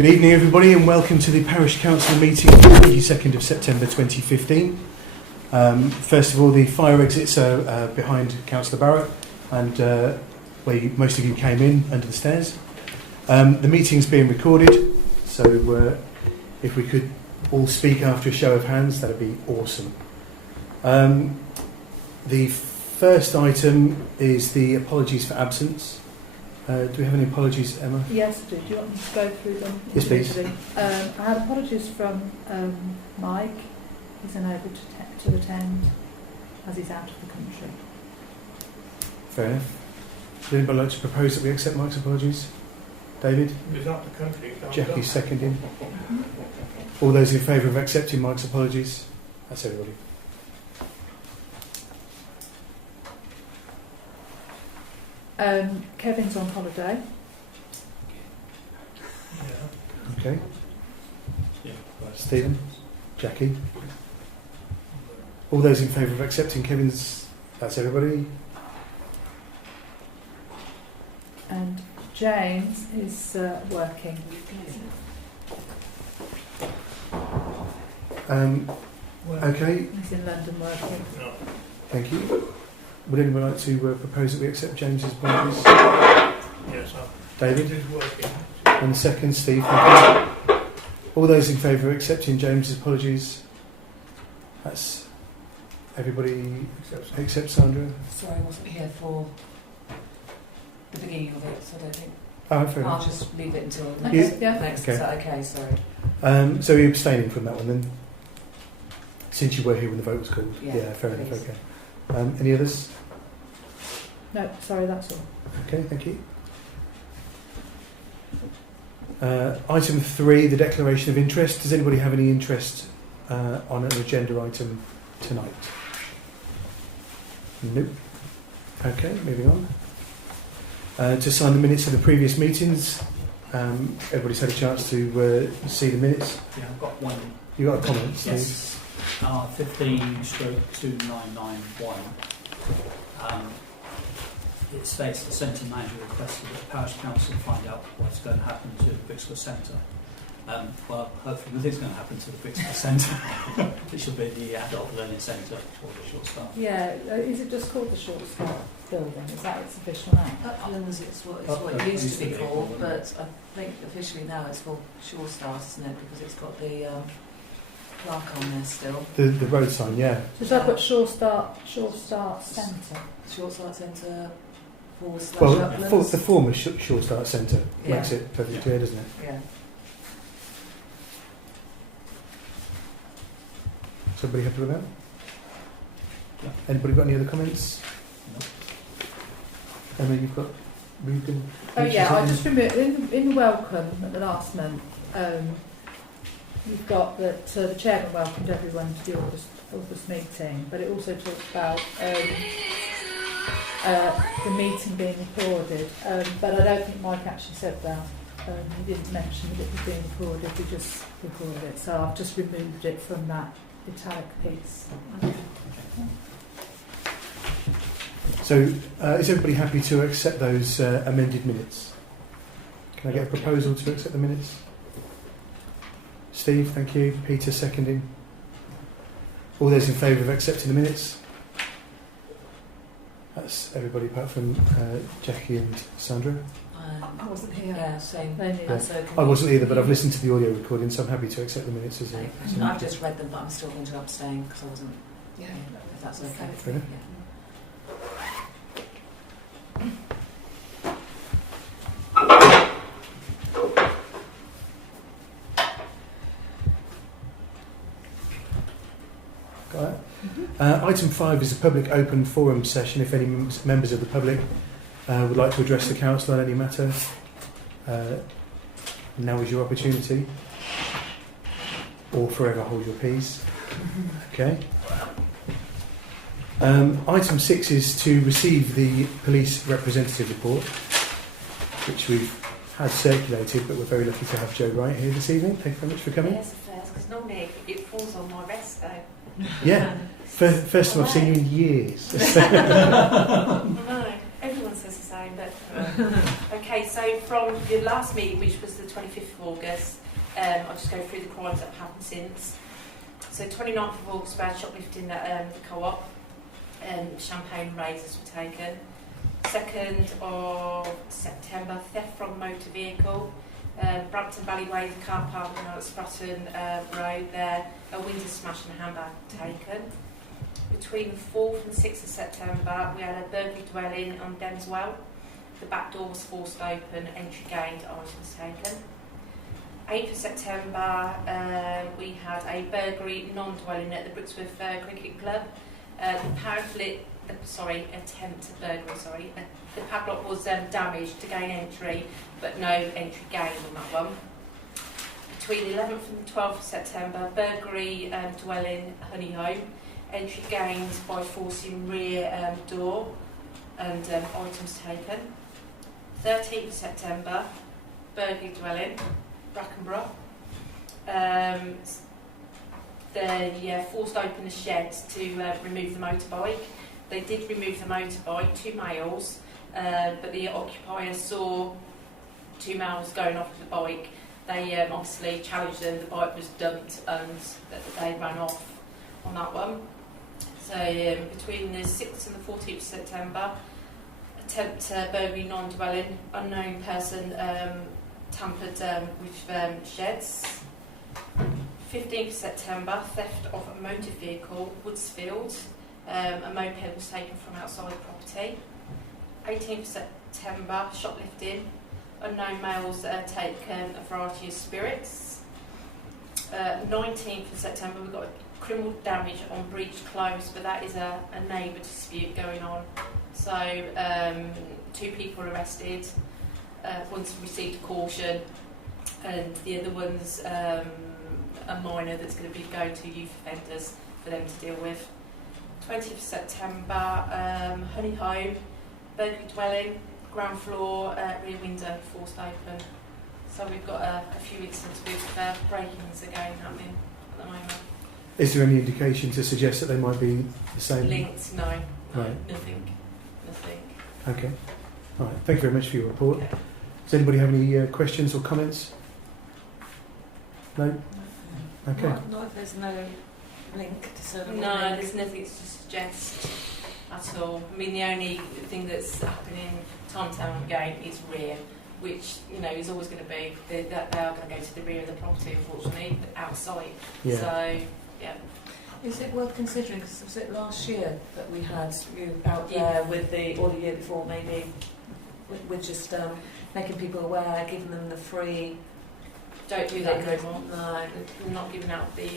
Good evening everybody and welcome to the Parish Council meeting on the 22nd of September 2015. First of all, the fire exits are behind Councillor Barrett and where most of you came in under the stairs. The meeting's being recorded, so if we could all speak after a show of hands, that'd be awesome. The first item is the apologies for absence. Do we have any apologies, Emma? Yes, I do. Do you want me to go through them? Yes, please. I had apologies from Mike. He's unable to attend as he's out of the country. Fair enough. Would anybody like to propose that we accept Mike's apologies? David? He's out of the country. Jackie's seconding. All those in favour of accepting Mike's apologies? That's everybody. Kevin's on holiday. Yeah. Okay. Yeah. Stephen? Jackie? All those in favour of accepting Kevin's? That's everybody. And James is working. Okay, He's in London working. No. thank you. Would anyone like to propose that we accept James's apologies? Yes, David? It is working. And second, Steve, thank you. All those in favour of accepting James's apologies? That's everybody except Sandra? Sorry, I wasn't here for the beginning of it, so I don't think. Oh, fair I'll enough. just leave it until Okay, next. yeah. Next, Okay. is that okay? Sorry. So you're abstaining from that one then? Since you were here when the vote was called? Yeah, fair enough, please. okay. Any others? No, sorry, that's all. Okay, thank you. Item 3, the declaration of interest. Does anybody have any interest on an agenda item tonight? Nope. Okay, moving on. To sign the minutes of the previous meetings. Everybody's had a chance to see the minutes. Yeah, I've got one. You got a comment, Steve? Yes. 15/2991. It states the centre manager requested that the parish council find out what's going to happen to the Brixworth Centre. Well, hopefully nothing's going to happen to the Brixworth Centre. It should be the adult learning centre or the short staff. Yeah, is it just called the Short Staff Building? Is that its official name? Uplands, it's what Uplands it used to be called, wasn't but it? I think officially now it's called Shore Stars, isn't it? Because it's got the plaque on there still. The road sign, yeah. So should I put Short Start Centre? Short Start Centre / Well, Uplands. the former Shore Start Centre Yeah. makes it perfectly clear, doesn't it? Yeah. Is everybody happy with that? Yeah. Anybody got any other comments? No. Emma, you've got... Oh yeah, I just remember in the welcome at the last month, you've got that the chairman welcomed everyone to the August meeting, but it also talks about the meeting being recorded. But I don't think Mike actually said that. He didn't mention that it was being recorded. We just recorded it, so I've just removed it from that italic piece. So, is everybody happy to accept those amended minutes? Can I get a proposal to accept the minutes? Steve, thank you. Peter, seconding. All those in favour of accepting the minutes? That's everybody apart from Jackie and Sandra. I wasn't here. Yeah, same. Yeah. So I wasn't either, but I've listened to the audio recording, so I'm happy to accept the minutes as a... I've just read them, but I'm still going to abstain because I wasn't. Yeah, if that's okay. Fair enough. Yeah. Got that? Item 5 is a public open forum session. If any members of the public would like to address the council on any matter, now is your opportunity. Or forever hold your peace. Okay. Item 6 is to receive the police representative report, which we've had circulated, but we're very lucky to have Joe Wright here this evening. Thank you very much for coming. Yes, because normally it falls on my rest day. Yeah, first time I've seen you in years. I know, everyone says the same, but okay, so So from the last meeting, which was the 25th of August, I'll just go through the crimes that have happened since. So 29th of August, we had shoplifting at the co-op. Champagne razors were taken. 2nd of September, theft from motor vehicle. Brampton Valley Way, car park at Sprutton Road there. A window smash and a handbag taken. Between the 4th and 6th of September, we had a burglary dwelling on Denswell. The back door was forced open, entry gained, items taken. 8th of September, we had a burglary non-dwelling at the Brixworth Cricket Club. Attempt burglary, the padlock was damaged to gain entry, but no entry gained on that one. Between the 11th and the 12th of September, burglary dwelling Honey Home, entry gained by forcing rear door and items taken. 13th of September, burglary dwelling, Brackenborough. They forced open the shed to remove the motorbike. They did remove the motorbike, 2 males, but the occupier saw 2 males going off the bike. They obviously challenged them, the bike was dumped and they ran off on that one. So between the 6th and the 14th of September, attempt burglary non-dwelling, unknown person tampered with sheds. 15th of September, theft of a motor vehicle, Woodsfield. A moped was taken from outside property. 18th of September, shoplifting. Unknown males taken a variety of spirits. 19th of September, we've got criminal damage on breached clothes, but that is a neighbour dispute going on. So 2 people arrested. One's received a caution, and the other one's a minor that's going to be going to youth offenders for them to deal with. 20th of September, Honey Home, burglary dwelling, ground floor, rear window forced open. So we've got a few incidents with break-ins again happening at the moment. Is there any indication to suggest that they might be the same? Linked? No, Right. nothing. Okay. All right. Thank you very much for your report. Does anybody have any questions or comments? No? Okay. Not if there's no link to certain. No, there's nothing to suggest at all. I mean, the only thing that's happening time and time again is rear, which, you know, is always going to be that they are going to go to the rear of the property, unfortunately, but outside. Yeah. So, yeah. Is it worth considering, because was it last year that we had you out there with the, or the year before maybe, with just making people aware, giving them the free... Don't do that anymore. No. We're not giving out the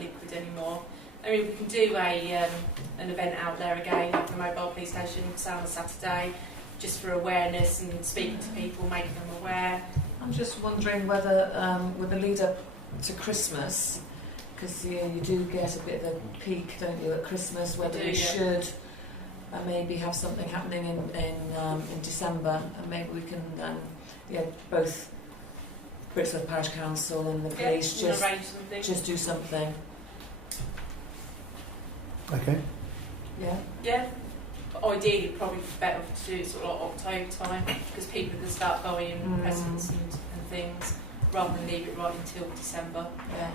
liquid anymore. I mean, we can do an event out there again, like the mobile police station, say on a Saturday, just for awareness and speaking to people, making them aware. I'm just wondering whether, with the lead up to Christmas, because you do get a bit of a peak, don't you, at Christmas, whether we should maybe have something happening in December, and maybe we can, both Brixworth Parish Council and the police just do something. Okay. Yeah. Yeah. Ideally, probably better to do it sort of like October time, because people can start buying presents and things, rather than leave it right until December. Yeah.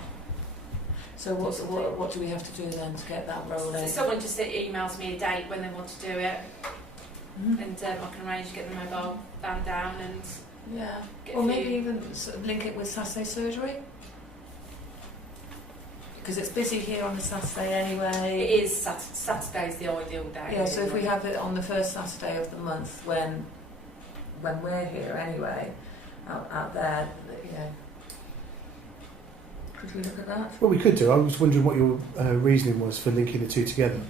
So what do we have to do then to get that rolling? So someone just emails me a date when they want to do it, and I can arrange to get the mobile van down and get or maybe even sort of link it with Saturday surgery, because it's busy here on the Saturday anyway. It is Saturday's the ideal day. Yeah, so if we have it on the first Saturday of the month when we're here anyway, out there, could we look at that? Well, we could do. I was wondering what your reasoning was for linking the two together.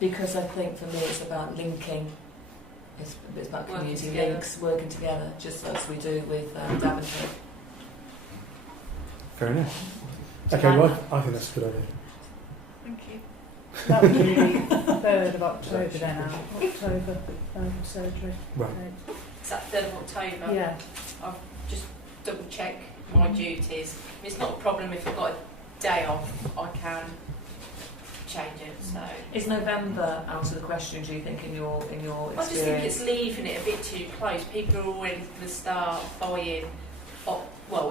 Because I think for me it's about linking. It's about community links, working together, just as we do with Daventry. Fair enough. Okay, well, I think that's a good idea. Thank you. That would be 3rd of October then, October surgery. Right. Is that 3rd of October? Yeah. I'll just double check my duties. I mean, it's not a problem if I've got a day off. I can change it. So Is November out of the question, do you think, in your experience? I just think it's leaving it a bit too close. People are already going to start buying,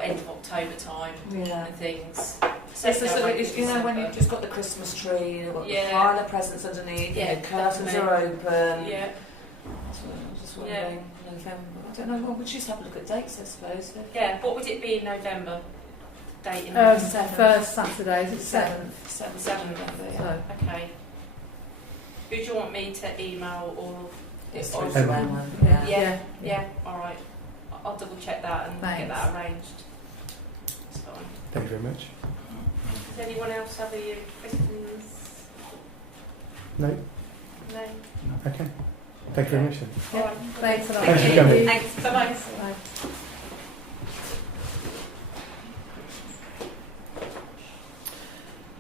end of October time Yeah. and things. So it's, you know, when December. you've just got the Christmas tree, you've got Yeah. the pile of presents underneath, Yeah, the curtains definitely. are open. Yeah. So I'm just wondering, November. I don't know. Well, we just have a look at dates, I suppose. Yeah. What would it be in November? Date in First Saturday, is it 7th? 7th November. Yeah. So, Okay. Who do you want me to email or? It's or- through Joanne. Yeah. Yeah. Yeah. All right. I'll double check that and Thanks. get that arranged. That's fine. Thank you very much. Does anyone else have any questions? No? No. Okay. Thank you very much then. All right. Thanks a lot. Thanks for coming. Thanks. Bye bye. Bye.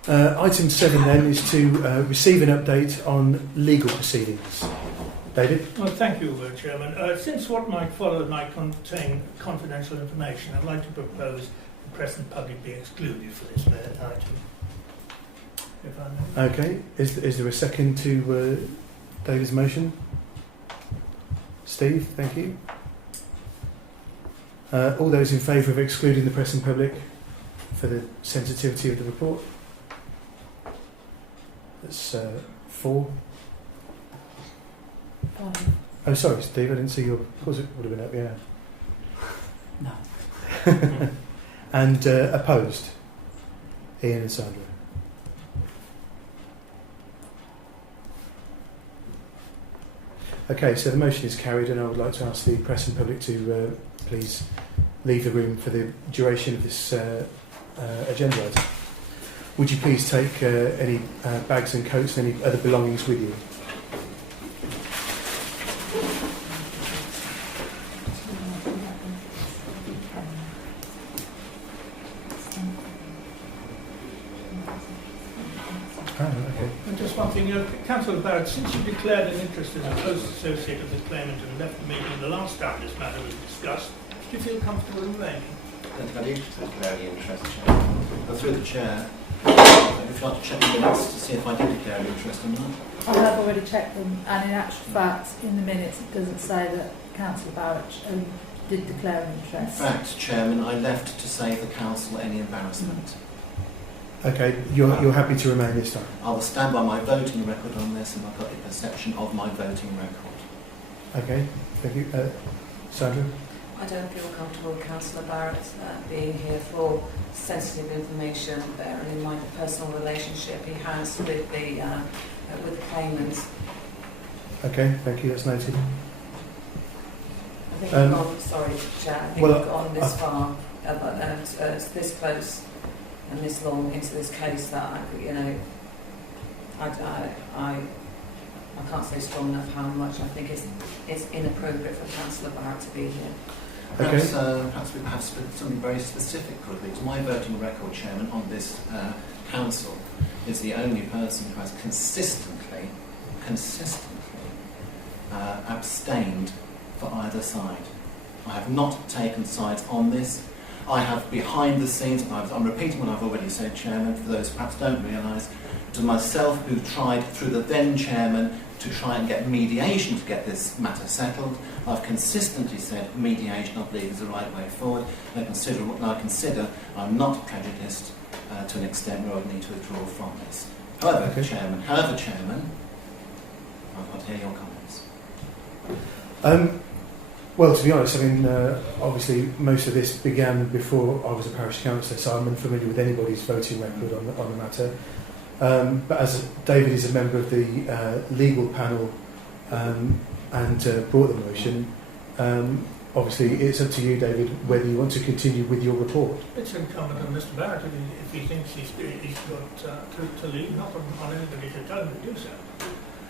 Item 7 then is to receive an update on legal proceedings. David? Well, thank you, Chairman. Since what might follow might contain confidential information, I'd like to propose the press and public be excluded for this item. If I may. Okay. Is there a second to David's motion? Steve, thank you. All those in favour of excluding the press and public for the sensitivity of the report? That's 4. Oh, sorry, Steve, I didn't see your... Of course it would have been up, yeah. No. And opposed? Ian and Sandra. Okay, so the motion is carried, and I would like to ask the press and public to please leave the room for the duration of this agenda item. Would you please take any bags and coats and any other belongings with you? Okay. And just one thing, Councillor Barrett, since you declared an interest as a close associate of the claimant and left the meeting the last time this matter was discussed, do you feel comfortable remaining? I don't think I need to declare any interest, Chair. But through the Chair, if you'd like to check the minutes to see if I did declare an interest or not. I have already checked them, and in actual fact, in the minutes, it doesn't say that Councillor Barrett did declare an In interest. fact, Chairman, I left to save the Council any embarrassment. Okay, you're happy to remain this time? I will stand by my voting record on this, and I've got the perception of my voting record. Okay, thank you. Sandra? I don't feel comfortable with Councillor Barrett being here for sensitive information, bearing in mind the personal relationship he has with the claimant. Okay, thank you, that's noted. I think we've gone, sorry, Chair, I think Well, we've gone this far, this close and this long into this case that, I can't say strong enough how much I think it's inappropriate for Councillor Barrett to be here. Perhaps, perhaps we have something very specific, could be. To my voting record, Chairman, on this Council is the only person who has consistently abstained for either side. I have not taken sides on this. I have behind the scenes, and I'm repeating what I've already said, Chairman, for those who perhaps don't realise, to myself who tried through the then Chairman to try and get mediation to get this matter settled. I've consistently said mediation, I believe, is the right way forward. I consider I'm not prejudiced to an extent where I would need to withdraw from this. However, Okay. Chairman, I'd like to hear your comments. Well, to be honest, I mean, obviously most of this began before I was a parish councillor, so I'm unfamiliar with anybody's voting record on the matter. But as David is a member of the legal panel and brought the motion, obviously it's up to you, David, whether you want to continue with your report. It's incumbent on Mr. Barrett if he thinks he's got to leave, not on anybody to tell him to do so.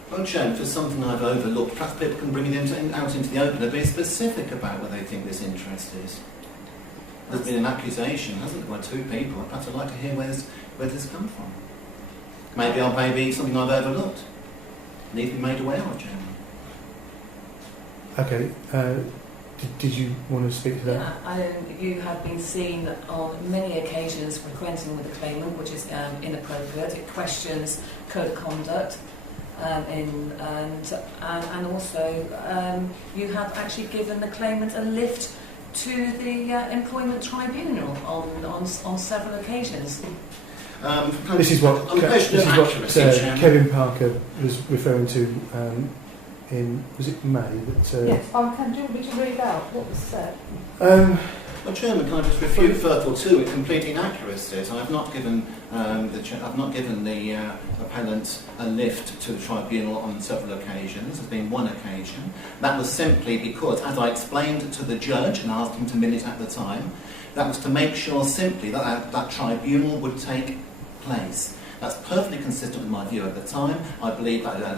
Well, Chairman, if there's something I've overlooked, perhaps people can bring it out into the open and be specific about what they think this interest is. There's been an accusation, hasn't there, by two people. Perhaps I'd like to hear where this come from. Maybe something I've overlooked. Need to be made aware of, Chairman. Okay. Did you want to speak to that? Yeah, you have been seen on many occasions frequenting with the claimant, which is inappropriate. It questions code of conduct, and also you have actually given the claimant a lift to the employment tribunal on several occasions. This is what Kevin Parker was referring to was it May? That, yes, do you want me to read out what was said? Well, Chairman, can I just refute first of all two complete inaccuracies? I've not given the appellant a lift to the tribunal on several occasions. There's been one occasion. That was simply because, as I explained to the judge and asked him to minute at the time, that was to make sure simply that tribunal would take place. That's perfectly consistent with my view at the time. I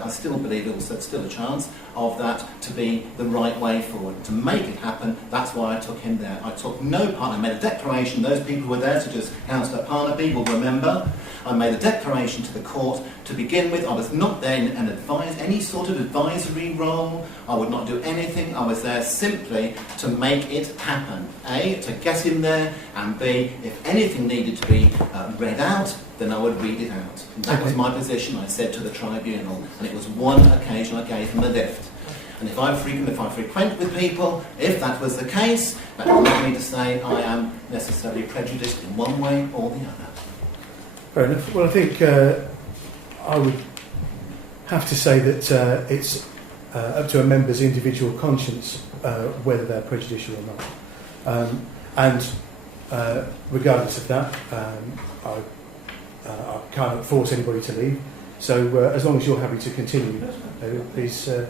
still believe there's still a chance of that to be the right way forward. To make it happen, that's why I took him there. I took no part. I made a declaration. Those people who were there, such as Councillor Parnaby, will remember. I made a declaration to the court to begin with. I was not there in any sort of advisory role. I would not do anything. I was there simply to make it happen. A, to get him there, and B, if anything needed to be read out, then I would read it out. And that was my position, I said to the tribunal. And it was one occasion I gave him a lift. And if I frequent with people, if that was the case, that doesn't mean me to say I am necessarily prejudiced in one way or the other. Fair enough. Well, I think I would have to say that it's up to a member's individual conscience whether they're prejudicial or not. And regardless of that, I can't force anybody to leave. So as long as you're happy to continue, please go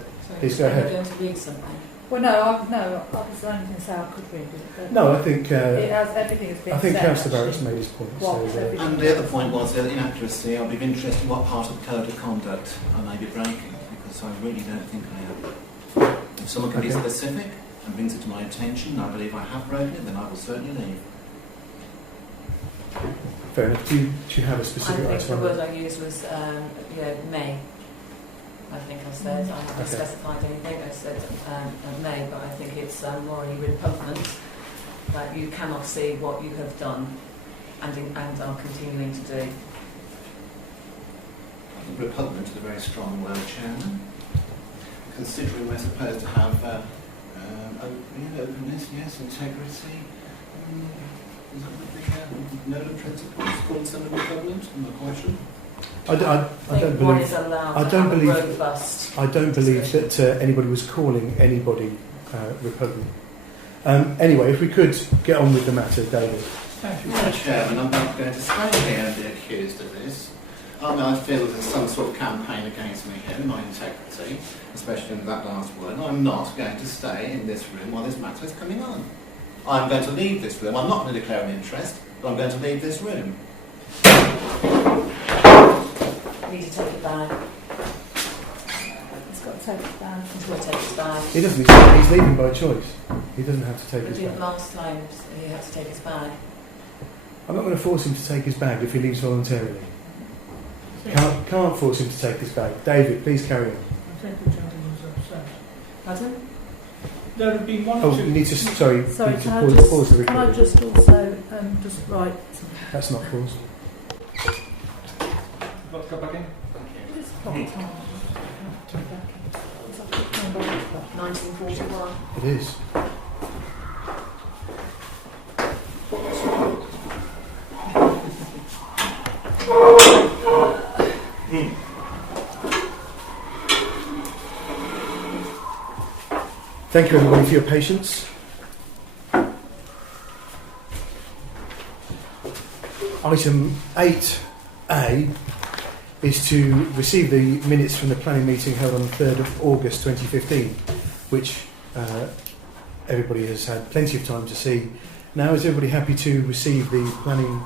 ahead. Are you going to read something? Well, no, I was only going to say I could read it. No, I think everything has been I think said. Councillor Barrett's made his point. And the other point was the inaccuracy. I'd be interested in what part of the code of conduct I may be breaking, because I really don't think I am. If someone can be specific and brings it to my attention, and I believe I have broken it, then I will certainly leave. Fair enough. Do you have a specific I think the item? word I used was May. I think I said, I haven't specified anything, I said May, but I think it's morally repugnant that you cannot see what you have done and are continuing to do. Repugnant is a very strong word, Chairman. Considering we're supposed to have openness, yes, integrity. Is that what the Nolan principles called something repugnant? I'm not quite sure. I don't believe that anybody was calling anybody repugnant. Anyway, if we could get on with the matter, David. Thank you, Chairman. I'm not going to stand here and be accused of this. I feel there's some sort of campaign against me here, my integrity, especially in that last word. I'm not going to stay in this room while this matter is coming on. I'm going to leave this room. I'm not going to declare an interest, but I'm going to leave this room. You need to take it back. He's got to take it back. He's got to take it back. He doesn't. He's leaving by choice. He doesn't have to take But his didn't bag. last time he had to take his bag. I'm not going to force him to take his bag if he leaves voluntarily. Can't force him to take his bag. David, please carry on. I think the gentleman's upset. Pardon? There have been one or Oh, two... you need to, sorry, you Sorry, need to can I pause the can I recording. just also just write? That's not paused. Got to go back in? It's probably time. 1941. It is. Thank you everybody for your patience. Item 8A is to receive the minutes from the planning meeting held on the 3rd of August 2015, which everybody has had plenty of time to see. Now, is everybody happy to receive the planning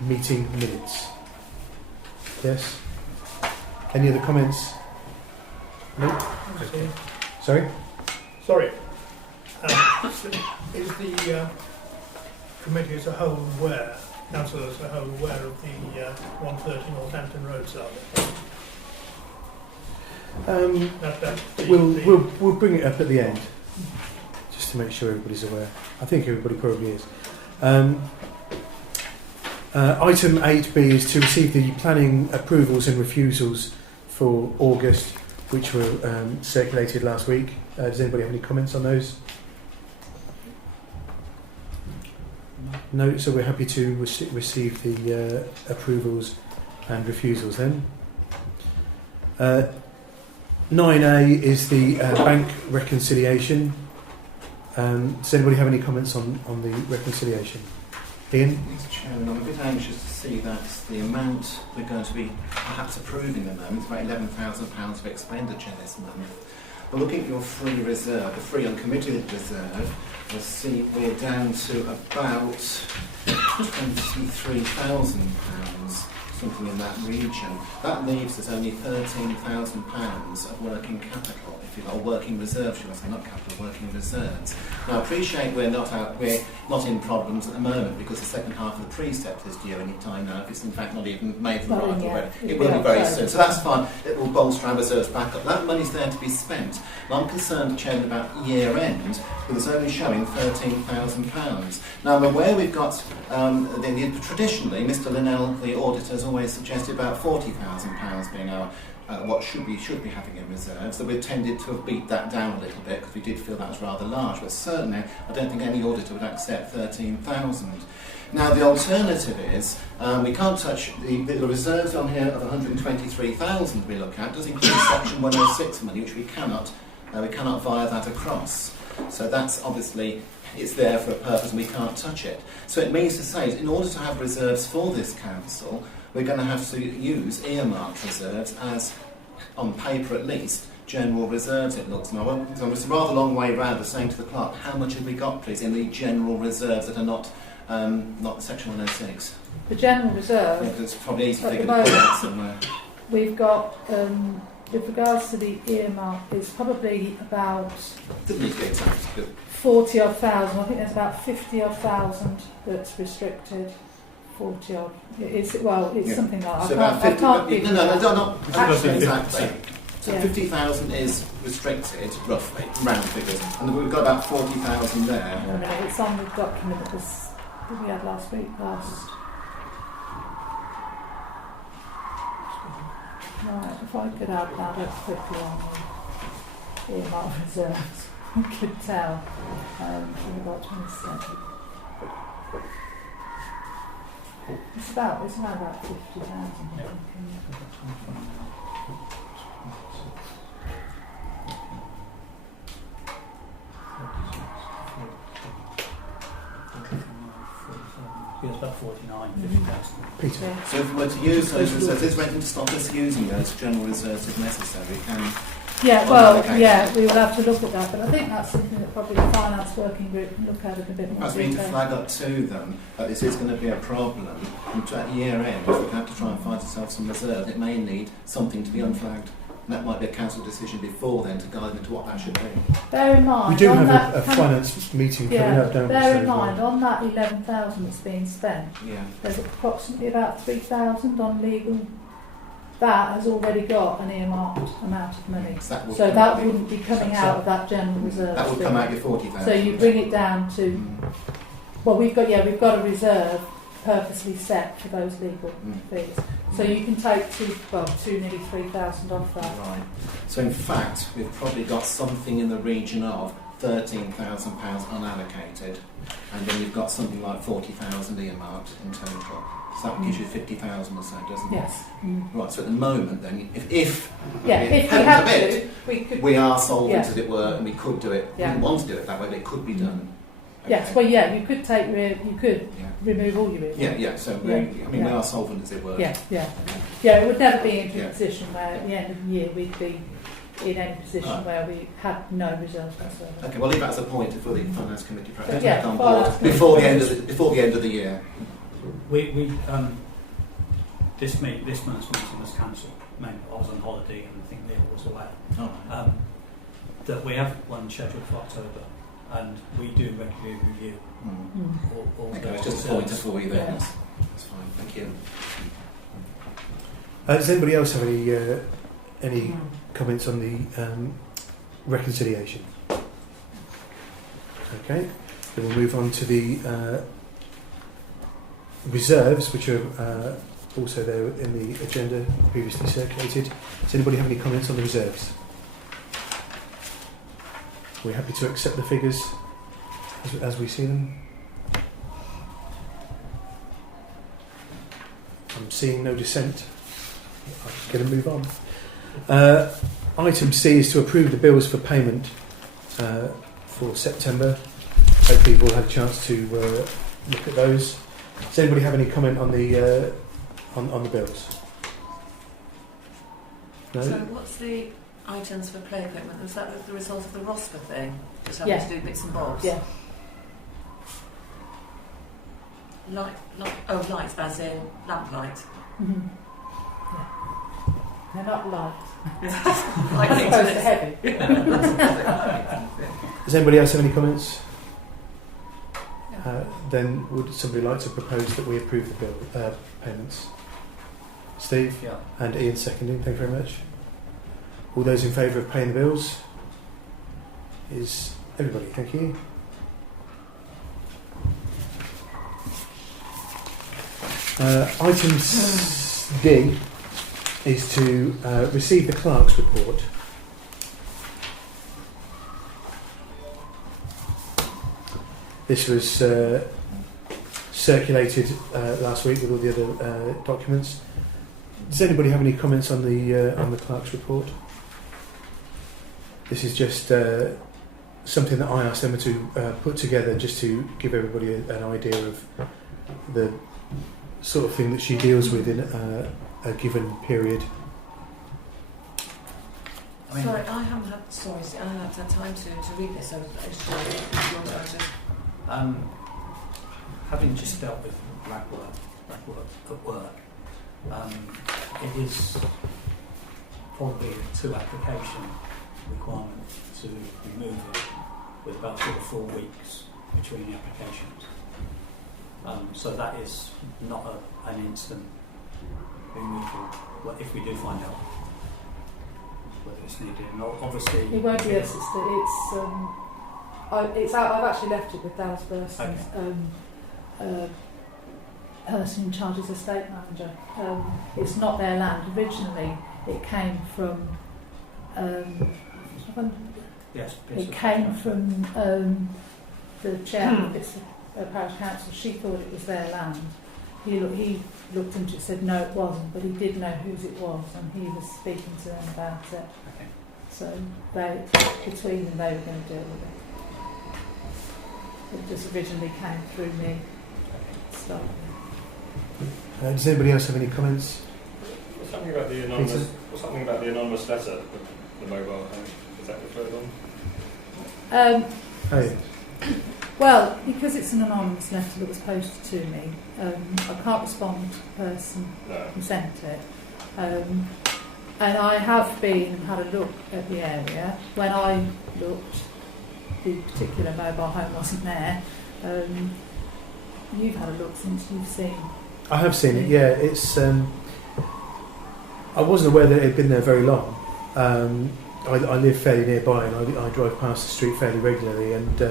meeting minutes? Yes? Any other comments? No? Okay. Sorry? Sorry. Is the committee as a whole aware, council as a whole aware of the 130 Northampton Road saga? That's We'll bring it up at the end. just to make sure everybody's aware. I think everybody probably is. Item 8B is to receive the planning approvals and refusals for August, which were circulated last week. Does anybody have any comments on those? No, so we're happy to receive the approvals and refusals then. 9A is the bank reconciliation. Does anybody have any comments on the reconciliation? Ian? Mr. Chairman, I'm a bit anxious to see that the amount we're going to be perhaps approving at the moment is about £11,000 of expenditure this month. But looking at your free reserve, the free uncommitted reserve, you'll see we're down to about £23,000, something in that region. That leaves us only £13,000 of working capital, if you like, or working reserves, should I say, not capital, working reserves. Now, I appreciate we're not in problems at the moment because the second half of the precept is due any time now. If it's in fact not even made for the right already, it will be very soon. So that's fine. It will bolster our reserves back up. That money's there to be spent. And I'm concerned, Chairman, about year end, with us only showing £13,000. Now, I'm aware we've got traditionally, Mr. Linnell, the auditor, has always suggested about £40,000 being our what should be having in reserves. So we've tended to have beat that down a little bit because we did feel that was rather large. But certainly, I don't think any auditor would accept 13,000. Now, the alternative is we can't touch the reserves on here of 123,000 we look at does include Section 106 money, which we cannot via that across. So that's obviously, it's there for a purpose and we can't touch it. So it means to say, in order to have reserves for this council, we're going to have to use earmarked reserves as, on paper at least, general reserves it looks. Now, so it's a rather long way round of saying to the clerk, how much have we got, please, in the general reserves that are not Section 106? The general reserve, Yeah, it's probably easy to figure it out somewhere. we've got, with regards to the earmark, it's probably about Didn't need to get exact, but 40 odd thousand. I think there's about 50 odd thousand that's restricted. 40 odd. It's Yeah. something like so that. about 50. I can't give you that. not Actually, exactly. So Yeah. 50,000 is restricted, roughly, round figures, and we've got about 40,000 there. No, it's on the document that we had last week. Right, if I could add that up quickly on the earmark reserves, we could tell. We've got 27. It's around about 50,000, I think. Yeah, it's about 49, 50,000. Peter? Yeah. So if we were to use those reserves, is there anything to stop us using those general reserves if necessary? We can. Yeah, On well, allocation. yeah, we will have to look at that, but I think that's something that probably the finance working group can look at in a bit more Perhaps we need to detail. flag up to them that this is going to be a problem. And at year end, if we have to try and find ourselves some reserves, it may need something to be unflagged. And that might be a council decision before then to guide them to what that should be. Bear in mind, We do on have that, a finance meeting coming yeah, up, don't we? bear in So, mind, on that 11,000 that's being spent, Yeah. there's approximately about 3,000 on legal. That has already got an earmarked amount of money. So that, So that wouldn't be coming out of that general reserve. That would come out your 40,000. So you bring it down to, Mm. well, we've got a reserve purposely set for those legal Mm. fees. So you can take nearly 3,000 off that. Right. So in fact, we've probably got something in the region of £13,000 unallocated, and then you've got something like 40,000 earmarked in total. So that gives you 50,000 or so, doesn't it? Yes. Mm. Right. So at the moment, then, if If we heaven had forbid, to, we could. we are solvent, Yeah. as it were, and we could do it. Yeah. We want to do it that way, but it could be done. Yes. Okay. Well, yeah. You could take. You could Yeah. remove all your earmarks. Yeah. So we, Yeah. we are solvent, as it were. Yeah. It would never be into Yeah. a position where at the end of the year we'd be in any position Right. where we had no reserves whatsoever. Okay. Well, leave that as a point for the finance committee to Yeah, take on finance board committee. before the end of the year. This month's meeting was cancelled. I was on holiday and I think Neil was aware. Oh. That we have one scheduled for October, and we do regularly review all Okay, the it's just a pointer reserves. for you then. Yeah. That's fine. Thank you. does anybody else have any comments on the reconciliation? Okay, then we'll move on to the reserves, which are also there in the agenda previously circulated. Does anybody have any comments on the reserves? We're happy to accept the figures as we see them. I'm seeing no dissent. I'm going to move on. Item C is to approve the bills for payment for September. Hopefully you've all had a chance to look at those. Does anybody have any comment on the bills? No? So what's the items for play equipment? Was that the result of the Rosper thing? Just having Yeah. to do bits and bobs? Yeah. Lights as in lamp light. Mm-hmm. Yeah. They're not light. Like As opposed to heavy. Does anybody else have any comments? Then would somebody like to propose that we approve the bill payments? Steve? Yeah. And Ian seconding, thank you very much. All those in favour of paying the bills? Is everybody, thank you. Item D is to receive the clerk's report. This was circulated last week with all the other documents. Does anybody have any comments on the clerk's report? This is just something that I asked Emma to put together just to give everybody an idea of the sort of thing that she deals with in a given period. Sorry, I haven't had time to read this. I was just Having just dealt with rag work at work, it is probably a 2 application requirement to remove it with about 2 or 4 weeks between the applications. So that is not an instant removal if we do find out whether it's needed. And obviously, It won't be us. I've actually left it with Dallas Burston's person in charge as estate manager. It's not their land. Originally, it came from. yes, It came from the chairman of this parish council. She thought it was their land. He looked into it and said no, it wasn't, but he did know whose it was, and he was speaking to them about it. Okay. So between them, they were going to deal with it. It just originally came through me. So. Does anybody else have any comments? What's something about the anonymous letter, the mobile phone? Is that referred on? Hey. Well, because it's an anonymous letter that was posted to me, I can't respond to the person who sent it. And I have been and had a look at the area. When I looked, the particular mobile home wasn't there. You've had a look since you've seen. I have seen it. Yeah, it's. I wasn't aware that it had been there very long. I live fairly nearby, and I drive past the street fairly regularly, and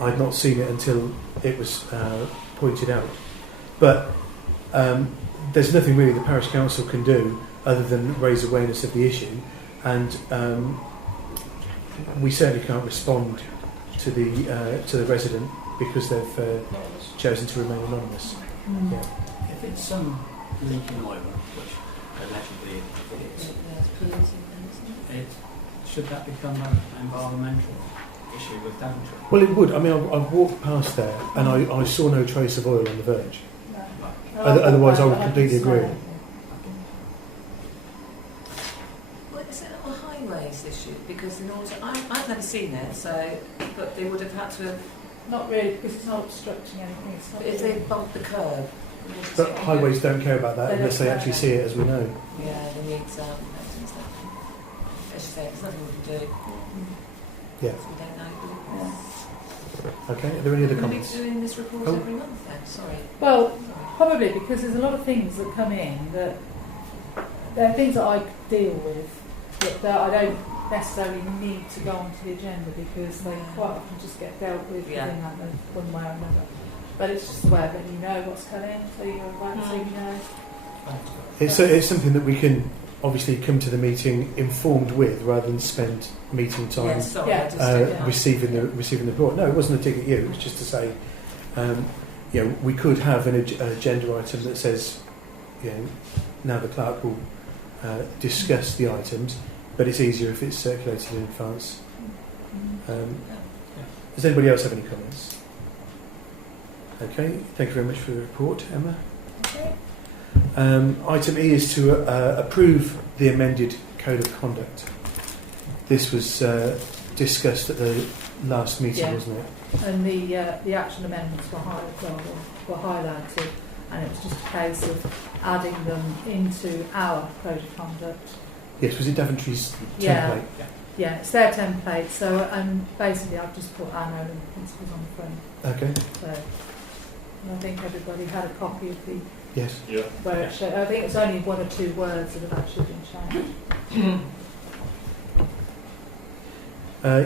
I'd not seen it until it was pointed out. But there's nothing really the parish council can do other than raise awareness of the issue, and we certainly can't respond to the resident because they've chosen to remain anonymous. Mm. Yeah. If it's some leaking oil, which allegedly it is, should that become an environmental issue with Daventry? Well, it would. I mean, I've walked past there and I saw no trace of oil on the verge. No. Otherwise, I would completely agree. Well, is it a highways issue? Because in order, I've never seen it, so but they would have had to have. Not really, because it's not obstructing anything. It's not But if they bumped the curb. But highways don't care about that unless they actually see it, as we know. Yeah, they need stuff. As you say, there's nothing we can do. Yeah. So we don't know. Okay. Are there any other Are we comments? doing this report Oh. every month then? Sorry. Well, probably because there's a lot of things that come in that there are things that I deal with that I don't necessarily need to go onto the agenda because they quite often just get dealt with Yeah. within that one way or another. But it's just a way of letting you know what's coming, so you're aware, so you know. It's something that we can obviously come to the meeting informed with, rather than spend meeting time Yeah, sorry, Yeah. I just yeah. receiving the report. No, it wasn't a dig at you. It was just to say, we could have an agenda item that says, now the clerk will discuss the items, but it's easier if it's circulated in advance. Does anybody else have any comments? Okay, thank you very much for the report, Emma. Okay. Item E is to approve the amended Code of Conduct. This was discussed at the last meeting, Yeah. wasn't it? And the action amendments were highlighted, and it was just a case of adding them into our Code of Conduct. Yes, was it Daventry's Yeah. template? Yeah, it's their template, so basically I've just put our Nolan principles on the front. Okay, So and I think everybody had a copy of the yes. Yeah. where it showed. I think it's only 1 or 2 words that have actually been changed.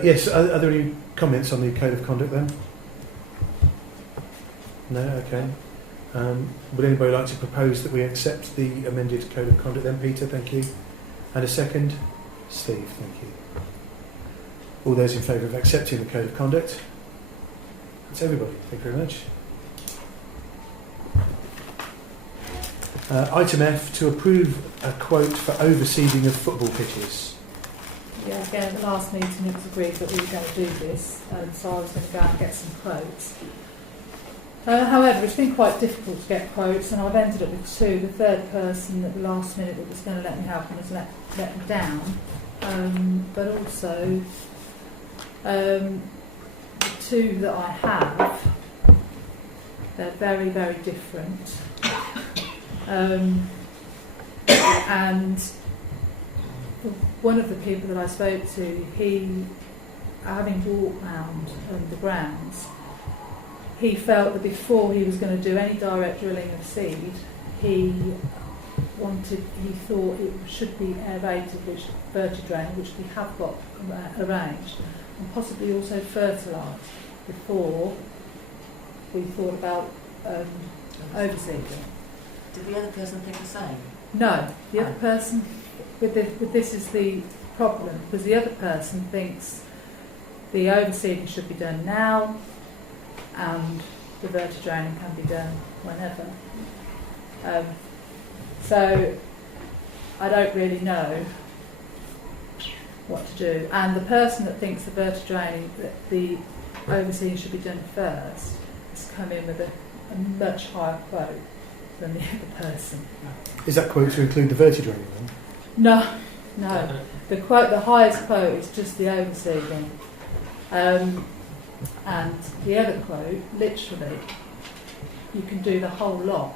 Yes, are there any comments on the Code of Conduct then? No, okay. Would anybody like to propose that we accept the amended Code of Conduct then, Peter? Thank you. And a second? Steve, thank you. All those in favour of accepting the Code of Conduct? That's everybody. Thank you very much. Item F, to approve a quote for overseeding of football pitches. Yeah, again, at the last meeting it was agreed that we were going to do this, so I was going to go and get some quotes. However, it's been quite difficult to get quotes, and I've ended up with 2. The third person at the last minute that was going to let me help him has let me down. But also, the 2 that I have, they're very, very different. And one of the people that I spoke to, he, having walked round the grounds, he felt that before he was going to do any direct drilling of seed, he thought it should be aerated, which vertidrain, which we have got arranged, and possibly also fertilised before we thought about overseeding. Did the other person think the same? No, the other person, with this is the problem, because the other person thinks the overseeding should be done now and the vertidraining can be done whenever. So I don't really know what to do. And the person that thinks the vertidraining, that the overseeding should be done first, has come in with a much higher quote than the other person. Is that quote to include the vertidraining then? No. The highest quote is just the overseeding. And the other quote, literally, you can do the whole lot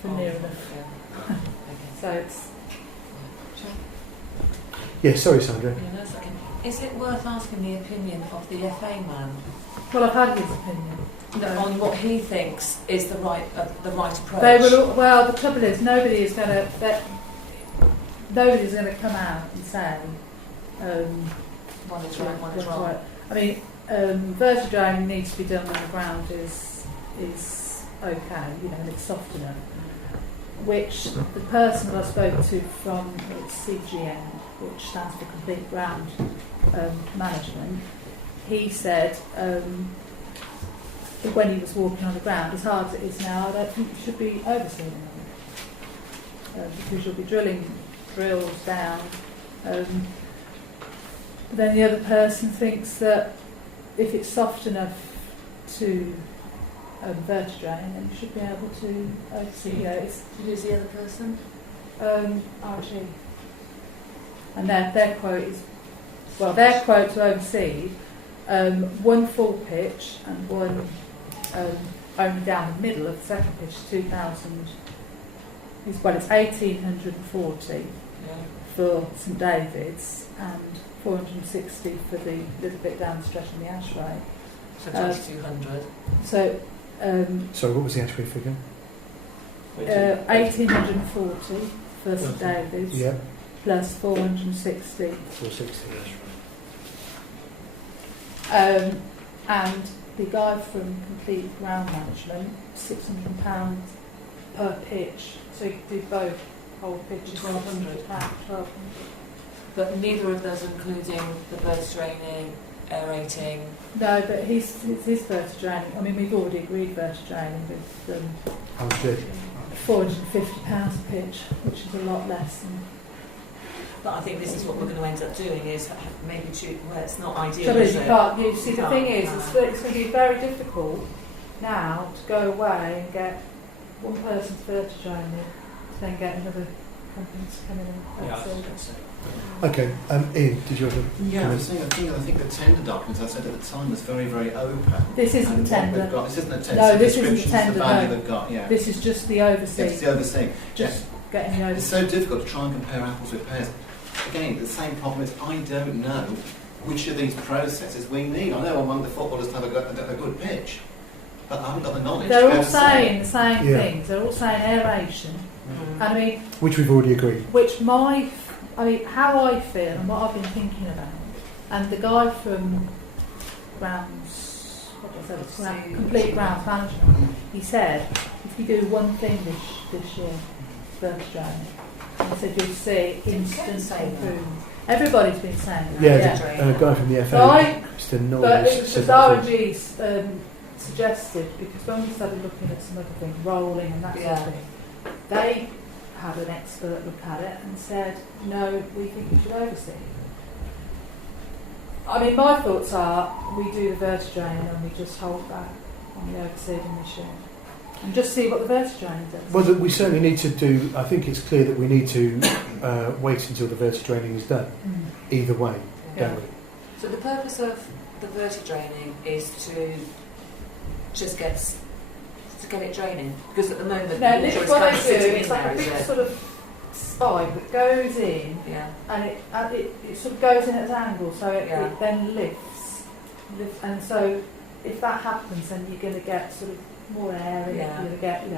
for near enough. Yeah. So it's... Yes, sorry, Sandra. Is it worth asking the opinion of the FA man? Well, I've had his opinion. On what he thinks is the right approach? They will. Well, the trouble is, nobody's going to come out and say One is right, one is wrong. I mean, vertidraining needs to be done when the ground is okay, and it's soft enough. Which the person that I spoke to from CGN, which stands for Complete Ground Management, he said that when he was walking on the ground, as hard as it is now, I don't think you should be overseeing them, because you'll be drilling drills down. Then the other person thinks that if it's soft enough to vertidrain, then you should be able to oversee. Who's the other person? RG. And their quote is, their quote to oversee, 1 full pitch and 1 only down the middle of the second pitch, 2,000. It's 1,840 for St David's and 460 for the little bit down the stretch on the Ashway. So 2,200. So. Sorry, what was the Ashway figure? 1,840 for St David's. Yeah. plus 460. 460. And the guy from Complete Ground Management, £600 per pitch, so you could do both whole pitches. £1,200. £1,200. But neither of those including the verti draining, aerating. No, but his verti draining. I mean, we've already agreed verti draining with I'm good. £450 a pitch, which is a lot less than. But I think this is what we're going to end up doing, is maybe where it's not ideal. So Is you it? can't. You see, the thing is, No. it's going to be very difficult now to go away and get one person's verti draining, to then get another company to come in and Yeah, I was oversee. going to say. Okay, Ian, did you have a Yeah, I comment? was saying, I think the tender document, I said at the time, was very, very open. This isn't And the what we've tender. got- This isn't a tender. No, it's this isn't the descriptions, tender, the value no. they've got, yeah. This is just the oversee. It's the overseeing. Just getting the It's oversee. so difficult to try and compare apples with pears. Again, the same problem is I don't know which of these processes we need. I know I want the footballers to have a good pitch, but I haven't got the knowledge. They're to be all able to say. saying the same Yeah. things. They're all saying aeration. Mm. And I mean, Which we've already agreed. how I feel and what I've been thinking about, and the guy from Complete Grounds Management, he said, if you do one thing this year, verti draining, he said you'll see instant improvement. Everybody's been saying that. Yeah, the guy from the FA, So I- Mr. Knowles, But it was said just that. R&G suggested, because when we started looking at some other things, rolling and that sort Yeah. of thing, they had an expert look at it and said, no, we think you should oversee. I mean, my thoughts are, we do the verti draining and we just hold back on the overseeing this year. And just see what the verti draining does. Well, we certainly need to do, I think it's clear that we need to wait until the verti draining is done, either way, don't we? So the purpose of the verti draining is to just get it draining, because at the moment No, the this water is is what kind they of do, sitting it's in like there, a is big it? sort of spike that goes in, Yeah. and it sort of goes in at an angle, so it Yeah. then lifts, and so if that happens, then you're going to get sort of more air, and Yeah. you're going to get,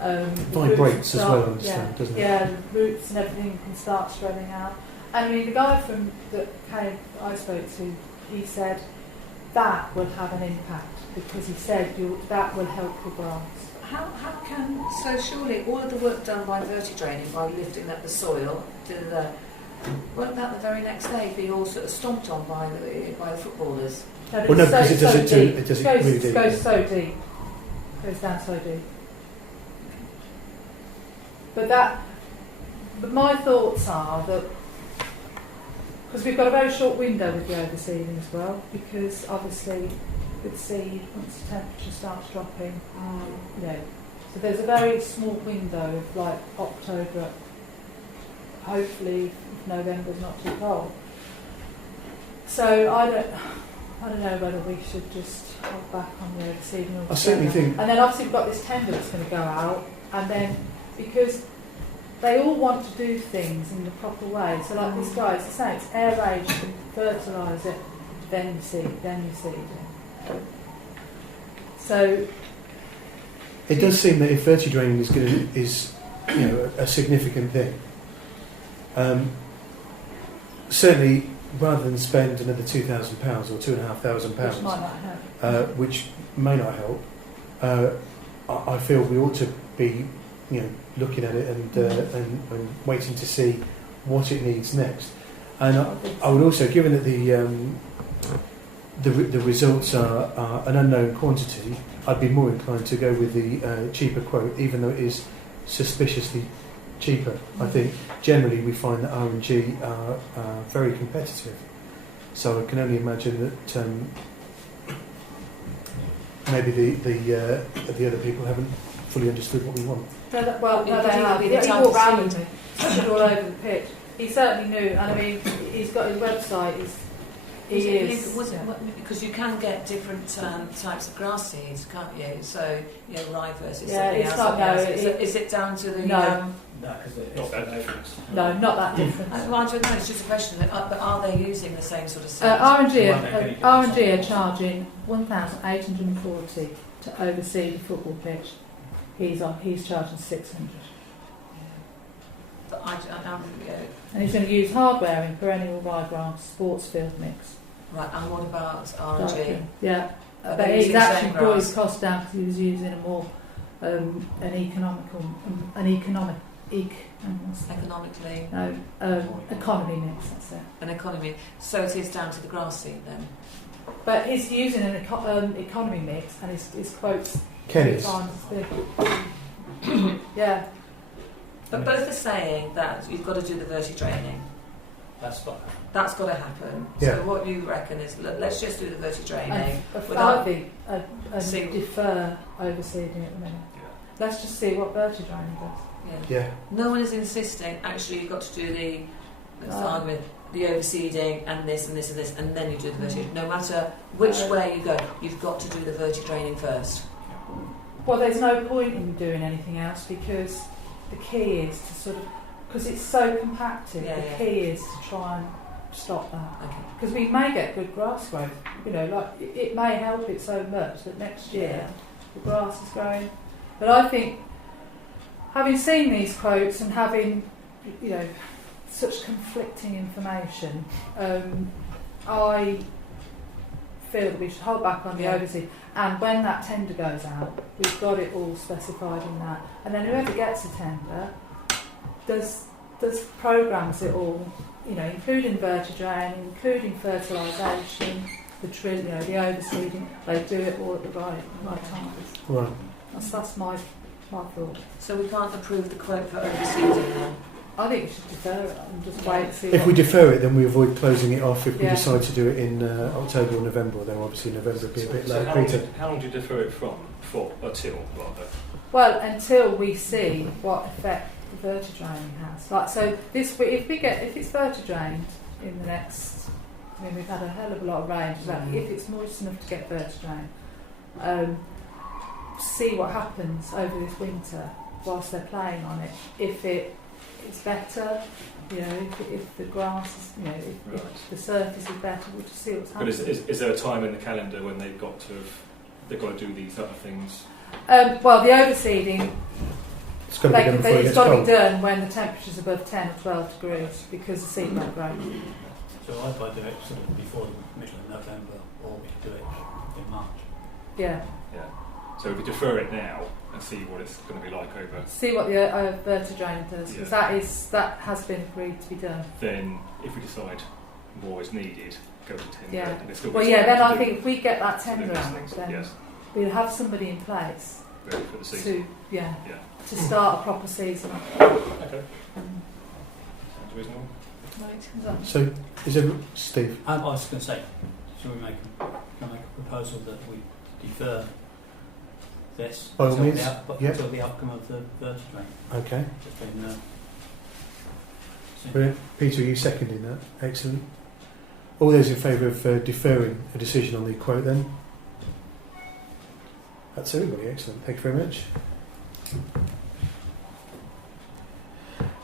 the Vibrates roots as start- well, I understand, doesn't it? Yeah, the roots and everything can start spreading out. I mean, the guy that I spoke to, he said that will have an impact, because he said that will help the grass. How can, so surely all of the work done by verti draining, by lifting up the soil, won't that the very next day be all sort of stomped on by the footballers? But Well, no, it's because it does it too- deep. it does it goes, really deep, goes yeah. so deep. Goes down so deep. But my thoughts are that, because we've got a very short window with the overseeding as well, because obviously with seed, once the temperature starts dropping, so there's a very small window of like October, hopefully if November's not too cold. So I don't know whether we should just hold back on the overseeding altogether. I certainly think, And then obviously we've got this tender that's going to go out, and then because they all want to do things in the proper way. So like this guy, it's the same, it's aeration, fertilise it, then you seed, then you seed. So it does seem that if verti draining is a significant thing, certainly rather than spend another £2,000 or £2,500, which might not help. which may not help, I feel we ought to be looking at it and waiting to see what it needs next. And I would also, given that the results are an unknown quantity, I'd be more inclined to go with the cheaper quote, even though it is suspiciously cheaper. I think generally we find that R&G are very competitive, so I can only imagine that maybe the other people haven't fully understood what we want. No, they have. Be Yeah, the he time walked to round seed. and stood all over the pitch. He certainly knew, and I mean, he's got his website. Because you can get different types of grass seeds, can't you? So, rye versus Yeah, something it's else. not- something no, else. Is it down to the... No. No, because it's Not that no difference. No, not that different. well, I don't know, it's just a question, but are they using the same sort of seeds? R&G Why they're getting are charging £1,840 to oversee the football pitch. He's charging £600. And he's going to use hardware in perennial ryegrass sports field mix. Right, and what about R&G? Yeah, Are but they he's using the actually same brought grass? his cost down because he was using a more economy mix. That's it. An economy. So it is down to the grass seed then. But he's using an economy mix, and his quotes Ken 3 times as big. Yeah. But both are saying that you've got to do the verti-draining. That's fine. That's got to happen. Yeah. So what you reckon is, look, let's just do the verti-draining. I think See- defer overseeding at the minute. Let's just see what verti-draining does. Yeah. Yeah. No one is insisting, actually you've got to do let's start with the overseeding and this and this and this, and then you do the verti. No matter which way you go, you've got to do the verti-draining first. Well, there's no point in doing anything else because the key is to sort of, because it's so compacted, Yeah, the yeah. key is to try and stop that. Okay. Because we may get good grass growth, like it may help it so much that next year the grass is growing. But I think, having seen these quotes and having, such conflicting information, I feel that we should hold back on the overseed. And when that tender goes out, we've got it all specified in that. And then whoever gets a tender does programmes it all, including verti-draining, including fertilisation, the overseeding. They do it all at the right times. Right. That's my thought. So we can't approve the quote for overseeding then? I think we should defer it and just wait and see. If we defer it, then we avoid closing it off. If we Yeah. decide to do it in October or November, then obviously November would be a bit late. Peter? how long do you defer it till, rather? Well, until we see what effect the verti-draining has. So if it's verti-drained in the next, we've had a hell of a lot of rain. If it's moist enough to get verti-drained, see what happens over this winter whilst they're playing on it. If it's better, if the grass is, if the surface is better, we'll just see what's But happening. is there a time in the calendar when they've got to do these other things? Well, the overseeding, It's got to be done before it it's gets got to be cold. done when the temperature's above 10 or 12 degrees because the seed won't grow. So I'd like to do it sort of before the middle of November, or we could do it in March. Yeah. So if we defer it now and see what it's going to be like over, See what the verti-draining does, because that has been agreed to be done. then if we decide more is needed, go to tender. Yeah. And there's still Well, time then to I do- think if we get that to do tender these out, things. then Yes, we'll have somebody in place ready for the season. to start a proper season. Okay, Um, sounds reasonable. Right. So, is there Steve? I was going to say, shall we make a proposal that we defer this By all until, means, until the outcome of the verti-drain? Okay. Just been, Brilliant. Peter, are you seconding that? Excellent. All those in favour of deferring a decision on the quote then? That's everybody. Excellent. Thank you very much.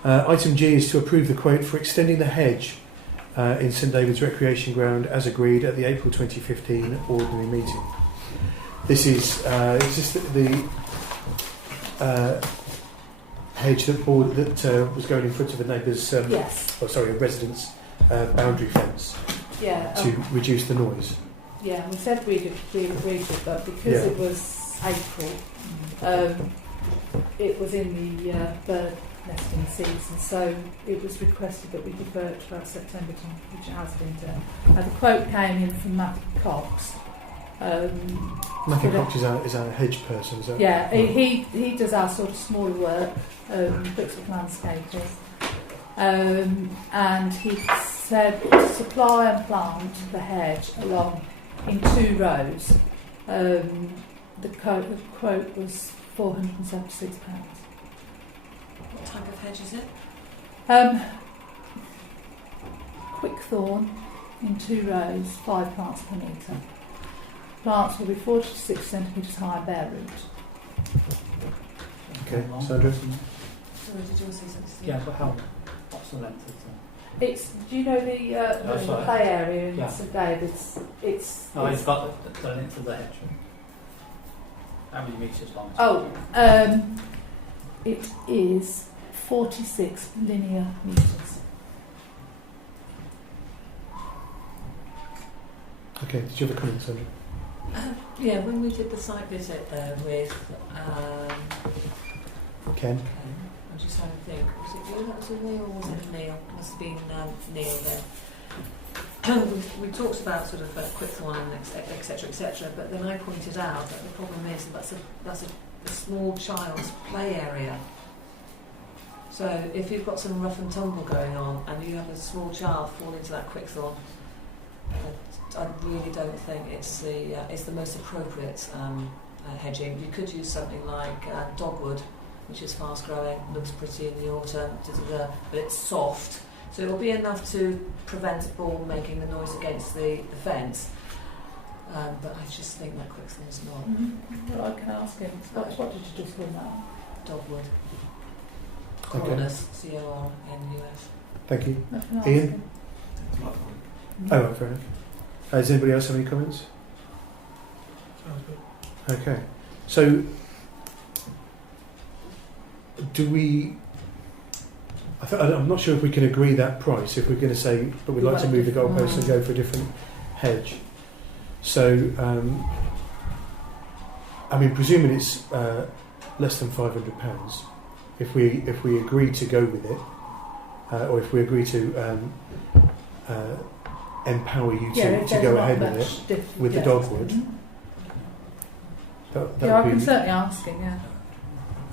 Item G is to approve the quote for extending the hedge in St David's Recreation Ground as agreed at the April 2015 ordinary meeting. This is just the hedge that was going in front of a neighbour's, Yes. a resident's boundary fence Yeah. to reduce the noise. Yeah. We said we'd agreed with it, but because it was April, it was in the bird nesting season, so it was requested that we defer it to about September time, which it has been done. The quote came in from Matthew Cox. Matthew Cox is our hedge person, is that? Yeah, he does our sort of smaller work, Brixworth Landscaping, and he said to supply and plant the hedge along in 2 rows. The quote was £476. What type of hedge is it? Quick thorn in 2 rows, 5 plants per metre. Plants will be 4 to 6 centimetres high, bare root. Okay, Sandra? Sorry, did you say something? Yeah, but what's the length of Do you know the play area in Yeah. St David's? It's it's got the length of the hedge. How many metres long? Oh, it is 46 linear metres. Okay, did you have a comment, Sandra? Yeah, when we did the site visit there with Ken? I'm just trying to think, was it you that was in there or was it Neil? Must have been Neil there. we talked about sort of quick one and etc., but then I pointed out that the problem is that's a small child's play area. So if you've got some rough and tumble going on and you have a small child fall into that quickthorn, I really don't think it's the most appropriate hedging. You could use something like dogwood, which is fast growing, looks pretty in the autumn, but it's soft. So it will be enough to prevent a ball making the noise against the fence. But I just think that quickthorn's not. Mm-hmm. Well, I can ask him. What did you just call that? Dogwood. Okay. Cornus, C-O-R-N-U-S. Thank you. I can ask Ian? him. Oh, right, fair enough. Does anybody else have any comments? Sounds good. Okay. So, do we... I'm not sure if we can agree that price, if we're going to say, but we'd like to move the goalposts and go for a different hedge. So, I mean, presuming it's less than £500, if we agree to go with it, or if we agree to empower you to go ahead with it, with the dogwood, that Yeah, I would can be... certainly ask him, yeah.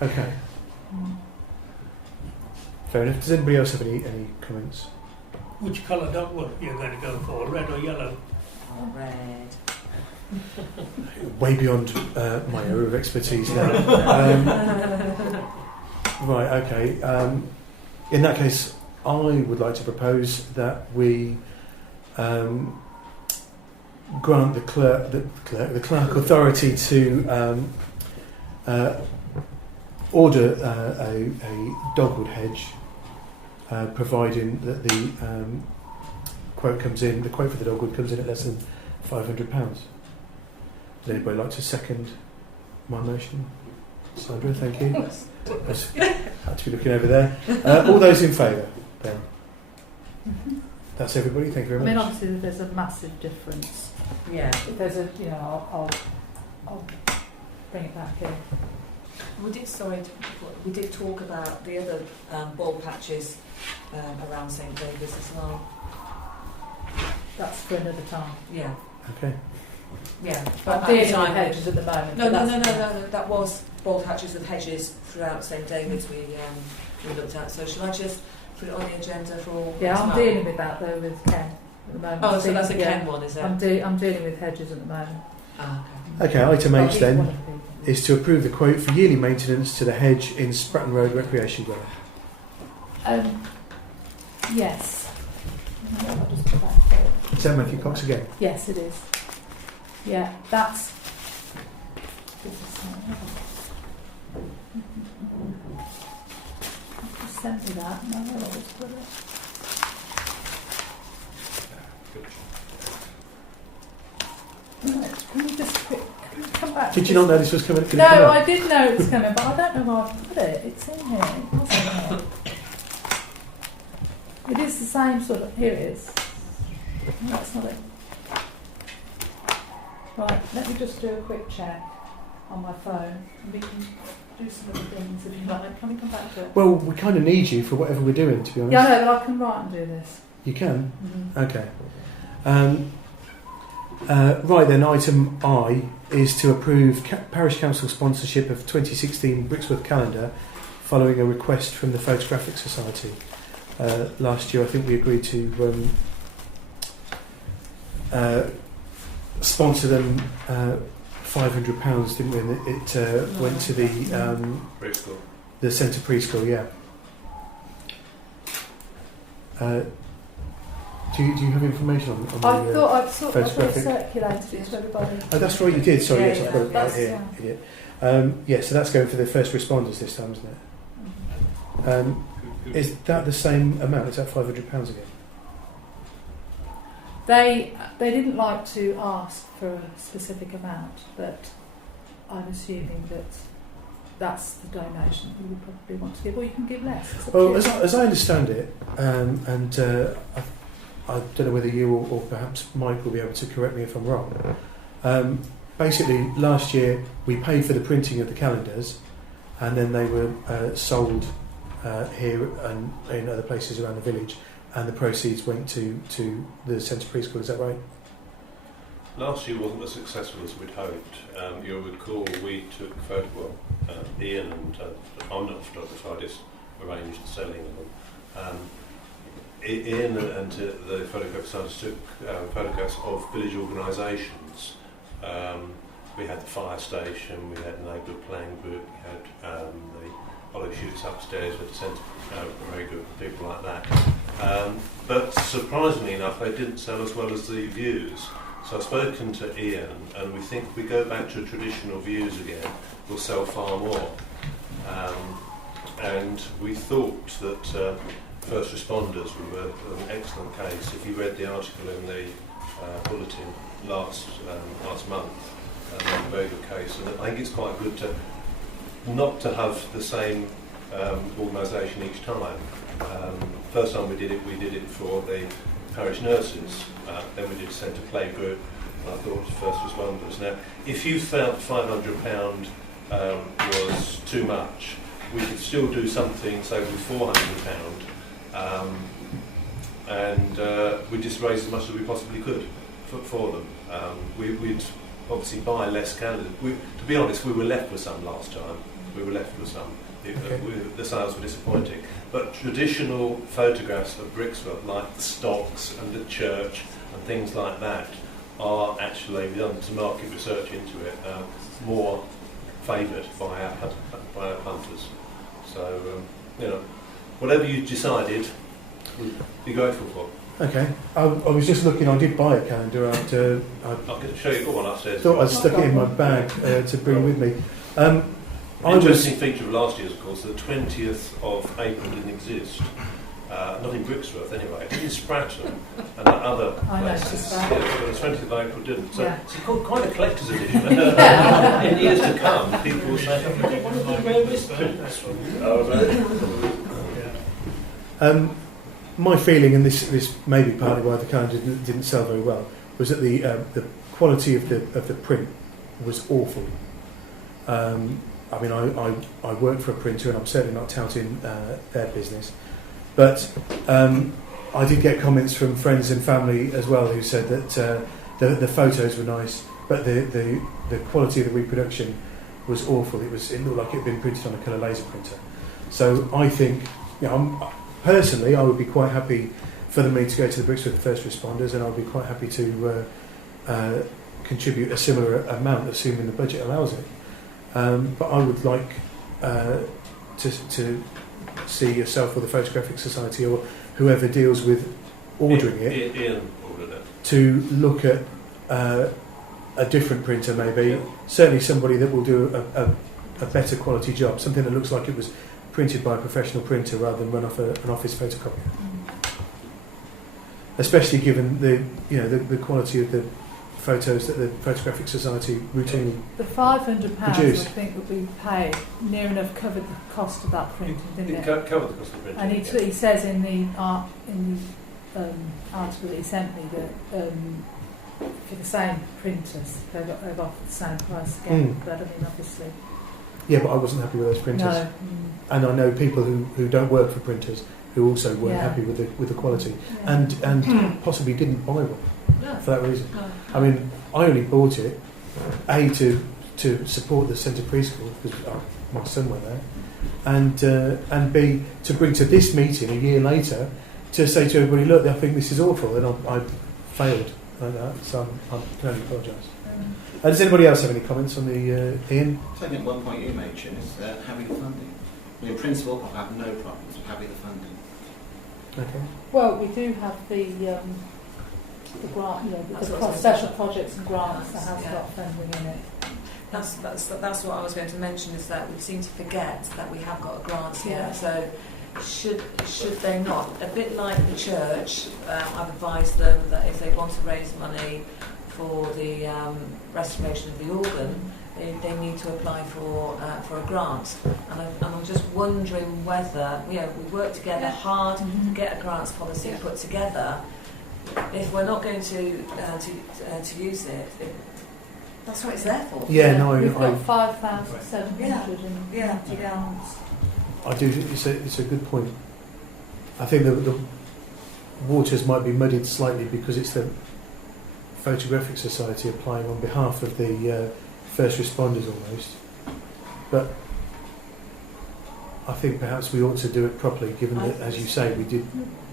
Okay, fair enough. Does anybody else have any comments? Which colour dogwood are you going to go for, red or yellow? Oh, red. Way beyond my area of expertise now. Right, okay. In that case, I would like to propose that we grant the clerk authority to order a dogwood hedge, providing that the quote comes in. The quote for the dogwood comes in at less than £500. Would anybody like to second my motion? Sandra, thank you. Had to be looking over there. All those in favour, then. That's everybody. Thank you very much. I mean, obviously, there's a massive difference. Yeah. If there's a, I'll bring it back in. We did talk about the other ball patches around St David's as well. That's for another time. Yeah. Okay. Yeah. But I'm dealing with hedges at the moment. No. That was ball patches with hedges throughout St David's we looked at. So shall I just put it on the agenda for all? Yeah, I'm well? dealing with that though with Ken at the moment. Oh, so that's a yeah, Ken one, is it? I'm dealing with hedges at the moment. Ah, Okay. Item Well, H he's then one of the people. is to approve the quote for yearly maintenance to the hedge in Spratton Road Recreation Ground. Yes. I'll just go back to it. Is that Matthew Cox again? Yes, it is. Yeah, that's. You sent me that. No, I'll just put it. Right, can you just can you come back? Did you not know this was coming? No, I did know it was coming, but I don't know where I put it. It's in here. It wasn't here. It is the same sort of. Here it is. No, that's not it. Right, let me just do a quick check on my phone, and we can do some other things if you like. Can we come back to it? Well, we kind of need you for whatever we're doing, to be honest. Yeah, I know, but I can write and do this. You can? Mm-hmm. Okay. Right then, item I is to approve Parish Council sponsorship of 2016 Brixworth calendar following a request from the Photographic Society. Last year I think we agreed to sponsor them £500, didn't we? And it went to the Preschool. the centre preschool, yeah. Do you have information on I the thought I'd photographic- circulated it to everybody. Oh, that's right, you did. Sorry, Yeah, yes, I've got it right that's- here. Idiot. Yeah, so that's going for the first responders this time, isn't it? Is that the same amount? Is that £500 again? They didn't like to ask for a specific amount, but I'm assuming that that's the donation you would probably want to give, or you can give less. It's up Well, to you. as I understand it, I don't know whether you or perhaps Mike will be able to correct me if I'm wrong. Basically, last year we paid for the printing of the calendars, and then they were sold here and in other places around the village, and the proceeds went to the Centre Preschool. Is that right? Last year wasn't as successful as we'd hoped. You'll recall we took Ian and I'm not a photographer, I just arranged the selling of them. Ian and the photographer scientists took photographs of village organisations. We had the fire station, we had a neighbourhood playing group, we had the olive shoots upstairs with the centre, very good people like that. But surprisingly enough, they didn't sell as well as the views. So I've spoken to Ian, and we think if we go back to traditional views again, we'll sell far more. And we thought that first responders were an excellent case. If you read the article in the bulletin last month, they had a very good case. And I think it's quite good to not to have the same organisation each time. First time we did it for the parish nurses. Then we did centre play group. And I thought first responders. Now, if you felt £500 was too much, we could still do something, say, with £400, and we just raised as much as we possibly could for them. We'd obviously buy less calendars. To be honest, we were left with some last time. The sales were disappointing. But traditional photographs of Brixworth, like the stocks and the church and things like that, are actually, we've done some market research into it, more favoured by our punters. So, whatever you decided, we'd be grateful for. Okay. I was just looking. I did buy a calendar after. I can show you, got one upstairs. Thought I'd stuck it in my bag to bring with me. Interesting feature of last year's, of course, the 20th of April didn't exist. Not in Brixworth anyway. It did in Spratton and other places. I noticed that. Yeah, but the 20th of April didn't. So Yeah. it's quite a collector's edition. In years to come, people will say, "I did one of the rarest prints." My feeling, and this may be partly why the calendar didn't sell very well, was that the quality of the print was awful. I mean, I work for a printer, and I'm certainly not touting their business, but I did get comments from friends and family as well who said that the photos were nice, but the quality of the reproduction was awful. It looked like it had been printed on a colour laser printer. So I think, personally, I would be quite happy for me to go to the Brixworth First Responders, and I'd be quite happy to contribute a similar amount, assuming the budget allows it. But I would like to see yourself or the Photographic Society or whoever deals with ordering it, Ian ordered it. to look at a different printer maybe. Yeah. Certainly somebody that will do a better quality job, something that looks like it was printed by a professional printer rather than run off an office photocopier. Especially given the quality of the photos that the Photographic Society routinely. The £500 I Produce. think would be paid near enough covered the cost of that printing, didn't It it? covered the cost of printing. And he says in the article that he sent me that for the same printers they've offered the same price again. Mm. But I mean, obviously, Yeah, but I wasn't happy with those printers. no. And I know people who don't work for printers who also weren't Yeah. happy with the quality, Yeah. and possibly didn't buy one No. for that reason. No. I mean, I only bought it A to support the Centre Preschool because my son went there, and B to bring to this meeting a year later to say to everybody, look, I think this is awful, and I failed like that. So I can only apologise. Does anybody else have any comments on the Ian? I think one point you made, Chin, is having the funding. In principle, I have no problems with having the funding. Okay. Well, we do have the grant, That's the what I was special saying. projects and grants that has Yeah. got funding in it. That's what I was going to mention, is that we seem to forget that we have got a grant here. Yeah. So should they not, a bit like the church, I've advised them that if they want to raise money for the restoration of the organ, they need to apply for a grant. And I'm just wondering whether, we work together hard to get a grants policy put together. If we're not going to use it, that's what it's there for. Yeah, no, We've I got 5,790 Yeah. I do. It's a good point. I think the waters might be muddied slightly because it's the Photographic Society applying on behalf of the first responders almost. But I think perhaps we ought to do it properly, given that, as you say, we did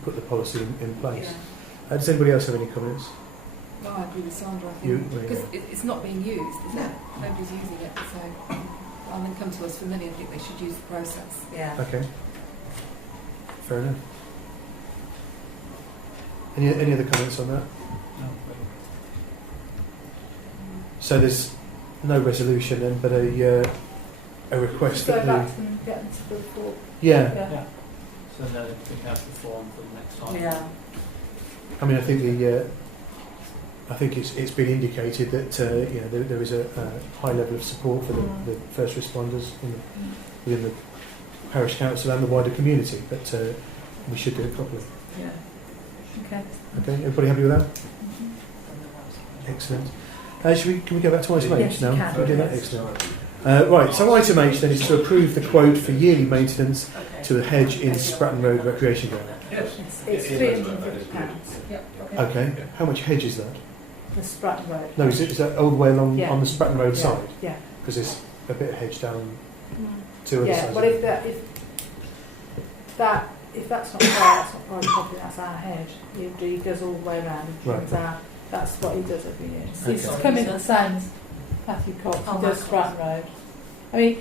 put the policy in place. Does anybody else have any comments? No, I agree with Sandra. I You- think because it's not being used, is it? Nobody's using it, so rather than come to us for money, I think they should use the process. Yeah. Okay. Fair enough. Any other comments on that? No, So there's no resolution then, but a request Go that back the and get them to the report. yeah. yeah. So then we can have the form for the next time. Yeah. I mean, I think it's been indicated that there is a high level of support for the first responders within the parish council and the wider community, but we should do it properly. Yeah. Okay. Okay, everybody happy with that? Excellent. Can we go back to item H Yes, you now? can. Can we do that? Excellent. Right, so item H then is to approve the quote for yearly maintenance to the hedge in Spratton Road Recreation Ground. It's £350. Yep. Okay, how much hedge is that? The Spratton Road. No, is that all the way along Yeah. on the Spratton Road Yeah. side? Yeah. Because there's a bit of hedge down two other Yeah. sides. Well, if that's not private property, that's our hedge. He does all the way around. He Right. comes out. That's what he does every year. So Okay. he's coming the same as Matthew Cox. Oh, He does Matt Spratton Road. I mean,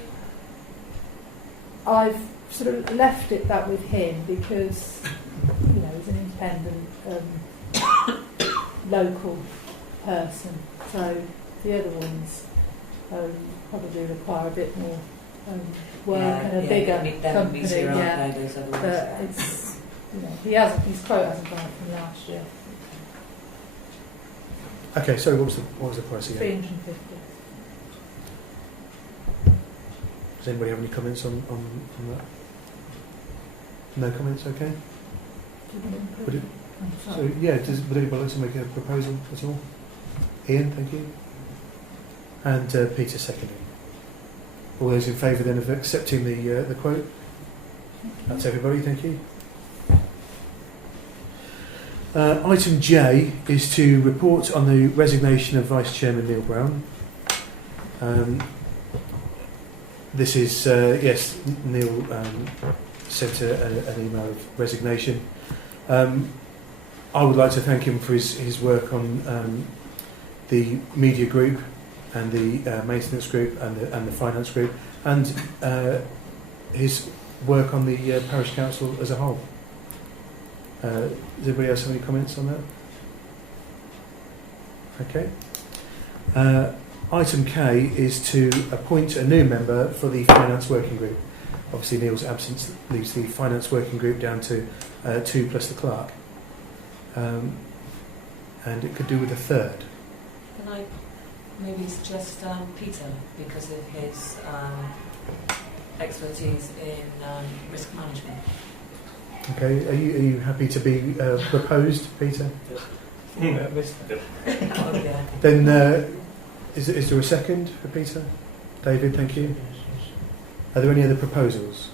I've sort of left it that with him because he's an independent local person. So the other ones probably require a bit more work and a bigger company. Yeah, Those other ones. but it's his quote hasn't gone up from last year. Okay, so what was the price again? 350. Does anybody have any comments on that? No comments, okay. Would it- So would anybody like to make a proposal at all? Ian, thank you. And Peter seconding. All those in favour then of accepting the quote? That's everybody, thank you. Item J is to report on the resignation of Vice Chairman Neil Brown. This is, yes, Neil sent an email of resignation. I would like to thank him for his work on the media group and the maintenance group and the finance group and his work on the parish council as a whole. Does anybody else have any comments on that? Okay. Item K is to appoint a new member for the finance working group. Obviously Neil's absence leaves the finance working group down to 2 plus the clerk. And it could do with a third. Can I maybe suggest Peter, because of his expertise in risk management? Okay, are you happy to be proposed, Peter? Oh, yeah. Then is there a second for Peter? David, thank you. Are there any other proposals?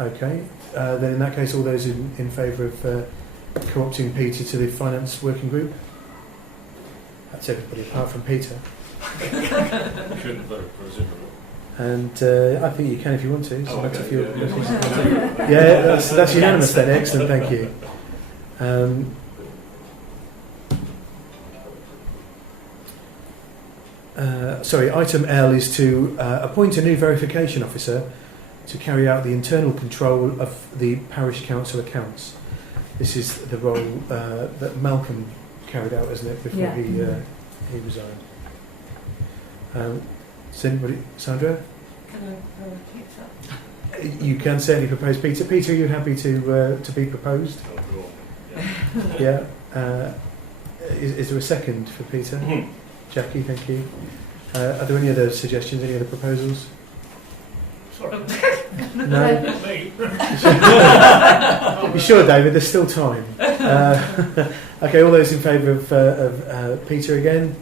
Okay, then in that case, all those in favour of co-opting Peter to the finance working group? That's everybody apart from Peter. Shouldn't vote, presumably. And I think you can if you want to. So that's okay, if you're, yeah. yeah, that's unanimous then. Excellent, thank you. Sorry, item L is to appoint a new verification officer to carry out the internal control of the parish council accounts. This is the role that Malcolm carried out, isn't it, before he resigned. Does anybody, Sandra? Can I repeat that? You can certainly propose Peter. Peter, are you happy to be proposed? Oh, cool. Yeah. Yeah. Is there a second for Peter? Jackie, thank you. Are there any other suggestions, any other proposals? Sorry. No? Me. You sure, David? There's still time. Okay, all those in favour of Peter again?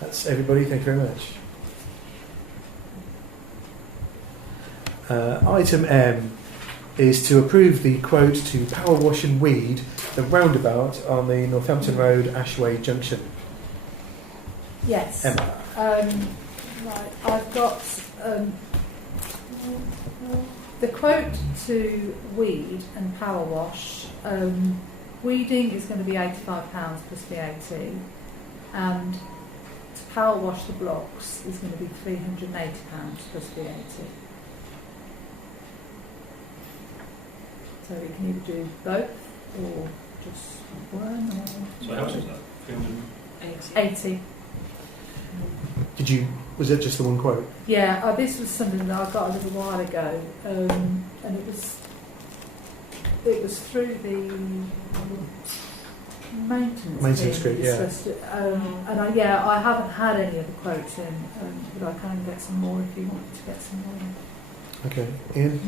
That's everybody, thank you very much. Item M is to approve the quote to power wash and weed the roundabout on the Northampton Road Ashway Junction. Yes. Emma. Right, I've got the quote to weed and power wash. Weeding is going to be £85 plus VAT, and to power wash the blocks is going to be £380 plus VAT. So we can either do both or just one or So how much is that? 380. 80. Was it just the one quote? Yeah, this was something that I got a little while ago, and it was through the maintenance group, yeah. And I haven't had any of the quotes in, but I can get some more if you want to get some more. Okay, Ian?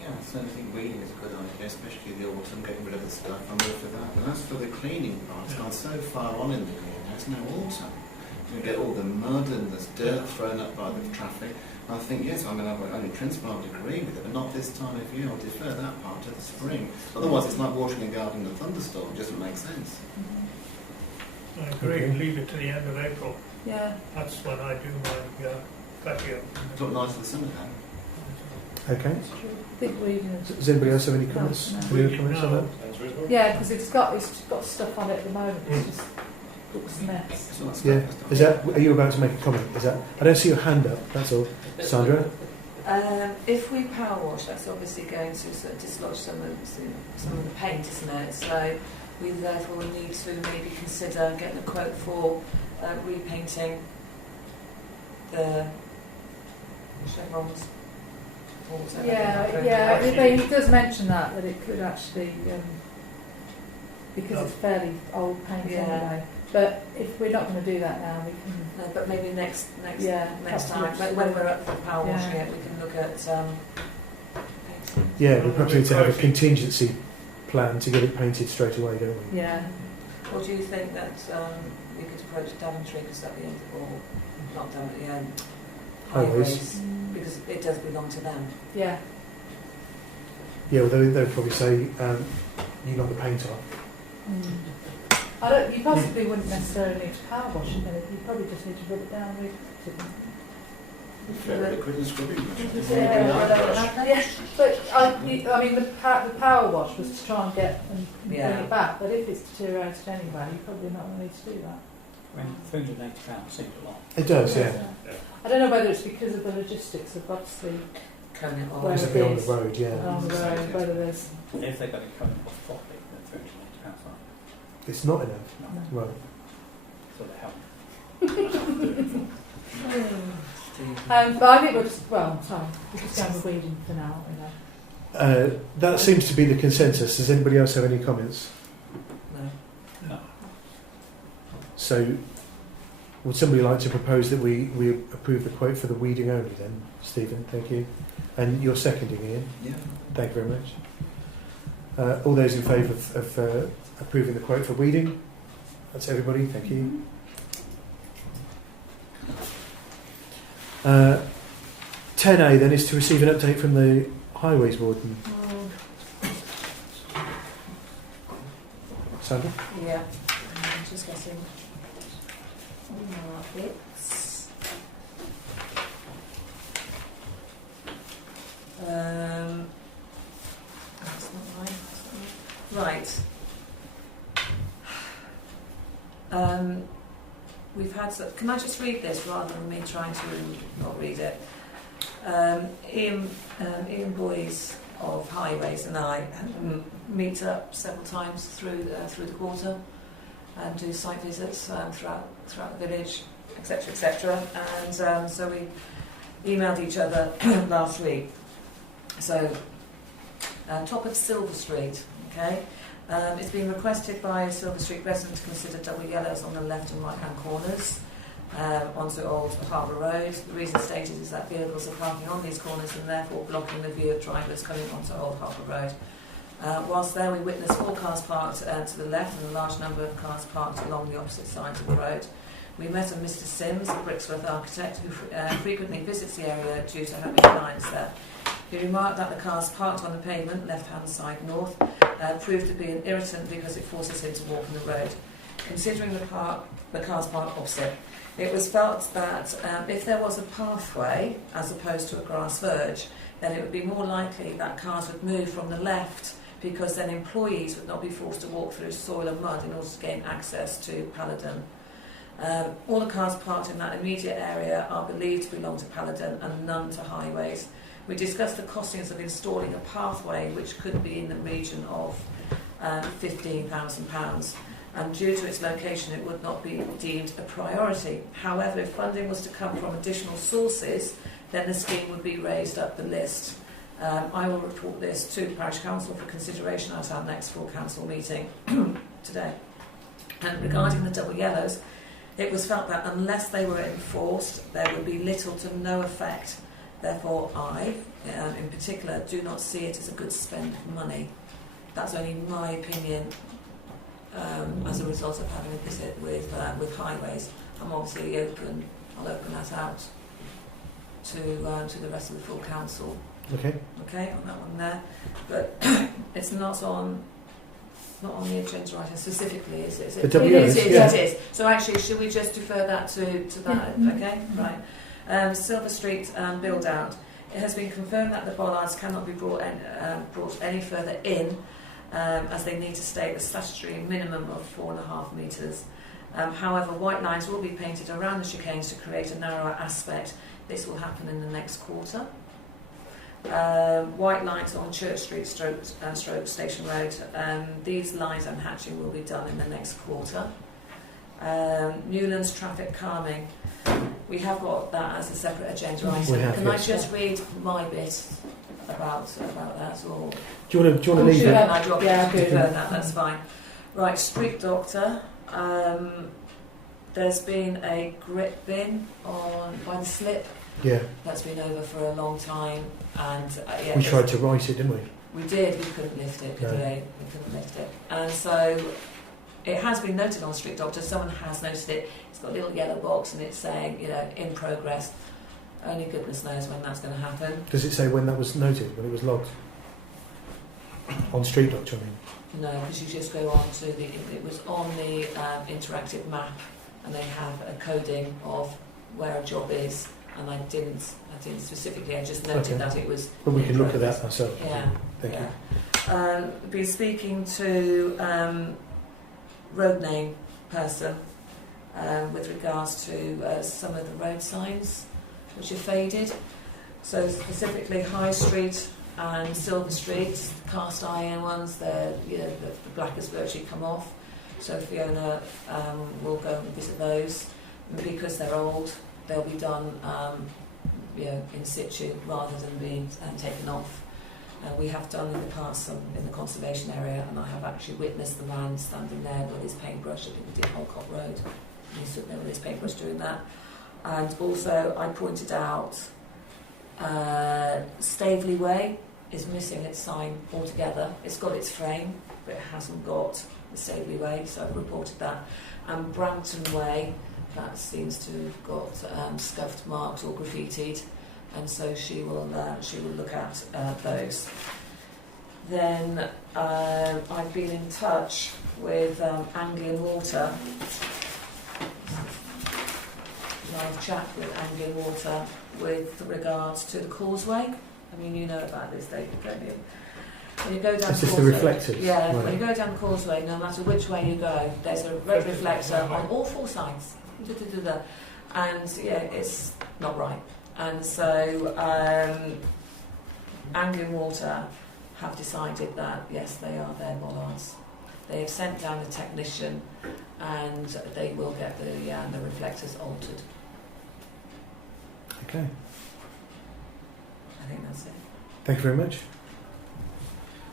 Yeah, I certainly think weeding is a good idea, especially the autumn, getting rid of the stuff. I'm all for that. But as for the cleaning part, it's gone so far on in the year, there's no autumn. You get all the mud and there's dirt thrown up by the traffic. And I think, yes, I mean, in principle I would agree with it, but not this time of year. I'll defer that part to the spring. Otherwise, it's like watering a garden in a thunderstorm. It doesn't make sense. I agree. Leave it to the end of April. Yeah. That's when I do my patio. It's not nice for the summertime. Okay. I think weeding. Does anybody else have any comments? Any other comments on that? Sounds reasonable. Yeah, because it's got stuff on it at the moment. It's just looks a mess. It's not Yeah. stuff, Is that? Are you about to make a comment? Is that? I don't see your hand up. That's all. Sandra. If we power wash, that's obviously going to sort of dislodge some of the paint, isn't it? So we therefore need to maybe consider getting a quote for repainting the chevrons. or whatever Yeah. He does mention that it could actually, because it's fairly old paint anyway. But if we're not going to do that now, we can. No, but maybe next perhaps time, next when we're up for power Yeah. washing it, we can look at painting. Yeah, we perhaps need to have a contingency plan to get it painted straight away, don't we? Yeah. Or do you think that we could approach Daventry because at the end, or not Daventry, Highways, because it does belong to them. Yeah. Yeah, well, they'll probably say you got the paint on. You possibly wouldn't necessarily need to power wash it, then. You probably just need to rub it down with. Fair liquid and scrubbing. Yeah, but I mean, the power wash was to try and bring it back. But if it's deteriorated anyway, you're probably not going to need to do that. I mean, £380 seems a lot. It does, yeah. I don't know whether it's because of the logistics of obviously Cone it where off. It's it a bit on is, the road, yeah. on the road, whether there's. If they're going to come off properly, then £380 right. It's not enough. No. Right. So they help. But I think we'll just go with weeding for now. That seems to be the consensus. Does anybody else have any comments? No. So, would somebody like to propose that we approve the quote for the weeding only then? Stephen, thank you. And you're seconding, Ian? Yeah. Thank you very much. All those in favour of approving the quote for weeding? That's everybody, thank you. 10A then is to receive an update from the Highways Warden. Sandra? Yeah, I'm just getting more bits. That's not mine. Right. We've had. Can I just read this rather than me trying to not read it? Ian Boyes of Highways and I meet up several times through the quarter and do site visits throughout the village, etc., etc. And so we emailed each other last week. So top of Silver Street, okay. It's been requested by a Silver Street resident to consider double yellows on the left and right hand corners onto Old Harbour Road. The reason stated is that vehicles are parking on these corners and therefore blocking the view of drivers coming onto Old Harbour Road. Whilst there, we witnessed 4 cars parked to the left and a large number of cars parked along the opposite sides of the road. We met a Mr Sims, a Brixworth architect, who frequently visits the area due to having clients there. He remarked that the cars parked on the pavement, left-hand side north, proved to be an irritant because it forces him to walk on the road. Considering the cars parked opposite, it was felt that if there was a pathway, as opposed to a grass verge, then it would be more likely that cars would move from the left, because then employees would not be forced to walk through soil and mud in order to gain access to Paladin. All the cars parked in that immediate area are believed to belong to Paladin and none to highways. We discussed the costings of installing a pathway which could be in the region of £15,000, and due to its location it would not be deemed a priority. However, if funding was to come from additional sources, then the scheme would be raised up the list. I will report this to Parish Council for consideration at our next full council meeting today. And regarding the double yellows, it was felt that unless they were enforced, there would be little to no effect. Therefore, I, in particular, do not see it as a good spend of money. That's only my opinion as a result of having a visit with highways. I'm obviously open. I'll open that out to the rest of the full council. Okay. Okay, on that one there, but it's not on the agenda item specifically, is it? The WS, it is. So actually, should we just defer that to that? Okay, right. Silver Street build out. It has been confirmed that the bollards cannot be brought any further in, as they need to stay at the statutory minimum of 4.5 metres. However, white lines will be painted around the chicanes to create a narrower aspect. This will happen in the next quarter. White lines on Church Street stroke Station Road. These lines and hatching will be done in the next quarter. Newlands traffic calming. We have got that as a separate agenda item. Can I just read my bit about that? Or do you want to leave it? That's fine. Right, street doctor. There's been a grit bin by the slip. Yeah. That's been over for a long time, and we tried to write it, didn't we? We did. We couldn't lift it, could we? We couldn't lift it, and so it has been noted on Street Doctor. Someone has noticed it. It's got a little yellow box, and it's saying, in progress. Only goodness knows when that's going to happen. Does it say when that was noted? When it was logged? On Street Doctor, I mean. No, because you just go on to it was on the interactive map, and they have a coding of where a job is. And I didn't specifically. I just noted that it was. But we can look at that ourselves. Yeah. Thank you. Been speaking to road name person with regards to some of the road signs which are faded. So specifically High Street and Silver Street, cast iron ones. The black has virtually come off. So Fiona will go and visit those, and because they're old. They'll be done, in situ rather than being taken off. We have done in the past some in the conservation area, and I have actually witnessed the man standing there with his paintbrush. I think we did Holcott Road. And he stood there with his paintbrush doing that. And also, I pointed out Staveley Way is missing its sign altogether. It's got its frame, but it hasn't got the Staveley Way, so I've reported that. And Brampton Way. That seems to have got scuffed marks or graffitied, and so she will look at those. Then I've been in touch with Anglian Water. Live chat with Anglian Water with regards to the causeway. I mean, you know about this, David, don't you? When you go down it's the just causeway, the reflectors. yeah. Right. When you go down the causeway, no matter which way you go, there's a red reflector on all 4 sides. And it's not right. And so Anglian Water have decided that yes, they are their bollards. They have sent down a technician, and they will get the reflectors altered. Okay. I think that's it. Thank you very much.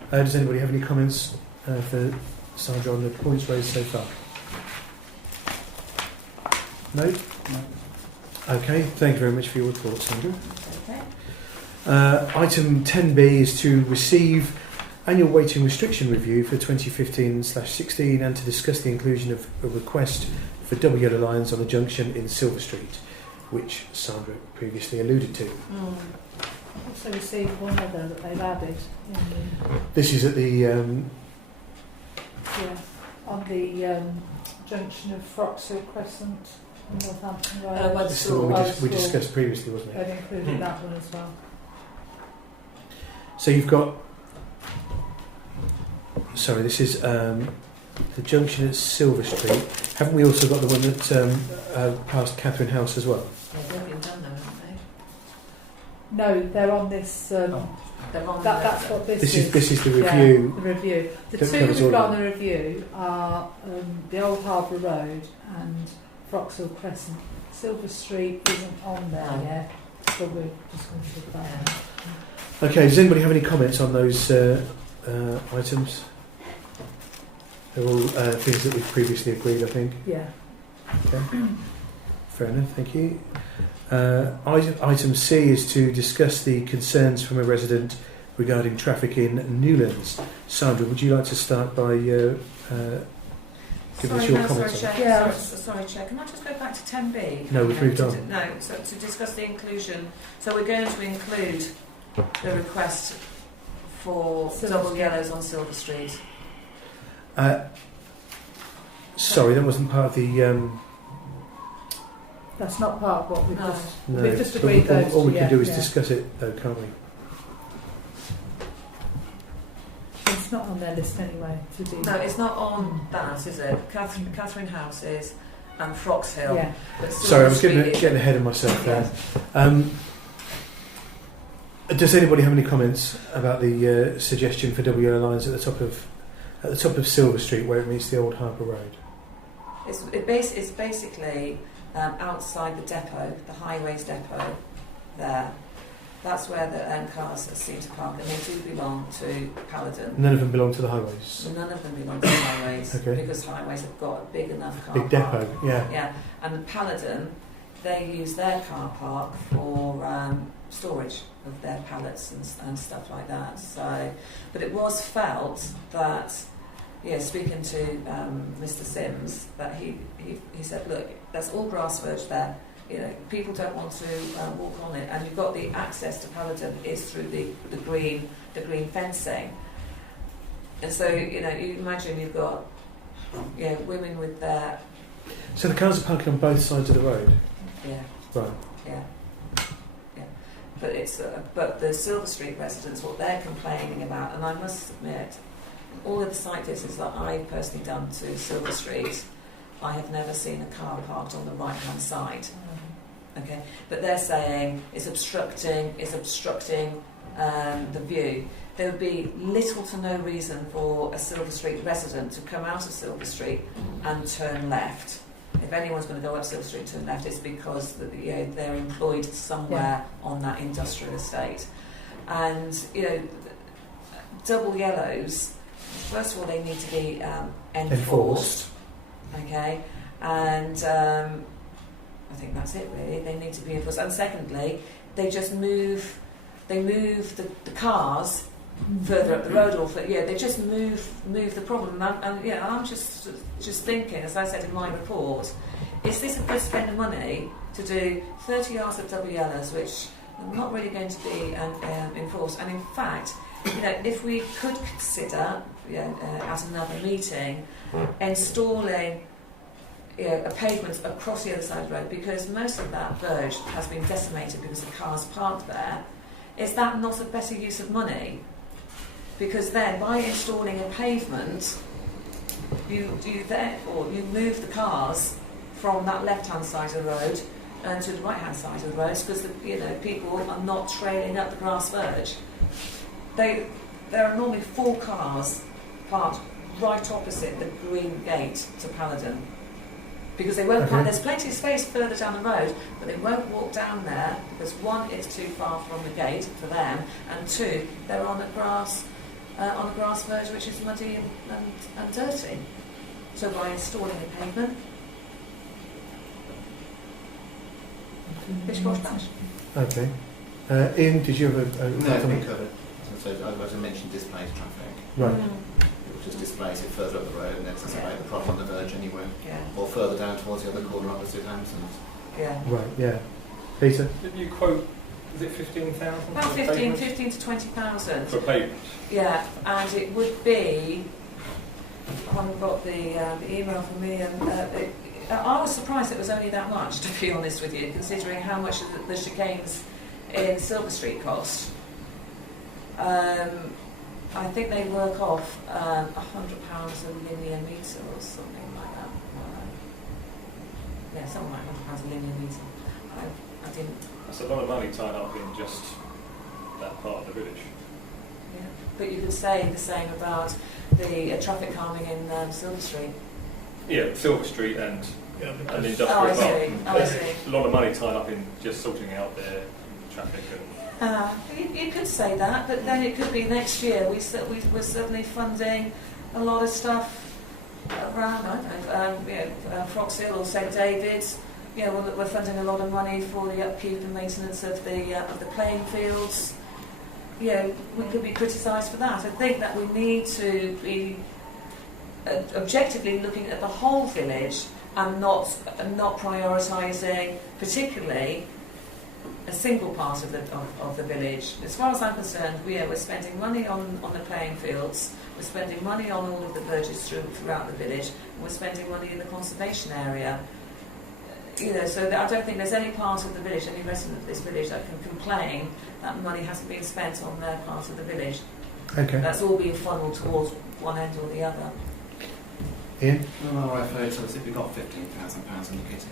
Does anybody have any comments for Sandra on the points raised so far? No? No. Okay, thank you very much for your report, Sandra. Okay. Item 10B is to receive annual weighting restriction review for 2015/16 and to discuss the inclusion of a request for double yellow lines on the junction in Silver Street, which Sandra previously alluded to. I've also received one other that they've added in the, This is at the on the junction of Froxhill Crescent and Northampton Road. By the this is the one we, school. we discussed previously, wasn't it? They've included that one as well. So you've got. Sorry, this is the junction at Silver Street. Haven't we also got the one that past Catherine House as well? Yeah, they've been done though, haven't they? No, they're on this. They're on That's what this is. This is the Yeah, review. the review. The that two covers we've all got of on the review are the Old Harbour Road and Froxhill Crescent. Silver Street isn't on there No. yet, so we're just going to look at that. Okay, does anybody have any comments on those items? They're all things that we've previously agreed, I think. Yeah. Okay. Fair enough, thank you. Item C is to discuss the concerns from a resident regarding traffic in Newlands. Sandra, would you like to start by giving us your comments on it? Yeah. Sorry, Chair. Can I just go back to 10B? No, we've moved on. No, so to discuss the inclusion. So we're going to include the request for Silver double Street. yellows on Silver Street. Sorry, that wasn't part of the... That's not part of what we've No. just... no, We've just but agreed those all we two, can do yeah, is yeah. discuss it, though, can't we? It's not on their list anyway to do. No, it's not on that, is it? Catherine House is and Froxhill. Yeah. But Silver Sorry, I was Street is- getting ahead of myself there. Yeah. Does anybody have any comments about the suggestion for double yellow lines at the top of Silver Street, where it meets the Old Harbour Road? It's basically outside the depot, the highways depot there. That's where the cars seem to park, and they do belong to Paladin. None of them belong to the highways. None of them belong to highways Okay. because highways have got a big enough car Big park. depot, yeah. Yeah, and the Paladin, they use their car park for storage of their pallets and stuff like that. So, but it was felt that, yeah, speaking to Mr. Sims, that he said, look, that's all grass verge there. You know, people don't want to walk on it, and you've got the access to Paladin is through the green fencing. And so, you know, you imagine you've got, yeah, women with their, So the cars are parking on both sides of the road? yeah, Right. yeah. But it's but the Silver Street residents, what they're complaining about, and I must admit, all of the site visits that I've personally done to Silver Street, I have never seen a car parked on the right hand side. Okay, but they're saying it's obstructing the view. There would be little to no reason for a Silver Street resident to come out of Silver Street and turn left. If anyone's going to go up Silver Street and turn left, it's because they're employed somewhere on that industrial estate. And, you know, double yellows, first of all, they need to be enforced. Okay, and I think that's it really. They need to be enforced. And secondly, they just move the cars further up the road, or they just move the problem. And I'm just thinking, as I said in my report, is this a good spend of money to do 30 yards of double yellows, which are not really going to be enforced? And in fact, you know, if we could consider at another meeting installing a pavement across the other side of the road, because most of that verge has been decimated because the cars parked there. Is that not a better use of money? Because then, by installing a pavement, you move the cars from that left-hand side of the road to the right-hand side of the road, because people are not trailing up the grass verge. There are normally 4 cars parked right opposite the green gate to Paladin, because they won't. Okay. There's plenty of space further down the road, but they won't walk down there because 1, it's too far from the gate for them, and 2, they're on a grass on a grass verge which is muddy and dirty. So by installing a pavement, bish bosh bash. Okay. Ian, did you have a No, it's been covered. So as I mentioned, displaced traffic. Right. It just displays it further up the road and exacerbate the problem on the verge anywhere. Yeah. Or further down towards the other corner opposite Hamptons. Yeah. Right, yeah. Peter? Did you quote, is it 15,000? About 15 to 20,000. For pavement? Yeah, and it would be. I haven't got the email from me, and I was surprised it was only that much, to be honest with you, considering how much the chicanes in Silver Street cost. I think they work off £100 a linear metre or something like that. Yeah, something like £100 a linear metre. I didn't. That's a lot of money tied up in just that part of the village. Yeah, but you could say the same about the traffic calming in Silver Street. Yeah, Silver Street and because industrial Oh, I park. see. Oh, I see. A lot of money tied up in just sorting out their traffic and You could say that, but then it could be next year. We're certainly funding a lot of stuff around, I don't know, Frox Hill or St David's. You know, we're funding a lot of money for the upkeep and maintenance of the playing fields. You know, we could be criticised for that. I think that we need to be objectively looking at the whole village and not prioritising particularly a single part of the village. As far as I'm concerned, we're spending money on the playing fields, we're spending money on all of the verges throughout the village, and we're spending money in the conservation area. You know, so I don't think there's any part of the village, any resident of this village that can complain that money hasn't been spent on their part of the village. Okay. That's all being funneled towards one end or the other. Ian? Well, I refer to as if we got £15,000 in the kitty.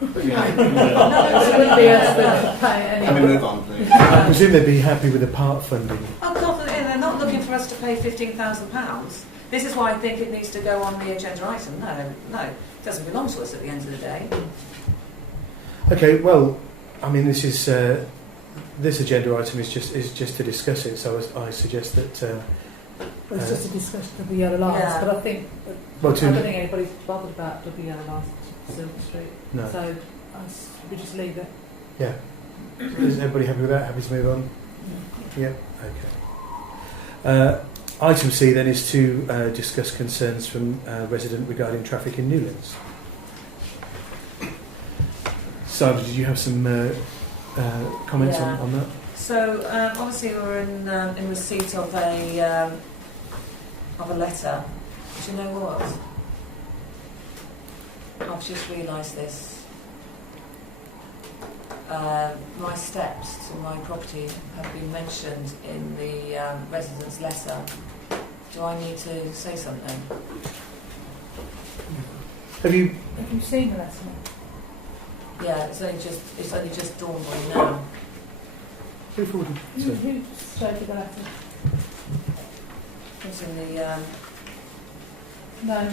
But No, it wouldn't be us that pay Can we any. move on, please? I presume they'd be happy with the part funding. Oh God, they're not looking for us to pay £15,000. This is why I think it needs to go on the agenda item. No, it doesn't belong to us at the end of the day. Okay, well, I mean, this is this agenda item is just to discuss it. So I suggest that. It's just a discussion of the yellow lines, Yeah. but I think Well, I don't think anybody's bothered about the yellow lines to Silver Street. no. So we just leave it. Yeah. Is everybody happy with that? Happy to move on? Yeah. Okay. Item C then is to discuss concerns from resident regarding traffic in Newlands. Sandra, did you have some comments Yeah. on that? So obviously we're in receipt of a letter. Do you know what? I've just realised this. My steps to my property have been mentioned in the resident's letter. Do I need to say something? Have you? Have you seen the letter? Yeah, it's only just dawned on me now. Who forwarded? Who Sorry. showed you the letter? It's in the No.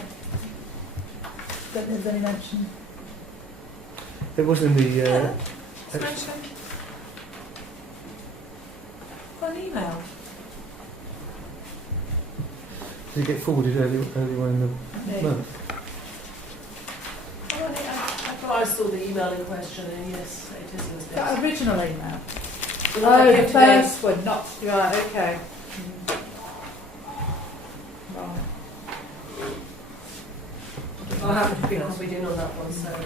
Don't think there's any mention. It was in the. yeah, it's mentioned. Got an email. Did it get forwarded early on in the month? Oh, I thought I saw the email in question, and yes, it is in this. That original email. The one that Oh, came the to me. first one, not right. Okay. Right. I'll have to be copied in on that one, so yeah.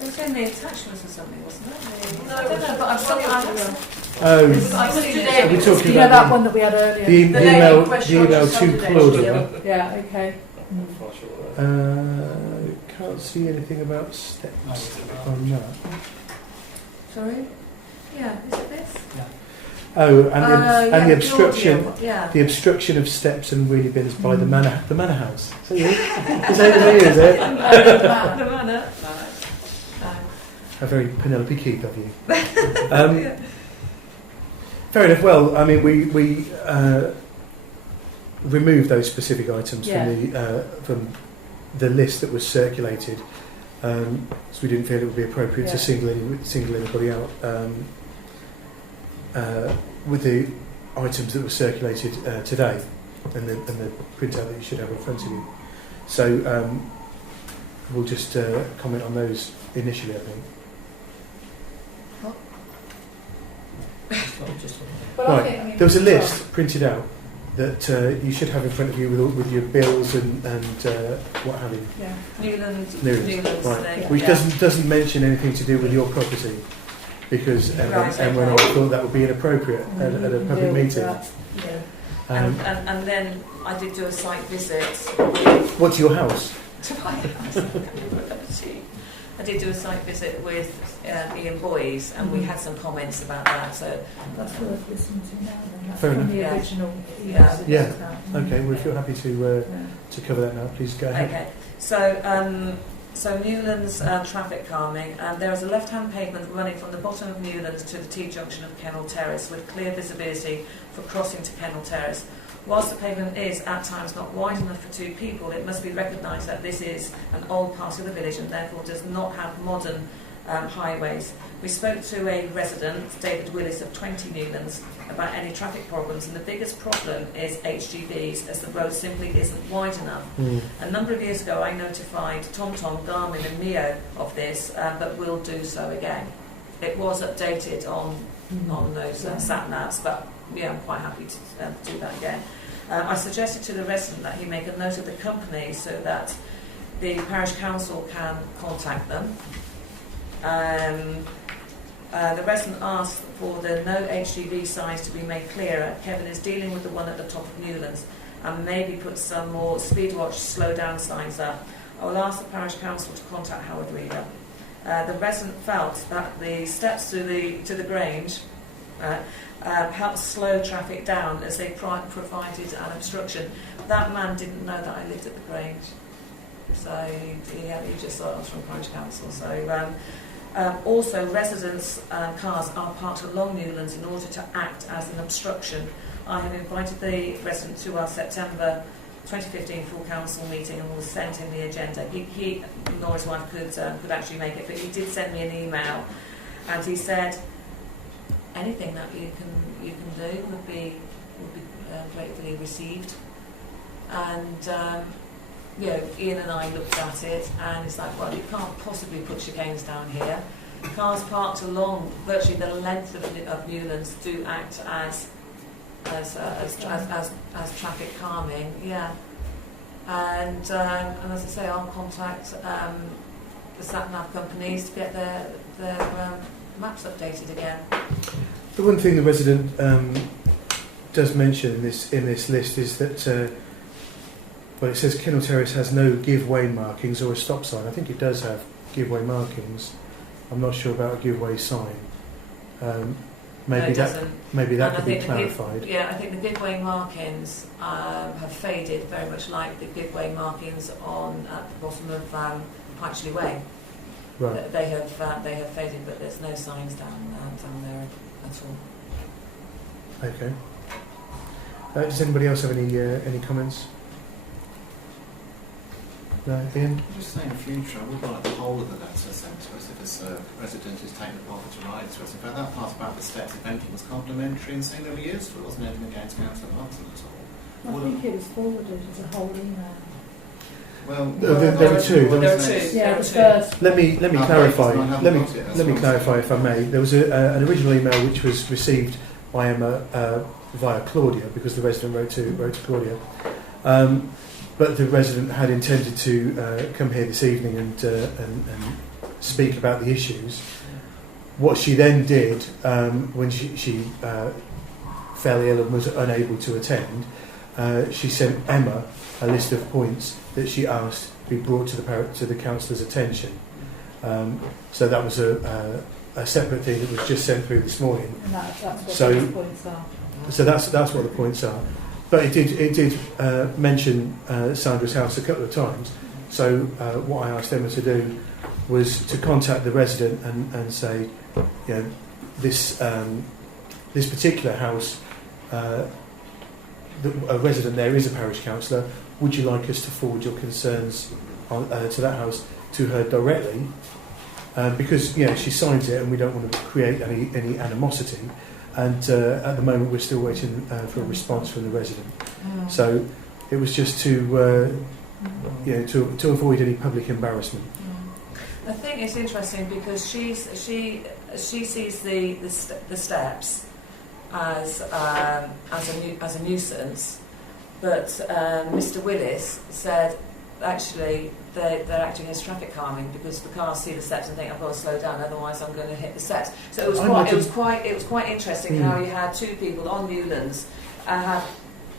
It was in the attachments or something, wasn't it? No, I don't know, but I've still Oh, I've seen today. Are we talking You know about that one that we had earlier? the The lady email? in The question email just to Saturday, Claudia. Yeah. Okay. I'm not sure what that Can't see anything about steps on that. Sorry? Yeah, is it this? Oh, and the obstruction. Claudia, yeah. The obstruction of steps and wheelie bins by the manor house. Is that you? Is that you? The manor. No. A very Penelope Keith of you. Fair enough. Well, I mean, we removed those specific items from the list that was circulated, so we didn't feel it would be appropriate to single anybody out. With the items that were circulated today, and the printout that you should have in front of you. So we'll just comment on those initially, I think. But Right. I think, I mean, There was a list printed out that you should have in front of you with your bills and what have you. Yeah. Newlands Newlands, right. thing. Which yeah. doesn't mention anything to do with your property, because Emma Right, and I okay. thought that would be inappropriate at a Deal public with meeting. that. Yeah. And then I did do a site visit What's your house? to my house. I did do a site visit with Ian Boys, and we had some comments about that. So That's worth listening to now. Then. That's Fair from enough. the Yeah. original. Yeah. Yeah. Okay, well, if you're happy to cover that now, please go ahead. okay, so Newlands traffic calming. There is a left-hand pavement running from the bottom of Newlands to the T-junction of Kennel Terrace with clear visibility for crossing to Kennel Terrace. Whilst the pavement is at times not wide enough for two people, it must be recognised that this is an old part of the village and therefore does not have modern highways. We spoke to a resident, David Willis of 20 Newlands, about any traffic problems, and the biggest problem is HGVs, as the road simply isn't wide enough. A number of years ago I notified TomTom, Garmin and Mio of this, but will do so again. It was updated on those sat-navs, but yeah, I'm quite happy to do that again. I suggested to the resident that he make a note of the company so that the parish council can contact them. The resident asked for the no HGV signs to be made clearer. Kevin is dealing with the one at the top of Newlands and maybe put some more speed watch slow down signs up. I will ask the parish council to contact Howard Reader. The resident felt that the steps to the Grange helped slow traffic down as they provided an obstruction. That man didn't know that I lived at the Grange, so he just thought I was from parish council. So also residents' cars are parked along Newlands in order to act as an obstruction. I have invited the resident to our September 2015 full council meeting and will send him the agenda. He nor his wife could actually make it, but he did send me an email, and he said anything that you can do would be gratefully received. And Ian and I looked at it, and it's like, well, you can't possibly put chicanes down here. Cars parked along virtually the length of Newlands do act as traffic calming, yeah. And as I say, I'll contact the sat-nav companies to get their maps updated again. The one thing the resident does mention in this list is that well, it says Kennel Terrace has no give-way markings or a stop sign. I think it does have give-way markings. I'm not sure about a give-way sign. Maybe that could be clarified. I think the give-way markings have faded, very much like the give-way markings on at the bottom of Pychley Way. Right. They have faded, but there's no signs down there at all. Okay. Does anybody else have any comments? No, Ian? I'm just saying, in future, I would like the whole of the letter sent to us if it's a resident who's taken the bother to write to us. In fact, that part about the steps, if anything, was complimentary and saying they were useful. It wasn't anything against Councillor Martin at all. I think it was forwarded as a whole email. Well, there are two. There are two. Yeah, the first. Let me clarify. Let me what clarify, if I may. There was an original email which was received by Emma via Claudia, because the resident wrote to Claudia. But the resident had intended to come here this evening and speak about the issues. What she then did, when she fell ill and was unable to attend, she sent Emma a list of points that she asked be brought to the councillor's attention. So that was a separate thing that was just sent through this morning. And that's what So- those points are. So that's what the points are. But it did mention Sandra's house a couple of times. So what I asked Emma to do was to contact the resident and say, you know, this particular house, a resident there is a parish councillor. Would you like us to forward your concerns to that house to her directly? Because she signs it, and we don't want to create any animosity. and at the moment we're still waiting for a response from the resident. So it was just to to avoid any public embarrassment. I think it's interesting because she sees the steps as a nuisance, but Mr. Willis said actually they're acting as traffic calming because the cars see the steps and think I've got to slow down, otherwise I'm going to hit the steps. So it was quite interesting how you had two people on Newlands have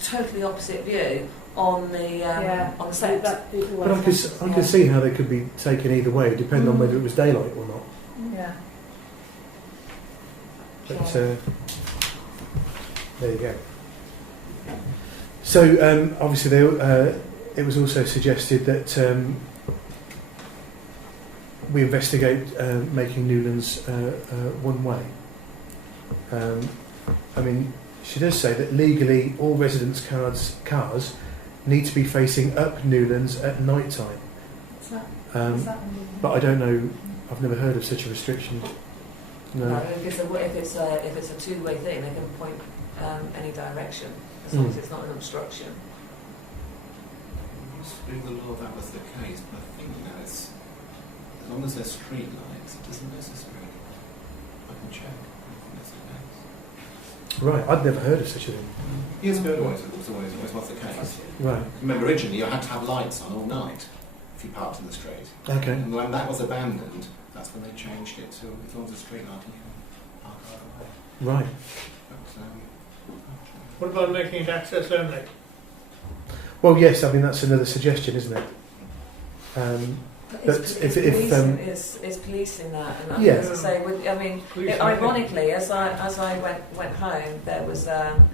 totally opposite view on the steps. But I could see how they could be taken either way, depending on whether it was daylight or not. Yeah. But there you go. So obviously it was also suggested that we investigate making Newlands one way. I mean, she does say that legally all residents' cars need to be facing up Newlands at night time. What's that? But I don't know. I've never heard of such a restriction. No. If it's a two-way thing, they can point any direction as long as it's not an obstruction. Used to be the law that was the case, but I think now it's as long as there's street lights, it isn't necessary. I can check. I think that's the case. Right, I'd never heard of such a thing. Years ago, it always was the case. Right. Remember, originally you had to have lights on all night if you parked in the street. Okay. And when that was abandoned, that's when they changed it to as long as there's street light, you can park either way. Right. But, What about making it access only? Well, yes. I mean, that's another suggestion, isn't it? It's policing that, and Yeah. as I say, ironically, as I went home, there was an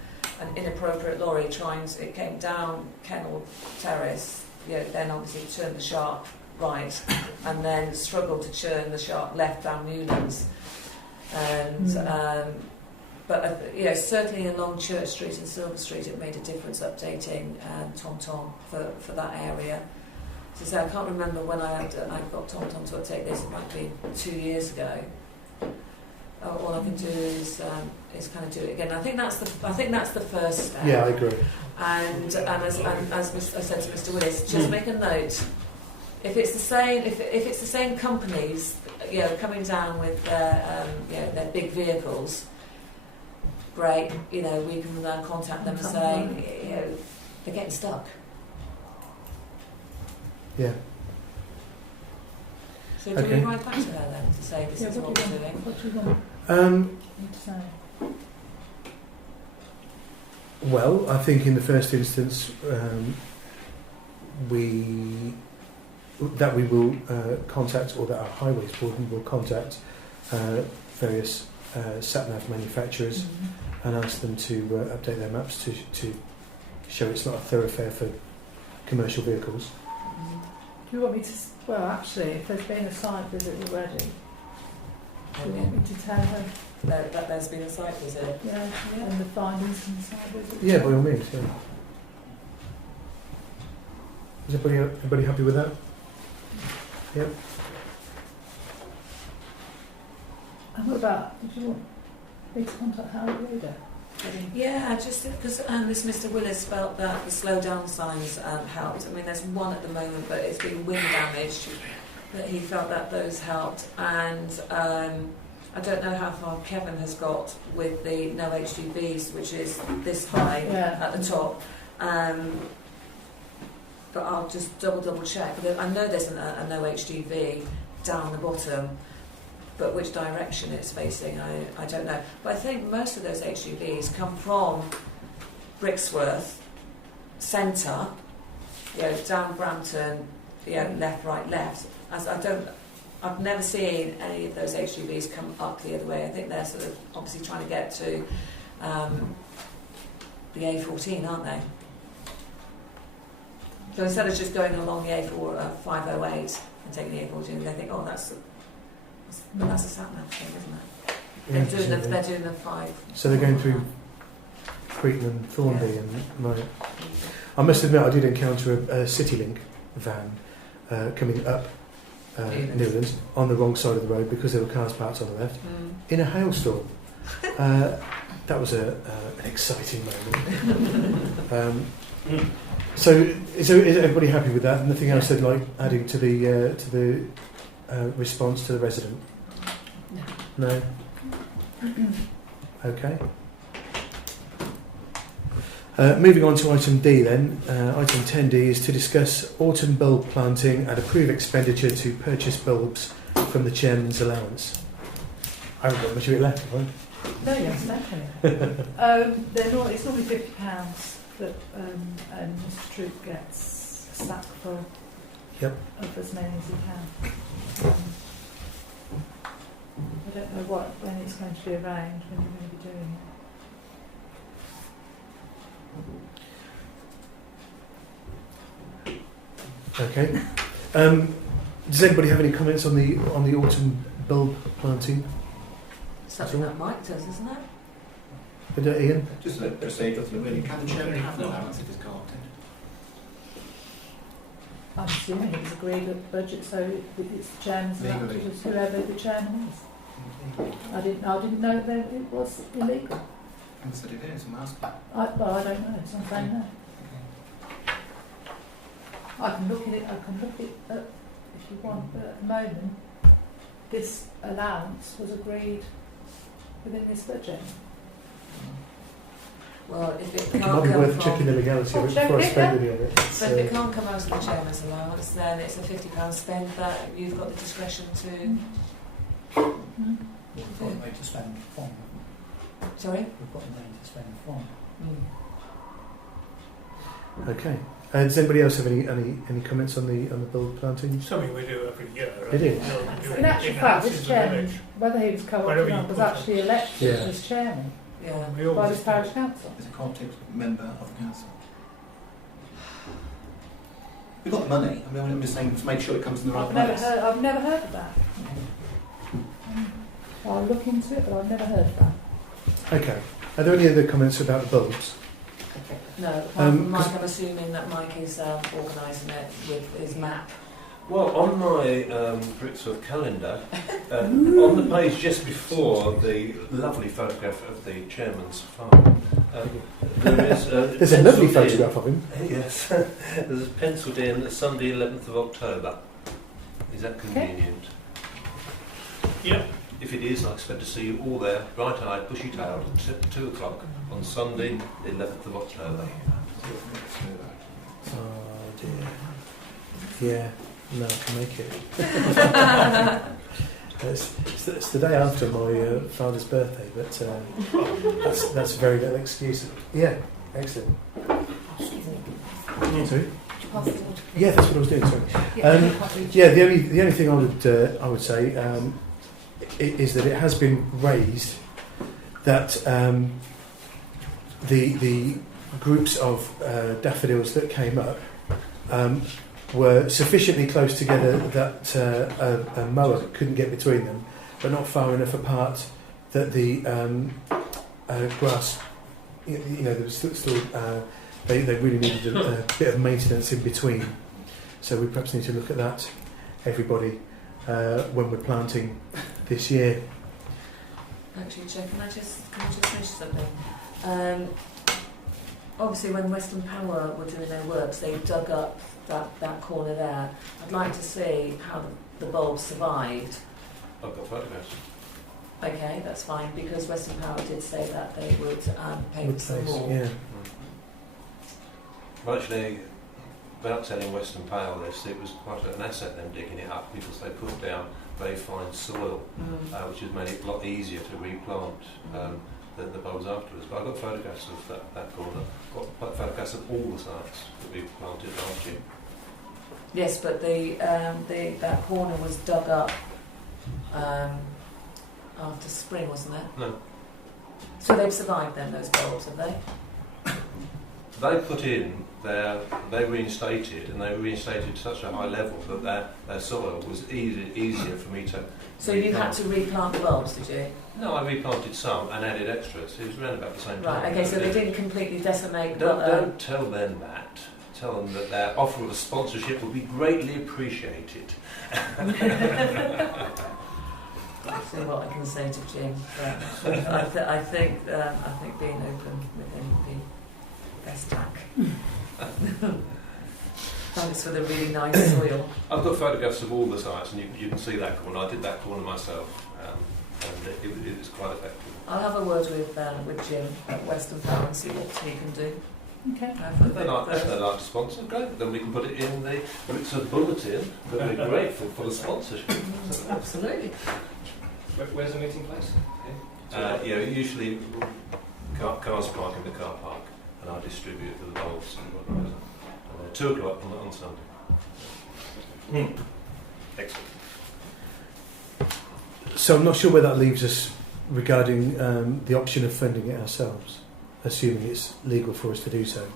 inappropriate lorry it came down Kennel Terrace, then obviously turned the sharp right, and then struggled to turn the sharp left down Newlands, and but certainly along Church Street and Silver Street, it made a difference updating TomTom for that area. So I can't remember when I got TomTom to update this. It might be 2 years ago. All I can do is kind of do it again. I think that's the first step. Yeah, I agree. And as I said to Mr. Willis, just make a note. If it's the same companies, coming down with their big vehicles, great. We can contact them and say, they're getting stuck. Yeah. So do we write back to her then to say this is what we're doing? What do you want to say? Well, I think in the first instance we will contact, or that our highways board will contact various sat-nav manufacturers and ask them to update their maps to show it's not a thoroughfare for commercial vehicles. Do you want me to? Well, actually, if there's been a site visit already, do you want me to tell her? That there's been a site visit. Yeah, and the findings from the site visit. Yeah, by all means. Yeah. Is everybody happy with that? Yep. And what about? Did you want me to contact Harry Reader? Yeah, just because this Mr. Willis felt that the slow down signs helped. I mean, there's one at the moment, but it's been wind damaged. But he felt that those helped, and I don't know how far Kevin has got with the no HGVs, which is this high at the top. But I'll just double check. I know there's a no HGV down the bottom. But which direction it's facing, I don't know. But I think most of those HGVs come from Brixworth Centre, down Brampton, left, right, left. I've never seen any of those HGVs come up the other way. I think they're sort of obviously trying to get to the A14, aren't they? So instead of just going along the A508 and taking the A14, they think, but that's a sat-nav thing, isn't it? They're doing the 5. So they're going through Cretan and Thornby and right. I must admit, I did encounter a CityLink van coming up Newlands on the wrong side of the road because there were cars parked on the left in a hailstorm. That was an exciting moment. So is everybody happy with that? Nothing else they'd like adding to the response to the resident? No. Okay. Moving on to item D then. Item 10D is to discuss autumn bulb planting and approve expenditure to purchase bulbs from the chairman's allowance. I haven't got much of it left, have I? No, yes, definitely. It's normally £50 that Mr. Troop gets a sack full of as many as he can. I don't know when it's going to be arranged, when you're going to be doing it. Okay. Does anybody have any comments on the autumn bulb planting? Something that Mike does, isn't it? Ian? Just a procedural thing, really. Can the chairman have an allowance if it's carpeted? I'm assuming it's agreed at the budget, so it's the chairman's allowed to just whoever the chairman is. I didn't know that it was illegal. I said it is, I'm asking. I don't know, so I'm saying no. I can look at it if you want, but at the moment, this allowance was agreed within this budget. Well, if it It can't might be come worth from, checking the legality of it before I spend any of it. so if it can't come out of the chairman's allowance, then it's a £50 spend that you've got the discretion to. We've got a way to spend from. Sorry? We've got a way to spend from. Okay. Does anybody else have any comments on the bulb planting? Something we do every year. It is. In actual fact, this chairman, whether he was co-opted or not, was actually elected as chairman by the parish council. As a co-opted member of the council. We've got the money. I mean, I'm just saying to make sure it comes in the right place. I've never heard of that. I'll look into it, but I've never heard of that. Okay. Are there any other comments about the bulbs? No, apart from Mike, I'm assuming that Mike is organising it with his map. Well, on my Brixworth calendar, on the page just before the lovely photograph of the chairman's farm, there is there's a lovely photograph of him. Yes, there's penciled in Sunday 11th of October. Is that convenient? Yep. If it is, I expect to see you all there, bright-eyed, bushy-tailed, at 2 o'clock on Sunday, the 11th of October. Oh dear. Yeah, no, I can make it. it's the day after my father's birthday, but that's very little excuse. Yeah, excellent. Sorry? Yeah, that's what I was doing. Sorry. Yeah, the only thing I would say is that it has been raised that the groups of daffodils that came up were sufficiently close together that a mower couldn't get between them, but not far enough apart that the grass, there was still they really needed a bit of maintenance in between. So we perhaps need to look at that, everybody, when we're planting this year. Actually, Joe, can I just finish something? Obviously, when Western Power were doing their works, they dug up that corner there. I'd like to see how the bulbs survived. I've got photographs. Okay, that's fine, because Western Power did say that they would paint some more. Yeah. Well, actually, without telling Western Power this, it was quite an asset them digging it up because they put down very fine soil, which has made it a lot easier to replant the bulbs afterwards. But I've got photographs of that corner. I've got photographs of all the sites that we planted last year. Yes, but that corner was dug up after spring, wasn't it? No. So they've survived then, those bulbs, have they? They put in they reinstated, and they reinstated to such a high level that their soil was easier for me to. So you had to replant the bulbs, did you? No, I replanted some and added extras. It was around about the same time. Right. Okay. So they didn't completely decimate. Don't tell them that. Tell them that their offer of a sponsorship will be greatly appreciated. see what I can say to Jim. But I think being open with him would be best tack. Thanks for the really nice soil. I've got photographs of all the sites, and you can see that corner. I did that corner myself, and it is quite effective. I'll have a word with Jim at Western Power and see what he can do. Okay. If they'd like to sponsor, great. Then we can put it in the Brixworth bulletin. But we're grateful for the sponsorship. Absolutely. Where's the meeting place? Usually cars park in the car park, and I distribute for the bulbs and whatnot. 2 o'clock on Sunday. Excellent. So I'm not sure where that leaves us regarding the option of funding it ourselves, assuming it's legal for us to do so.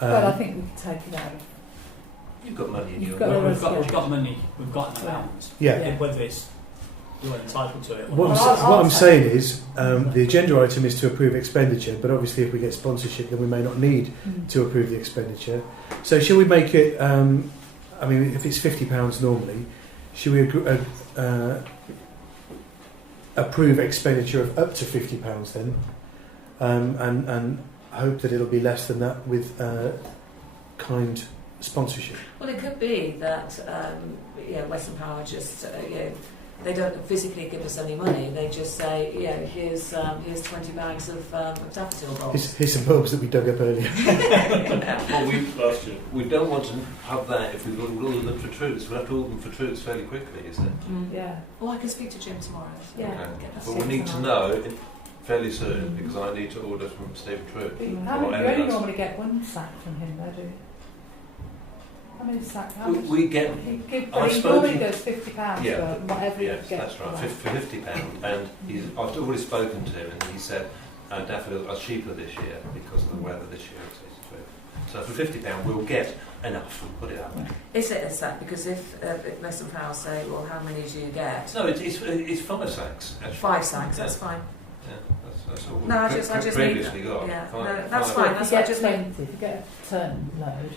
Well, I think we can take it out of. You've got money in your... got We've got money, we've got an allowance. Yeah. Whether it's you're entitled to it. What I'm saying is, the agenda item is to approve expenditure, but obviously if we get sponsorship, then we may not need to approve the expenditure. So shall we make it, if it's £50 normally, should we approve expenditure of up to £50 then, and hope that it'll be less than that with kind sponsorship? Well, it could be that Western Power just they don't physically give us any money. They just say, here's 20 bags of daffodil bulbs. Here's some bulbs that we dug up earlier. Well, we don't want to have that if we've got to order them for troops. We'll have to order them for troops fairly quickly, isn't it? Yeah. Well, I can speak to Jim tomorrow. So Yeah. Okay. But we need to know fairly soon, because I need to order from Stephen Troop. You only normally get one sack from him, though, do you? How many sacks? We get... He normally goes £50 for whatever you get. That's right, for £50. And I've already spoken to him, and he said daffodils are cheaper this year because of the weather this year. So for £50 we'll get enough, put it that way. Is it a sack? Because if Western Power say, well, how many do you get? No, it's 5 sacks, actually. 5 sacks, that's fine. Yeah, that's all No, I just previously need, got. Yeah, Five, that's five. fine. That's what I just need. If you get a ton load,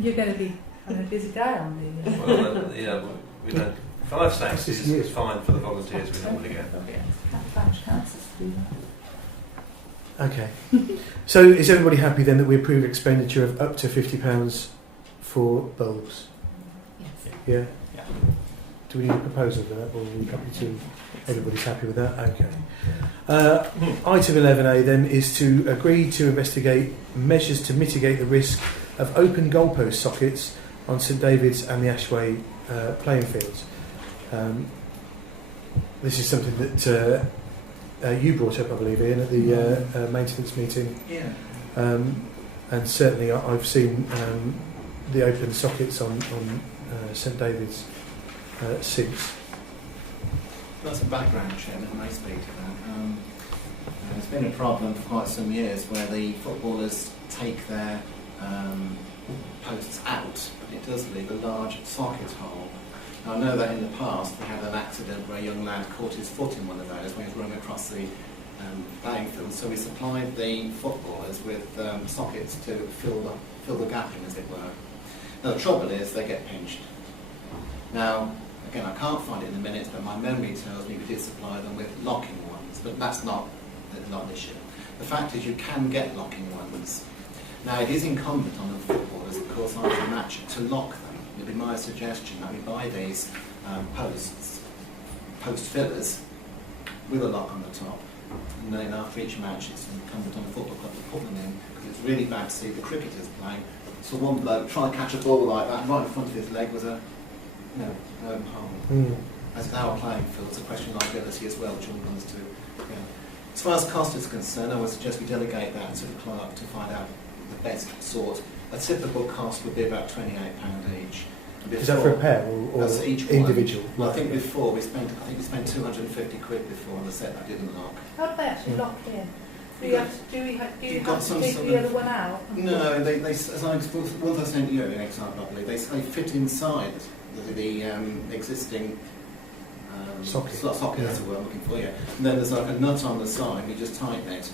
you're going to be having a busy day on the... Well, we don't... 5 sacks is fine for the volunteers we normally get. Okay. So is everybody happy then that we approve expenditure of up to £50 for bulbs? Yes. Yeah? Yeah. Do we need a proposal for that, or are we happy to... Everybody's happy with that? Okay. Item 11A then is to agree to investigate measures to mitigate the risk of open goalpost sockets on St David's and the Ashway playing fields. This is something that you brought up, I believe, Ian, at the maintenance meeting. Yeah. And certainly I've seen the open sockets on St David's since. That's a background, Chairman, I may speak to that. There's been a problem for quite some years where the footballers take their posts out, but it does leave a large socket hole. Now, I know that in the past we had an accident where a young lad caught his foot in one of those when he was running across the playing field, so we supplied the footballers with sockets to fill the gap in, as it were. Now, the trouble is they get pinched. Now, again, I can't find it in the minutes, but my memory tells me we did supply them with locking ones, but that's not an issue. The fact is you can get locking ones. Now, it is incumbent on the footballers, of course, after the match to lock them. It would be my suggestion that we buy these post fillers with a lock on the top, and then after each match it's incumbent on the football club to put them in, because it's really bad to see the cricketers playing. So one bloke try to catch a ball like that, right in front of his leg was a hole. As in our playing field, it's a question of liability as well, which all runs to. Yeah. As far as cost is concerned, I would suggest we delegate that to the clerk to find out the best sort. A typical cost would be about £28 each. Is that for a pair or each individual? Well, I think before we spent £250 before on the set that didn't lock. How do they actually lock in? Do you have to take the other one out? No, they as I once I sent you an example, I believe they fit inside the existing socket, that's the word I'm looking for, yeah. And then there's like a nut on the side, you just tighten it,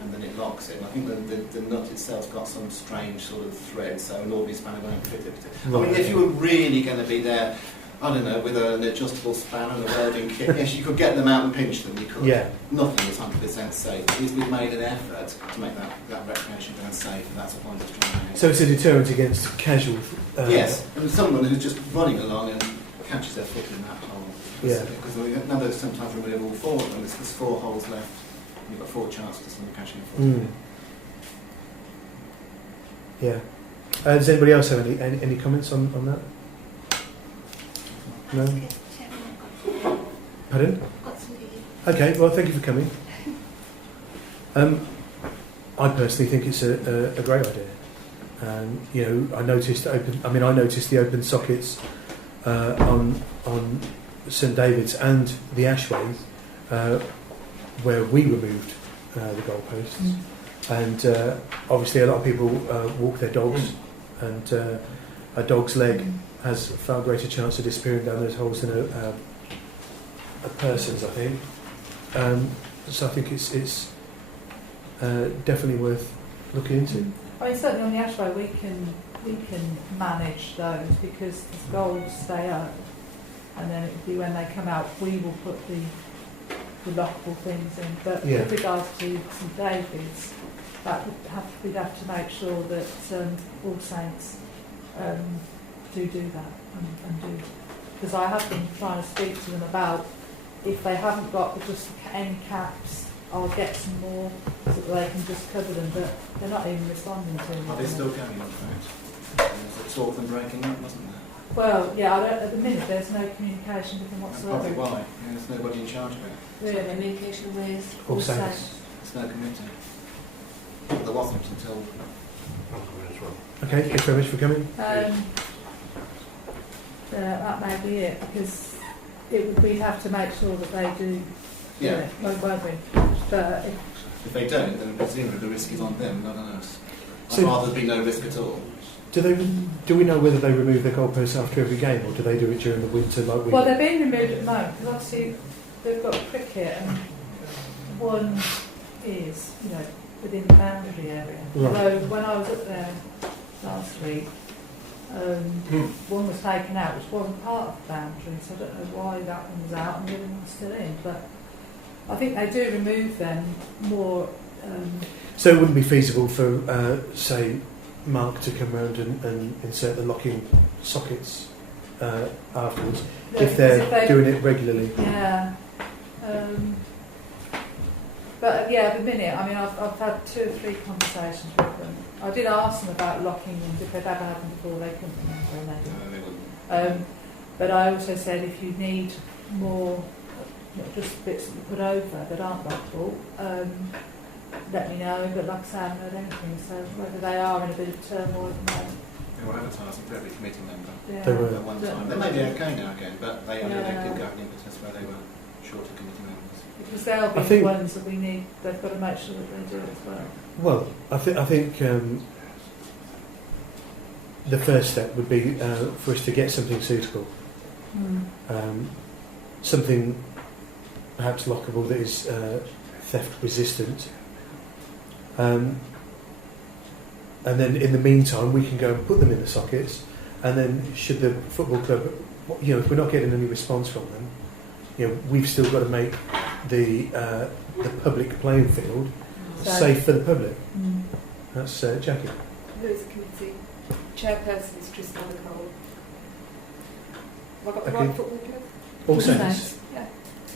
and then it locks it. And I think the nut itself's got some strange sort of thread, so an ordinary spanner won't fit it. Right. I mean, if you were really going to be there I don't know, with an adjustable span and a welding kit. Yes, you could get them out and pinch them, you could. Yeah. Nothing is 100% safe. At least we've made an effort to make that recreation ground safe, and that's what I'm just trying to make. So it's a deterrent against casual... yes, and someone who's just running along and catches their foot in that hole. Yeah. Because now they sometimes remove all 4 of them, there's 4 holes left. You've got 4 chances of someone catching your foot. Yeah. Does anybody else have any comments on that? No? Pardon? Okay, well, thank you for coming. I personally think it's a great idea. You know, I noticed the open sockets on St David's and the Ashway where we removed the goalposts. And obviously a lot of people walk their dogs, and a dog's leg has a far greater chance of disappearing down those holes than a person's, I think. So I think it's definitely worth looking into. I mean, certainly on the Ashway we can manage those because the goals stay up, and then it would be when they come out we will put the lockable things in. But with regards to St David's, we'd have to make sure that All Saints do that and do, because I have been trying to speak to them about if they haven't got just any caps, I'll get some more so that they can just cover them, but they're not even responding to them. Are they still going, in fact? There's a talk of them breaking up, wasn't there? Well, yeah, at the minute there's no communication with them whatsoever. Probably why. There's nobody in charge of it. Really? Communication with All Saints. There's no committee. There wasn't until... Okay, thanks very much for coming. That may be it, because we'd have to make sure that they do. Yeah. Won't we? But if they don't, then presumably the risk is on them, not on us. So I'd rather there be no risk at all. Do we know whether they remove their goalposts after every game, or do they do it during the winter like we do? Well, they're being removed at the moment, because obviously they've got cricket, and one is, within the boundary area. Right. So when I was up there last week, one was taken out, which wasn't part of the boundary, so I don't know why that one was out and the other one's still in. But I think they do remove them more. So it wouldn't be feasible for, say, Mark to come round and insert the locking sockets afterwards, if they're doing it regularly? Yeah. But at the minute, I mean, I've had 2 or 3 conversations with them. I did ask them about locking them, if they'd ever had them before, they couldn't remember, and they didn't. But I also said if you need more, not just bits that you put over that aren't lockable, let me know. But like I say, I haven't heard anything, so whether they are in a bit of turmoil at the moment. They were advertising for every committee member They were. at one time. They may be okay now again, but they did go out in impetus where they were short of committee members. Because they'll be the ones that we need. They've got to make sure that they do it as well. Well, I think the first step would be for us to get something suitable, something perhaps lockable that is theft resistant, and then in the meantime we can go and put them in the sockets, and then should the football club, if we're not getting any response from them, we've still got to make the public playing field safe for the public. That's Jackie. There is a committee. Chairperson is Chris Cole. Have I got the right football club? All Saints. Yeah.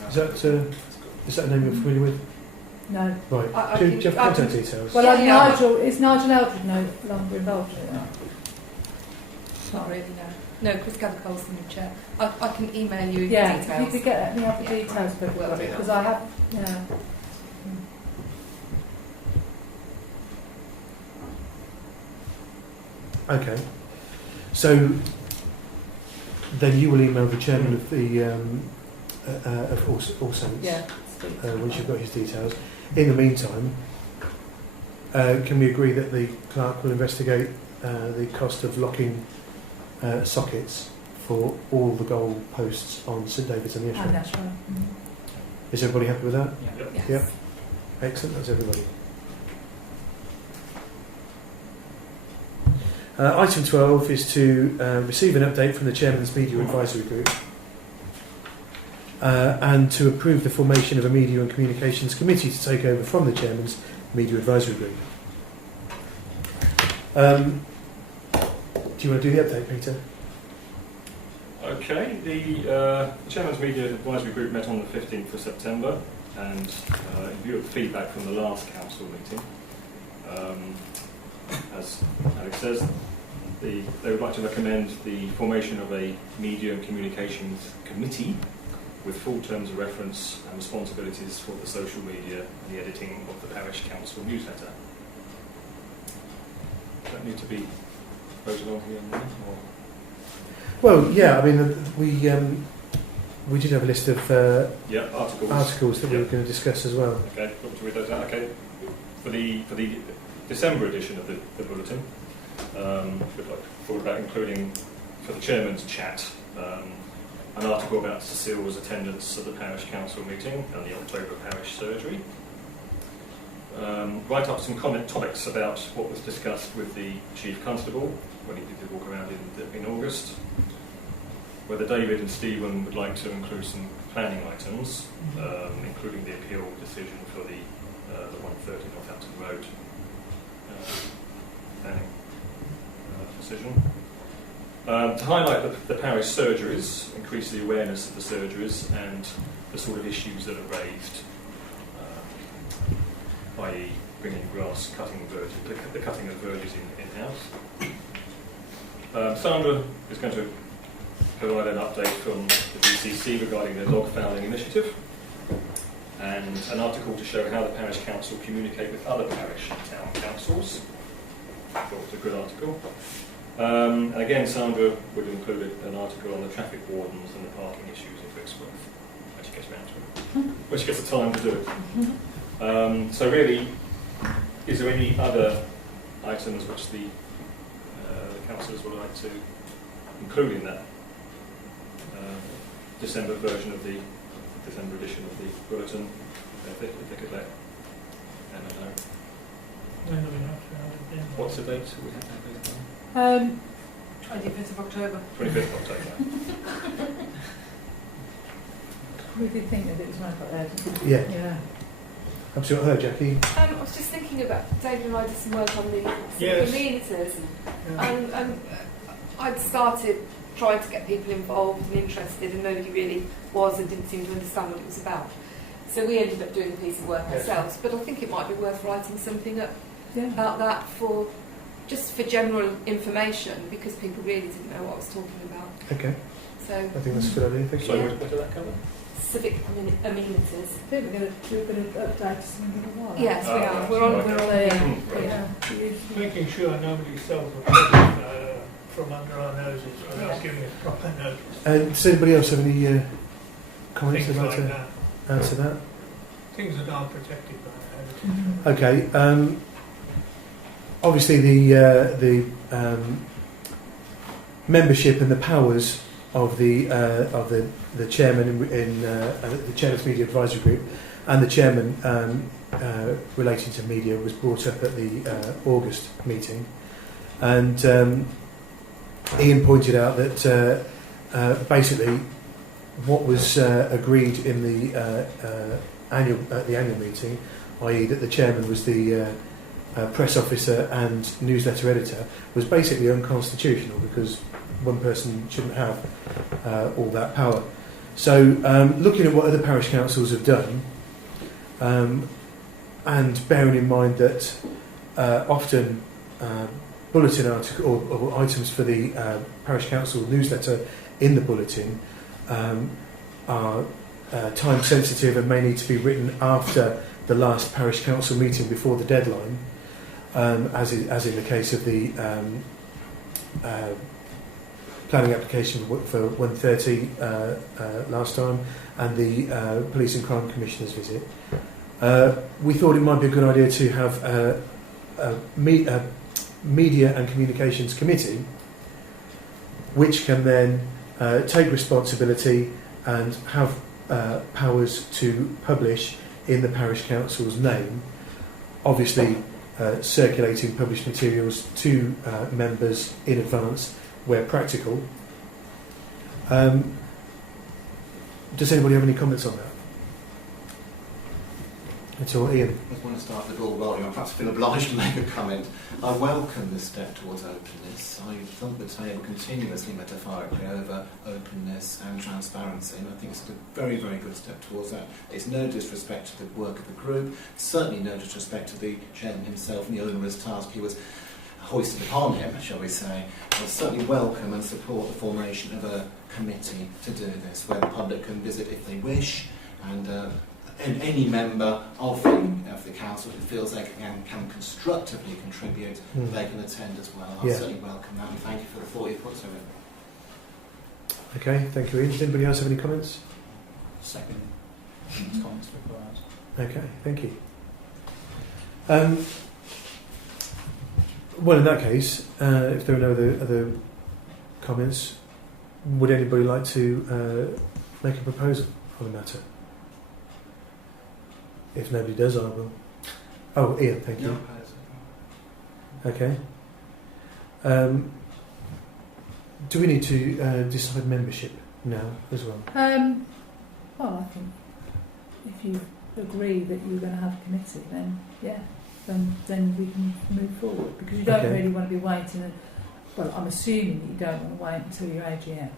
Is that a name you're familiar with? No. Right. Do you have contact details? Well, is Nigel Eldred no longer involved in it? Not really, no. No, Chris Cole's the new chair. I can email you the details. details. If you could get me the details, because I have, Okay. So then you will email the chairman of the of All Saints. Yeah. Once you've got his details. In the meantime, can we agree that the clerk will investigate the cost of locking sockets for all the goal posts on St David's and the Ashway? And that's right. Is everybody happy with that? Yeah. Yes. Yep. Excellent. That's everybody. Item 12 is to receive an update from the Chairman's Media Advisory Group and to approve the formation of a Media and Communications Committee to take over from the Chairman's Media Advisory Group. Do you want to do the update, Peter? Okay, the Chairman's Media Advisory Group met on the 15th of September, and in view of feedback from the last council meeting, as Alex says, they would like to recommend the formation of a Media and Communications Committee with full terms of reference and responsibilities for the social media and the editing of the Parish Council newsletter. Does that need to be voted on here and there? Or? Well, yeah, I mean, we did have a list of articles that we were going to discuss as well. Okay, look to read those out. Okay, for the December edition of the bulletin, we'd like to forward about including for the chairman's chat an article about Cecile's attendance at the parish council meeting and the October parish surgery. Write up some comment topics about what was discussed with the chief constable when he did the walk around in August. Whether David and Stephen would like to include some planning items, including the appeal decision for the 130 Northampton Road planning decision. To highlight the parish surgeries, increase the awareness of the surgeries and the sort of issues that are raised, i.e. bringing grass, cutting verges, the cutting of verges in-house. Sandra is going to provide an update from the DCC regarding the log fouling initiative and an article to show how the parish council communicate with other parish and town councils. I thought it was a good article. And again, Sandra would include an article on the traffic wardens and the parking issues in Brixworth when she gets around to it, when she gets the time to do it. So really, is there any other items which the councillors would like to include in that December version of the December edition of the bulletin? If they could let Anna know. When do we have to have it then? What's the date? We have to have it 25th of October. 25th of October. We did think that it was right up there, didn't we? Yeah. Yeah. I'm sure her, Jackie. I was just thinking about David and I did some work on the Yes. meters, and I'd started trying to get people involved and interested, and nobody really was and didn't seem to understand what it was about. So we ended up doing a piece of work ourselves, but I think it might be worth writing something up about that for general information, because people really didn't know what I was talking about. Okay. So I think that's a good idea. Thank you. So what did that cover? civic amenities. I think we're going to update something a while. Yes, we are. We're on Making sure nobody sells the product from under our noses without giving us proper notice. Does anybody else have any comments Things about like to that. answer that? Things that are protected by that. Okay. Obviously, the membership and the powers of the chairman in the Chairman's Media Advisory Group and the chairman relating to media was brought up at the August meeting, and Ian pointed out that basically what was agreed in the annual meeting, i.e. that the chairman was the press officer and newsletter editor, was basically unconstitutional because one person shouldn't have all that power. So looking at what other parish councils have done, and bearing in mind that often bulletin article or items for the parish council newsletter in the bulletin are time sensitive and may need to be written after the last parish council meeting before the deadline, as in the case of the planning application for 130 last time and the Police and Crime Commissioner's visit. We thought it might be a good idea to have a Media and Communications Committee which can then take responsibility and have powers to publish in the parish council's name. Obviously, circulating published materials to members in advance where practical. Does anybody have any comments on that? At all, Ian? I just want to start the ball rolling. I perhaps feel obliged to make a comment. I welcome the step towards openness. I thump the table continuously metaphorically over openness and transparency, and I think it's a very, very good step towards that. It's no disrespect to the work of the group, certainly no disrespect to the chairman himself and the onerous task he was hoisted upon him, shall we say. I certainly welcome and support the formation of a committee to do this, where the public can visit if they wish, and any member of the council who feels they can constructively contribute, they can attend as well. I certainly welcome that, and thank you for the thought you put to it. Okay, thank you, Ian. Does anybody else have any comments? Second comments required. Okay, thank you. Well, in that case, if there are no other comments, would anybody like to make a proposal on the matter? If nobody does, I will. Oh, Ian, thank you. Okay. Do we need to decide membership now as well? Well, I think if you agree that you're going to have a committee, then then we can move forward, because you don't really want to be waiting. Well, I'm assuming that you don't want to wait until your AGM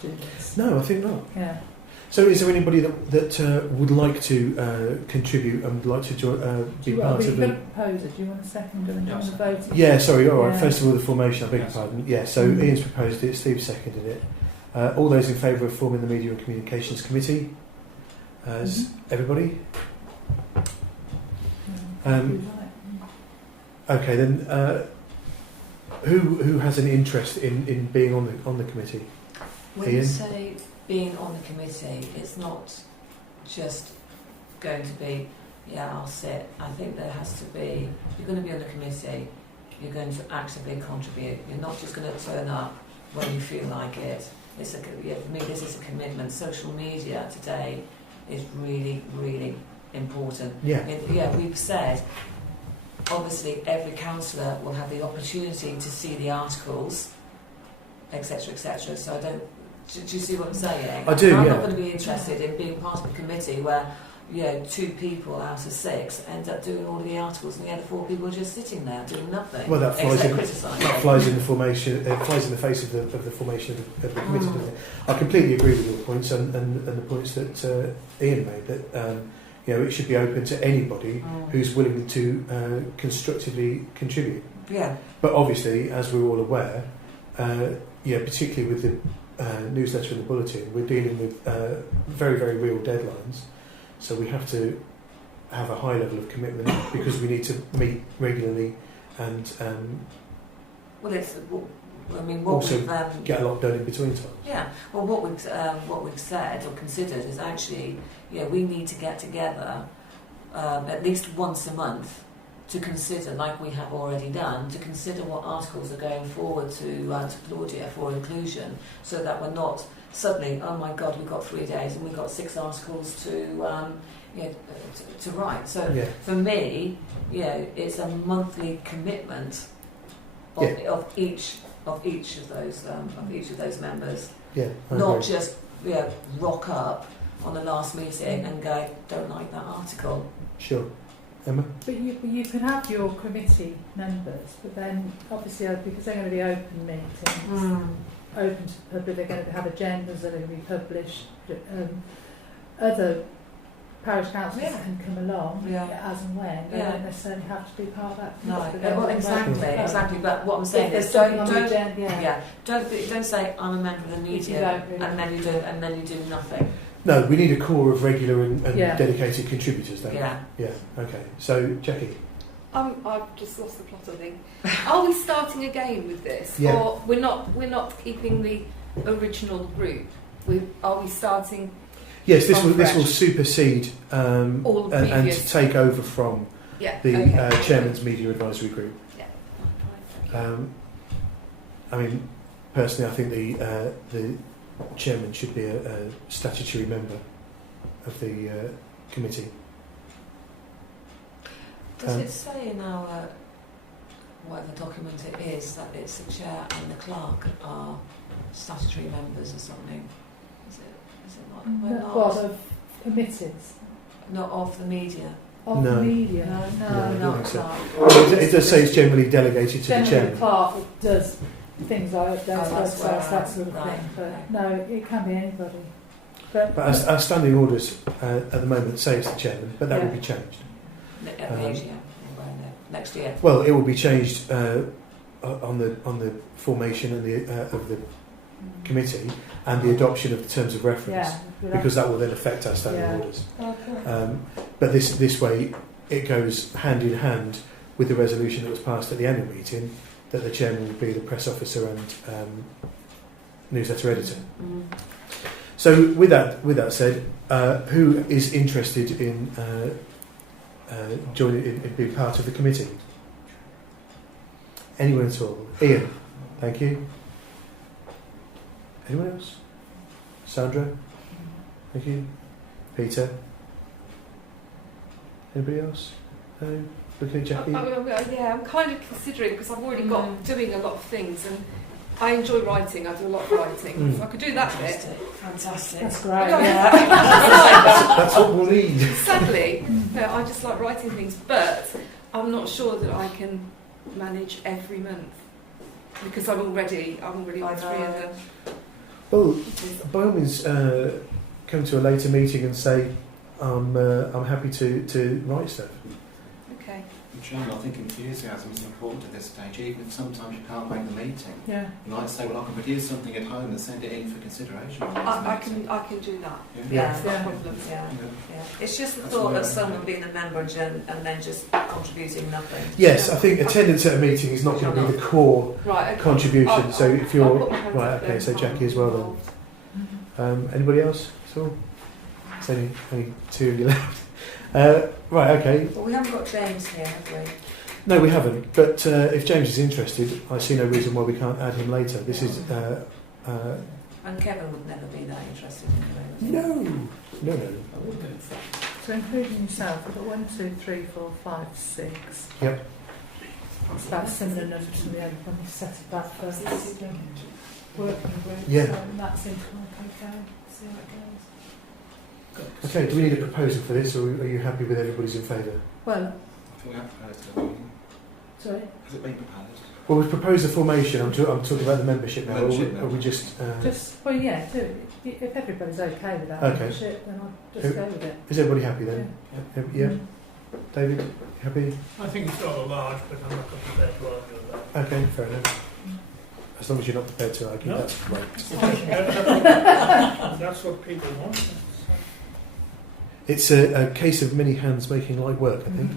to do this. No, I think not. Yeah. So, is there anybody that would like to contribute and would like to be part of the? the? You've got to propose it. Do you want a second and then the voting? Yeah, sorry. All right. Yeah. First of all, the formation. I beg your pardon. Yeah. So Ian's proposed it. Steve seconded it. All those in favour of forming the Media and Communications Committee? As everybody. Okay, then. Who has an interest in being on the committee? When Ian? you say being on the committee, it's not just going to be, I'll sit. I think there has to be, if you're going to be on the committee, you're going to actively contribute. You're not just going to turn up when you feel like it. For me, this is a commitment. Social media today is really, really important. We've said, obviously, every councillor will have the opportunity to see the articles, etc., etc. So do you see what I'm saying? I do. I'm not going to be interested in being part of a committee where 2 people out of 6 end up doing all of the articles, and the other 4 people are just sitting there doing nothing. Well, that flies in the formation. It flies in the face of the formation of the committee. Doesn't it? I completely agree with your points and the points that Ian made. That it should be open to anybody who's willing to constructively contribute. Yeah. But obviously, as we're all aware, particularly with the newsletter and the bulletin, we're dealing with very, very real deadlines. So we have to have a high level of commitment because we need to meet regularly and get a lot done in between times. Yeah. Well, what we've said or considered is actually, we need to get together at least once a month to consider, like we have already done, to consider what articles are going forward to Claudia for inclusion, so that we're not suddenly, oh my God, we've got 3 days and we've got 6 articles to write. So for me, it's a monthly commitment of each of those members. Not just rock up on the last meeting and go, don't like that article. Sure. Emma? But you can have your committee members, but then obviously because they're going to be open meetings, open to the public, they're going to have agendas that are going to be published. Other parish councils can come along as and when. They don't necessarily have to be part of that committee. Exactly. But what I'm saying is, don't say I'm a member of the media and then you do nothing. No, we need a core of regular and dedicated contributors, don't we? Yeah. Okay. So, Jackie? I've just lost the plot, I think. Are we starting again with this? Yeah. Or we're not keeping the original group? Are we starting? Yes, this will supersede all the and to take over from the Chairman's Media Advisory Group. Yeah. I mean, personally, I think the Chairman should be a statutory member of the committee. Does it say in our whatever document it is, that it's the chair and the clerk are statutory members or something. Is it not? What, of committees? Not of the media. Of No. the media? No, I No, don't not think so. clerk. Well, it does say it's generally delegated to the Generally, chairman. the clerk does things like that's websites, where that sort of right, thing. But right. no, it can be anybody. But But our standing orders at the moment say it's the chairman, but that will Yeah. be changed. At the AGM, next year. Well, it will be changed on the formation and of the committee and the adoption of the terms of reference, yeah, because that will then affect our standing Yeah. orders. Okay. But this way, it goes hand in hand with the resolution that was passed at the annual meeting that the chairman would be the press officer and newsletter editor. Mm. So, with that said, who is interested in joining in being part of the committee? Anyone at all? Ian, thank you. Anyone else? Sandra, thank you. Peter. Anybody else? No. Looking at Jackie. Yeah, I'm kind of considering, because I've already got doing a lot of things, and I enjoy writing. I do a lot of writing, so I could do that bit. Fantastic. That's great. That's what we'll need. Sadly, no, I just like writing things, but I'm not sure that I can manage every month because I'm already on 3 of them. Well, by all means, come to a later meeting and say, I'm happy to write stuff. Okay. Chairman, I think enthusiasm is important at this stage, even if sometimes you can't make the meeting. Yeah. You might say, well, I can produce something at home and send it in for consideration. I can do that. Yeah. It's not a problem. Yeah. Yeah. It's just the That's thought what of I someone being a member and then just contributing nothing. Yes, I think attendance at a meeting is not going to be the core Right. Okay. contribution. So if I'll you're put my hands right, up okay. then. So Jackie as well then. Anybody else at all? There's only two of you left. Right, okay. Well, we haven't got James here, have we? No, we haven't. But if James is interested, I see no reason why we can't add him later. This is. And Kevin would never be that interested anyway. No. So including yourself, we've got 1, 2, 3, 4, 5, 6. Yep. It's about similar numbers to the other when you set it back for working groups. Yeah. So that seems like okay. See how it goes. Okay. Do we need a proposal for this, or are you happy with everybody's in favour? Well, I think we have proposed it. sorry. Has it been proposed? Well, we've proposed the formation. I'm talking about the membership now. Membership Are we just? Well, yeah, do it. If everybody's okay with that Okay. membership, then I'll just go with it. Is everybody happy then? Yeah. David, you happy? I think it's rather large, but I'm not prepared to argue with that. Okay, fair enough. As long as you're not prepared to argue, No. that's great. That's what people want. It's a case of many hands making light work, I think.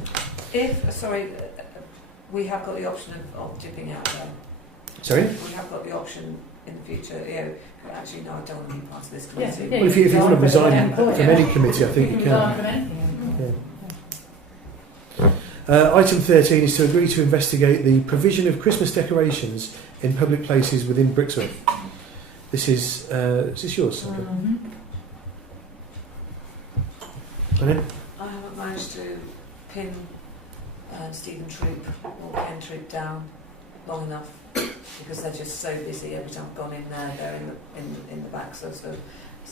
We have got the option of dipping out there. Sorry? We have got the option in the future, actually no, I don't want to be part of this Yeah, committee. yeah. Well, if you want to resign Yeah. from any committee, I think you resign can. from anything. Item 13 is to agree to investigate the provision of Christmas decorations in public places within Brixworth. This is yours, Sandra? Mhm. Brilliant. I haven't managed to pin Stephen Troop or Ken Troop down long enough because they're just so busy. Every time I've gone in there, they're in the back. So I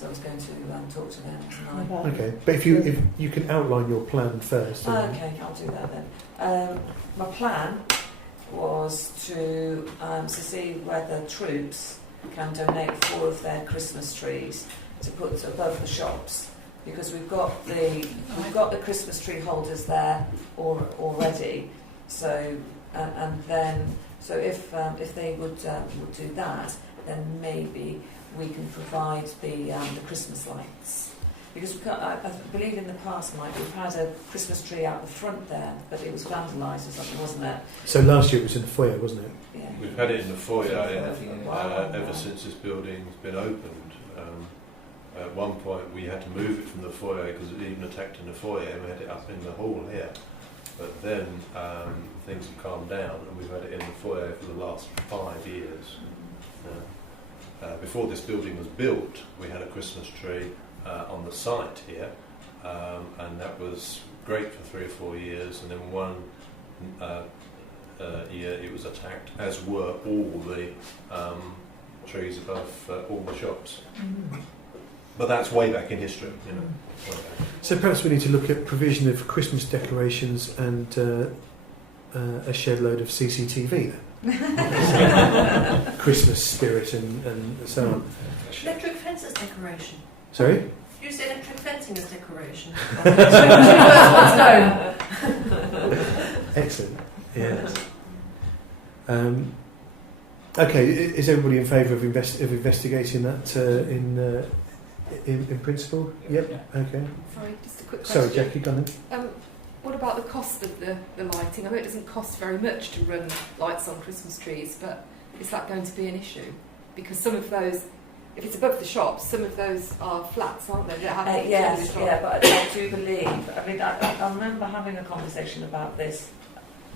was going to talk to them tonight. Okay, but if you can outline your plan first. Okay, I'll do that then. My plan was to see whether troops can donate 4 of their Christmas trees to put above the shops, because we've got the Christmas tree holders there already. So so if they would do that, then maybe we can provide the Christmas lights. Because I believe in the past, Mike, we've had a Christmas tree out the front there, but it was vandalised or something, wasn't it? So last year it was in the foyer, wasn't it? Yeah. We've had it in the foyer Wow. ever since this building's been opened. At one point we had to move it from the foyer because it even attacked in the foyer, and we had it up in the hall here. But then things have calmed down, and we've had it in the foyer for the last 5 years. Before this building was built, we had a Christmas tree on the site here, and that was great for 3 or 4 years. And then one year it was attacked, as were all the trees above all the shops. But that's way back in history, you know. Way back. So perhaps we need to look at provision of Christmas decorations and a shed load of CCTV then. Christmas spirit and so on. Electric fence as decoration. Sorry? Use electric fencing as decoration. Excellent. Yes. Okay. Is everybody in favour of investigating that in principle? Yep. Yeah. Okay. Sorry, just a quick question. Sorry, Jackie, go on then. What about the cost of the lighting? I know it doesn't cost very much to run lights on Christmas trees, but is that going to be an issue? Because some of those, if it's above the shops, some of those are flats, aren't they? They have to Yes, the shop. yeah, but I do believe, I mean, I remember having a conversation about this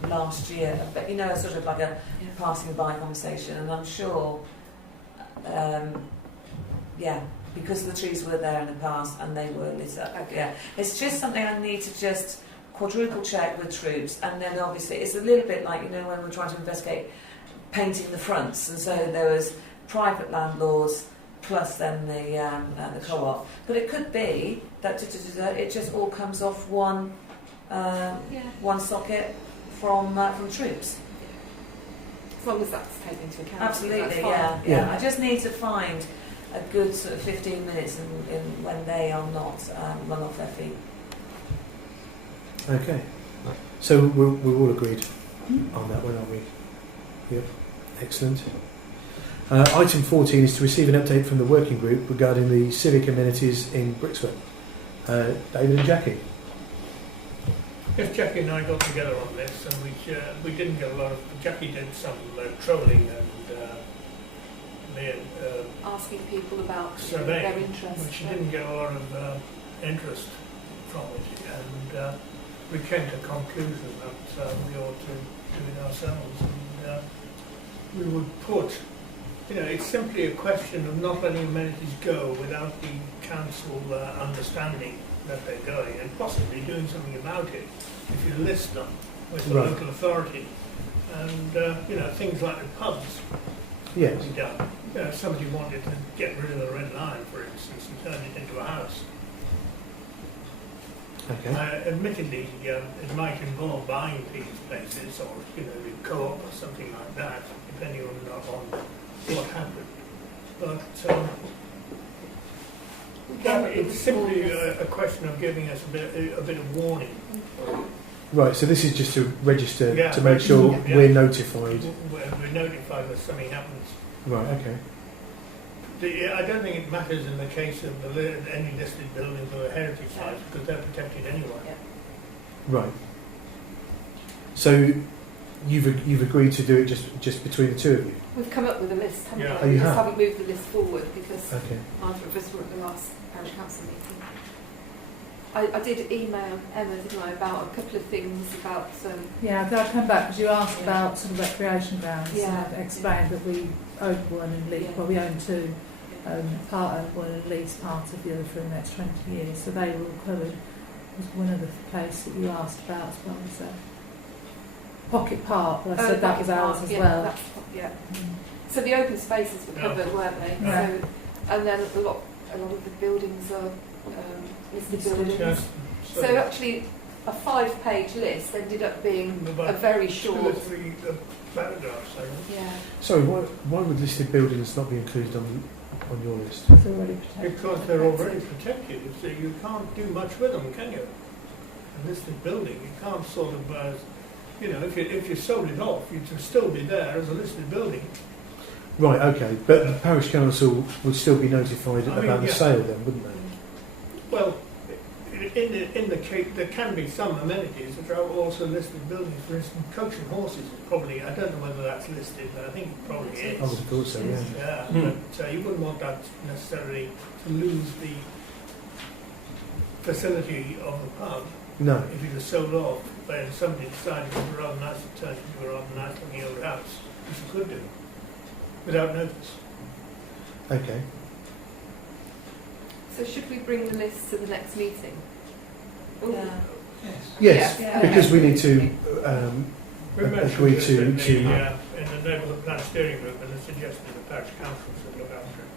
last year, but you know, sort of like a passing by conversation, and I'm sure, because the trees were there in the past and they were lit up. Okay. Yeah, it's just something I need to just quadruple check with troops, and then obviously it's a little bit like, you know, when we're trying to investigate painting the fronts, and so there was private landlords plus then the co-op, but it could be that it just all comes off one socket from troops. As long as that's taken into account. Absolutely, that's fine. yeah. I just need to find a good sort of 15 minutes in when they are not run off their feet. Okay. So we're all agreed on that one, aren't we? Yep. Excellent. Item 14 is to receive an update from the working group regarding the civic amenities in Brixworth. David and Jackie. Yes, Jackie and I got together on this, and we didn't get a lot of. Jackie did some trolling and asking people about surveying, their interest. but she didn't get a lot of interest from it, and we came to a conclusion that we ought to do it ourselves, and we would put. You know, it's simply a question of not letting amenities go without the council understanding that they're going, and possibly doing something about it if you list them with the local authority. And things like the pubs Yes. can be done. You know, if somebody wanted to get rid of the Red Lion, for instance, and turn it into a house. Okay. Admittedly, it might involve buying these places, or the co-op or something like that, depending on what happened. But it's simply a question of giving us a bit of warning. Right, so this is just to register to make register, sure yeah. we're notified. We're notified when something happens. Right, okay. I don't think it matters in the case of any listed buildings or heritage sites, because they're protected anyway. Right. So you've agreed to do it just between the two of you? We've come up with a list, haven't Yeah. we? Oh, you We just have? haven't moved the list forward because Okay. neither of us were at the last parish council meeting. I did email Emma, didn't I, about a couple of things about Yeah, they'll come back because you asked about some recreation grounds. Yeah. And I've explained that we own one and lease, well, we own two. Part of one and lease part of the other for the next 20 years. So they were all covered. Was one of the places that you asked about as well as Pocket Park, but I said that was ours as well. That's, So the open spaces were covered, weren't they? Yeah. So, and then a lot of the buildings are listed buildings. Yes. So actually, a 5-page list ended up being a very 2 or short. 3 paragraphs. I think. Yeah. Sorry, why would listed buildings not be included on your list? It's already protected. Because they're already protected, so you can't do much with them, can you? A listed building, you can't sort of, if you sold it off, you'd still be there as a listed building. Right, okay. But the parish council would still be notified about the sale then, wouldn't they? Well, in the case, there can be some amenities that are also listed buildings. For instance, coach and horses is probably, I don't know whether that's listed, but I think it probably is. I would have thought so, yeah. Yeah, but you wouldn't want that necessarily to lose the facility of the pub. No. If it was sold off, but somebody decided it was rather nice to turn it into a rather nice looking old house, which you could do, without notice. Okay. So should we bring the list to the next meeting? Yeah. Yes, Yeah. because we need to We mentioned agree this to in the neighbourhood plan steering group, and they suggested the parish council should look after it,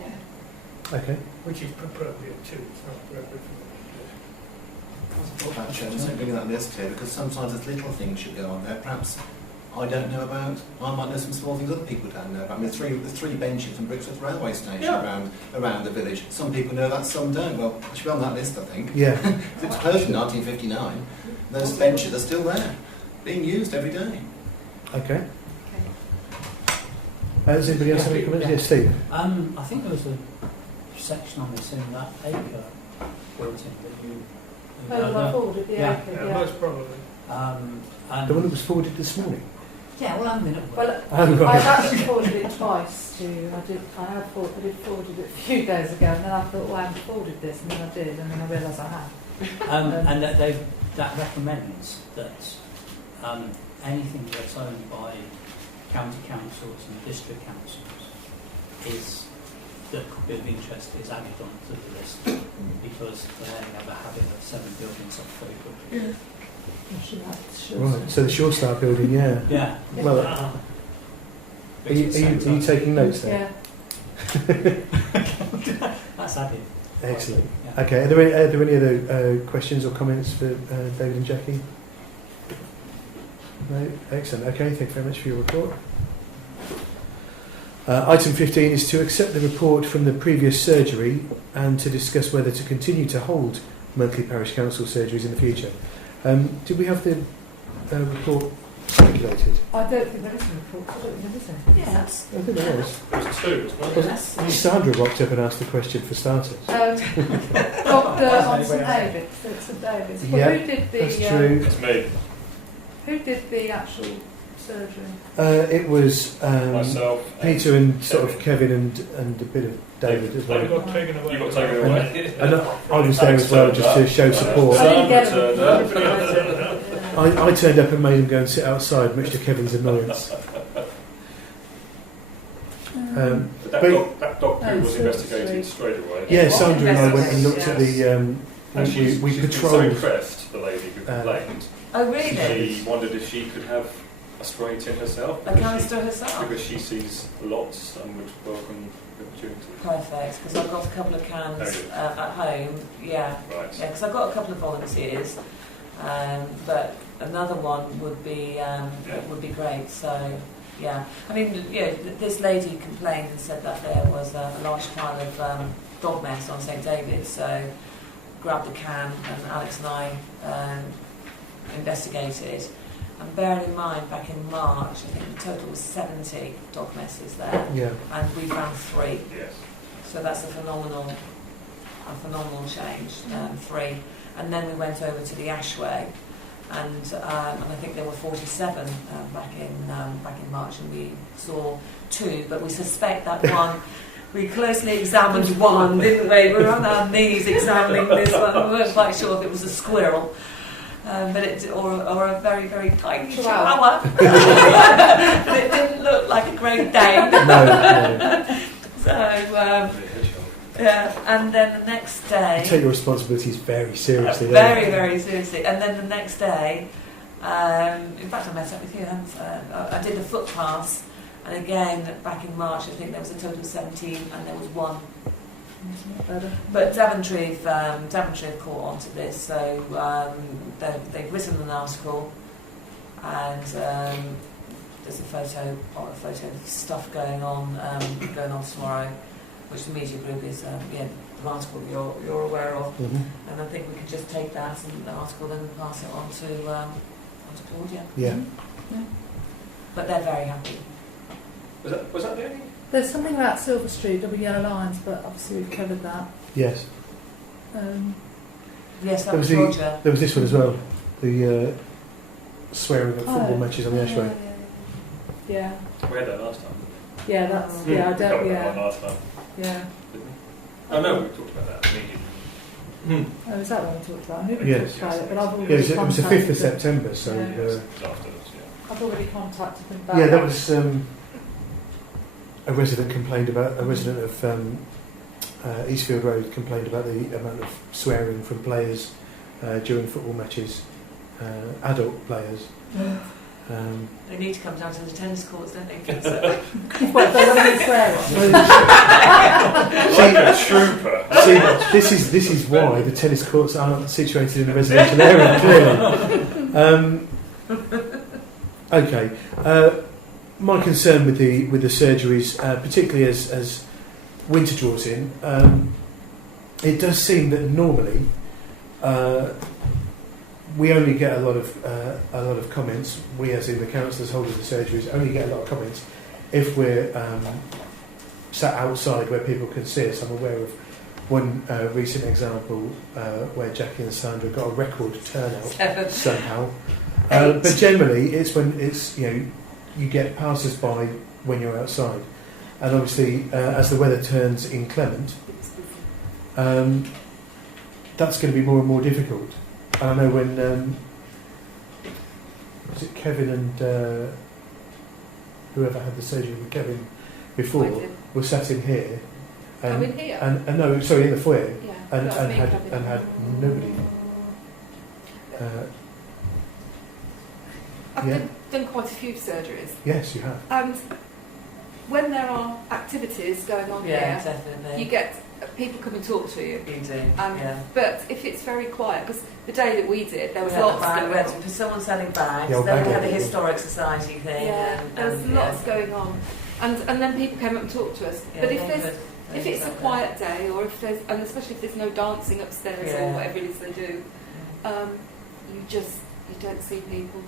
Yeah. Okay. which is appropriate too. It's not appropriate for I thought about Chairman, so bringing that list here, because sometimes there's little things should go on there, perhaps I don't know about. I might know some small things other people don't know about. I mean, there's three benches from Brixworth Railway Station around the village. Some people know that, some don't. Well, it should be on that list, I think. Yeah. It was closed in 1959. Those benches are still there, being used every day. Okay. Does anybody else have any comments? Yes, Steve. I think there was a section on this in that acre bulletin that you. I forwarded the Yeah. acre, it. yeah. Most probably. And The one that was forwarded this morning. yeah, well, I'm in it. Well, Oh, I've right. actually forwarded it twice to, I did forwarded it a few days ago, and then I thought, well, I haven't forwarded this, and then I did, and then I realised I had. And that recommends that anything that's owned by county councils and district councils that could be of interest is added onto the list because they have a habit of selling buildings off very quickly. Right. So the Shore Star building, yeah. Yeah. Well, are you taking notes there? Yeah. That's added. Excellent. Yeah. Okay. Are there any other questions or comments for David and Jackie? No. Excellent. Okay. Thank you very much for your report. Item 15 is to accept the report from the previous surgery and to discuss whether to continue to hold monthly parish council surgeries in the future. Did we have the report circulated? I don't think there is a report, I don't think there is any. Yes. I think there was. There's two, wasn't there? Sandra rocked up and asked the question for starters. Doctor on St David's. St David's. Well, Yeah, who did the? That's true. It's me, Who did the actual surgery? It was myself. Peter and sort of Kevin and a bit of David as They well. got taken away. You got taken away. And I was there as well just to show support. I didn't get Sandra it. turned up. I turned up and made him go and sit outside, much to Kevin's annoyance. But that doctor was investigated straight away. Yeah, Sandra and I went and looked at the. And We she's been so patrolled. impressed, the lady who complained. Oh, really? She wondered if she could have a spray tin herself. A canister herself? Because she sees lots and would welcome the opportunity. Perfect, because I've got a couple of cans Oh, at home. Yeah, Right. yeah, because I've got a couple of volunteers, but another one would be great. So yeah, I mean, this lady complained and said that there was a large pile of dog mess on St David's. So grabbed the can, and Alex and I investigated. And bearing in mind, back in March, I think the total was 70 dog messes there, Yeah. and we found 3. Yes. So that's a phenomenal change, 3. And then we went over to the Ashway, and I think there were 47 back in March, and we saw 2, but we suspect that one. We closely examined one, didn't we? We were on our knees examining this one. We weren't quite sure if it was a squirrel. Or a very, very tiny chihuahua. But it didn't look like a Great Dane. No. So, yeah, and then the next day... You take your responsibilities very seriously. Very, very seriously. And then the next day, in fact I met up with you, and I did the footpaths, and again, back in March, I think there was a total of 17, and there was 1. But Daventry have caught on to this, so they've written an article, and there's a photo of stuff going on tomorrow, which the media group is the article you're aware of, and I think we could just take that and the article then pass it on to Claudia. Yeah. But they're very happy. Was that the only? There's something about Silver Street, double yellow lines, but obviously we've covered that. Yes. Yes, that There was was Roger. There was this one as well. The swearing at football matches on the Ashway. Yeah. We had that last time. Yeah, that's I We don't. covered that Yeah. one last time. Yeah. Oh no, we talked about that immediately. Oh, is that what we talked about? I knew we Yes. talked about it, but I've already Yeah, it was the 5th of them. September, so. Yeah. Afterwards, yeah. I've already contacted them back. Yeah, that was a resident of Eastfield Road complained about the amount of swearing from players during football matches, adult players. They need to come down to the tennis courts, don't they? Well, they want to swear on. Like a trooper. See, this is why the tennis courts aren't situated in a residential area, clearly. Okay. My concern with the surgeries, particularly as winter draws in, it does seem that normally we only get a lot of comments. We, as in the councillors holding the surgeries, only get a lot of comments if we're sat outside where people can see us. I'm aware of one recent example where Jackie and Sandra got a record turnout somehow. But generally, it's when you get passers-by when you're outside, and obviously as the weather turns inclement, that's going to be more and more difficult. I know when was it Kevin and whoever had the surgery with Kevin before were sat in here, in here? and no, sorry, in the foyer, Yeah, and that's me, had Kevin. and had nobody. I've done quite a few surgeries, Yes, you have. and when there are activities going on Yeah, here, definitely. you get people come and talk to you. You do. Yeah. But if it's very quiet, because the day that we did, there was We had lots the going bag, on. someone selling bags, The old then bag we had a lady. historic society thing. Yeah, there was lots going on, and then people came up and talked to us. But if it's a quiet day, or if there's, and especially if there's no dancing upstairs or whatever it is they do, you don't see people.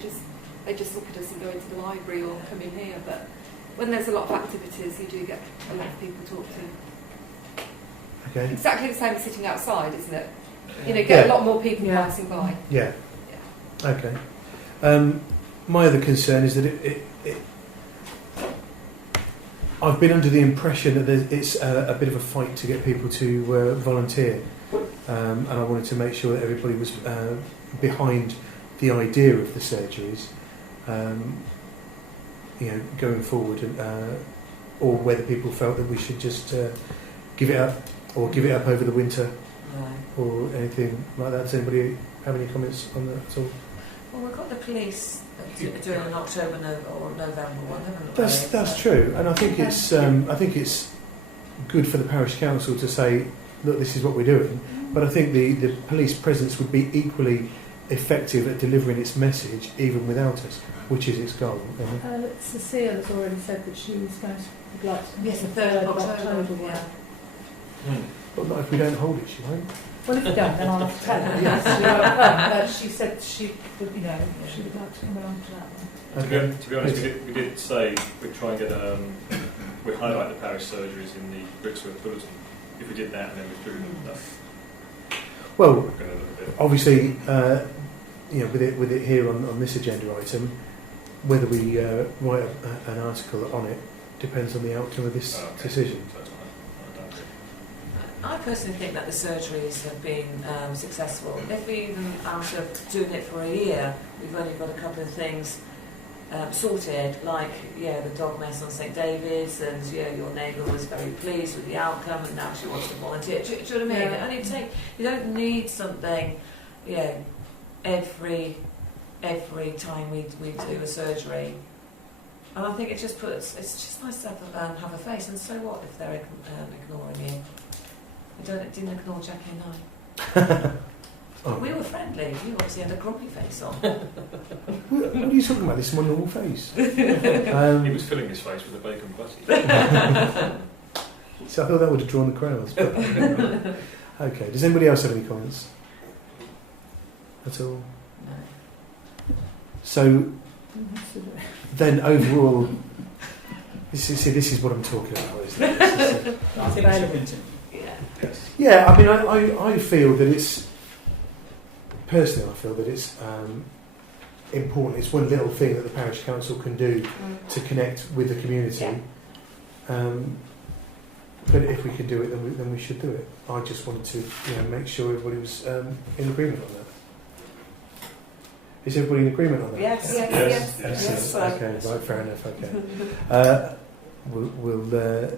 They just look at us and go into the library or come in here. But when there's a lot of activities, you do get a lot of people to talk to. Okay. Exactly the same as sitting outside, isn't it? You get a lot more people passing by. Yeah. Okay. My other concern is that I've been under the impression that it's a bit of a fight to get people to volunteer, and I wanted to make sure that everybody was behind the idea of the surgeries, going forward, or whether people felt that we should just give it up over the winter. Or anything like that. Does anybody have any comments on that at all? Well, we've got the police doing an October or November one, haven't we? That's true, and I think it's good for the parish council to say, look, this is what we're doing. But I think the police presence would be equally effective at delivering its message even without us, which is its goal. Cecile has already said that she was going to would like to. Yes, the 3rd of October. Yeah. But not if we don't hold it, she won't. Well, if you don't, then I'll have to tell her. Yes, she won't come, but she said she would, she would like to come around to that one. Okay. To be honest, we did say we'd try and get we'd highlight the parish surgeries in the Brixworth bulletin. If we did that and then withdrew enough. Well, obviously, with it here on this agenda item, whether we write an article on it depends on the outcome of this decision. I personally think that the surgeries have been successful. If we even, after doing it for a year, we've only got a couple of things sorted, like the dog mess on St David's, and your neighbour was very pleased with the outcome, and now she wants to volunteer. Do you know what I mean? Yeah. And you don't need something, every time we do a surgery. And I think it's just nice to have a face. And so what if they're ignoring you? Didn't ignore Jackie and I. Oh. We were friendly. You obviously had a grumpy face on. What are you talking about? This is my normal face. He was filling his face with a bacon butty. So I thought that would have drawn the crowds. But okay. Does anybody else have any comments at all? No. So then overall, this is what I'm talking about, isn't it? I think it's a winter. Yeah, I mean, I feel that it's, personally I feel that it's important. It's one little thing that the parish council can do to connect with the community. But if we can do it, then we should do it. I just wanted to make sure everybody was in agreement on that. Is everybody in agreement on that? Yes. Excellent. Okay, right, fair enough, okay. We'll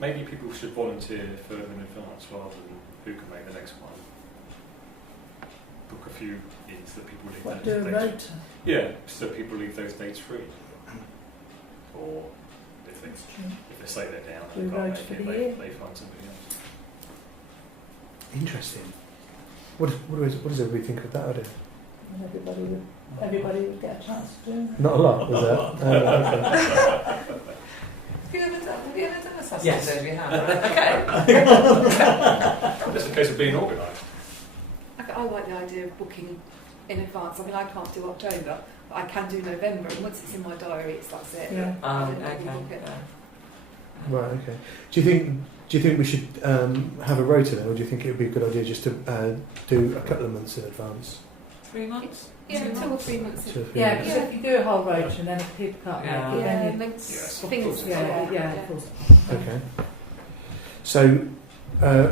Maybe people should volunteer further in advance rather than who can make the next one. book a few in so that people leave What, those do a dates. rota? Yeah, so people leave those dates free. Or if they say they're down, Do a and can't rota make for it, the they year. find somebody else. Interesting. What does everybody think of that idea? And everybody would get a chance to do it. Not a lot, was that? Okay. Have you ever done a sausage? Yes. We have. Okay. Just a case of being organised. I like the idea of booking in advance. I mean, I can't do October, but I can do November, and once it's in my diary, that's it. Yeah. I don't Okay. need to book it. Right. Okay. Do you think we should have a rota then, or do you think it would be a good idea just to do a couple of months in advance? 3 months? Yeah, 2 or 3 months. 2 or 3 Yeah, months? because if you do a whole rota and then if people can't make Yeah. it, Yeah, then and then Yes. things. yeah, of course. Okay. So,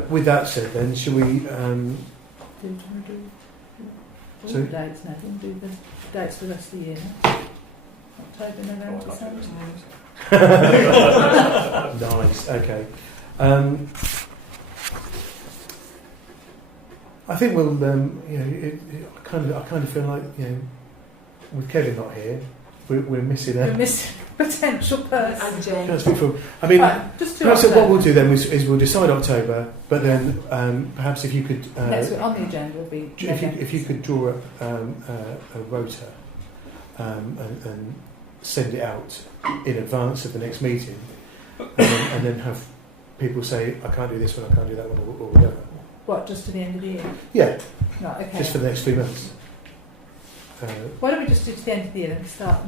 with that said, then, shall we? Do you want to do all Sorry? the dates now? Do you want to do the dates for the rest of the year? October, November, Oh, I'd like to December? Nice. Okay. I think we'll. I kind of feel like with Kevin not here, we're missing We're a. missing a potential person. And Jane. Can I speak for? I mean, Right, just do perhaps October. what we'll do then is we'll decide October, but then perhaps if you could. Next week on the agenda will be. If you could draw up a rota and send it out in advance of the next meeting, and then have people say, I can't do this one, I can't do that one, or whatever. What, just to the end of the year? Yeah, Right, okay. just for the next 3 months. Why don't we just do to the end of the year and start?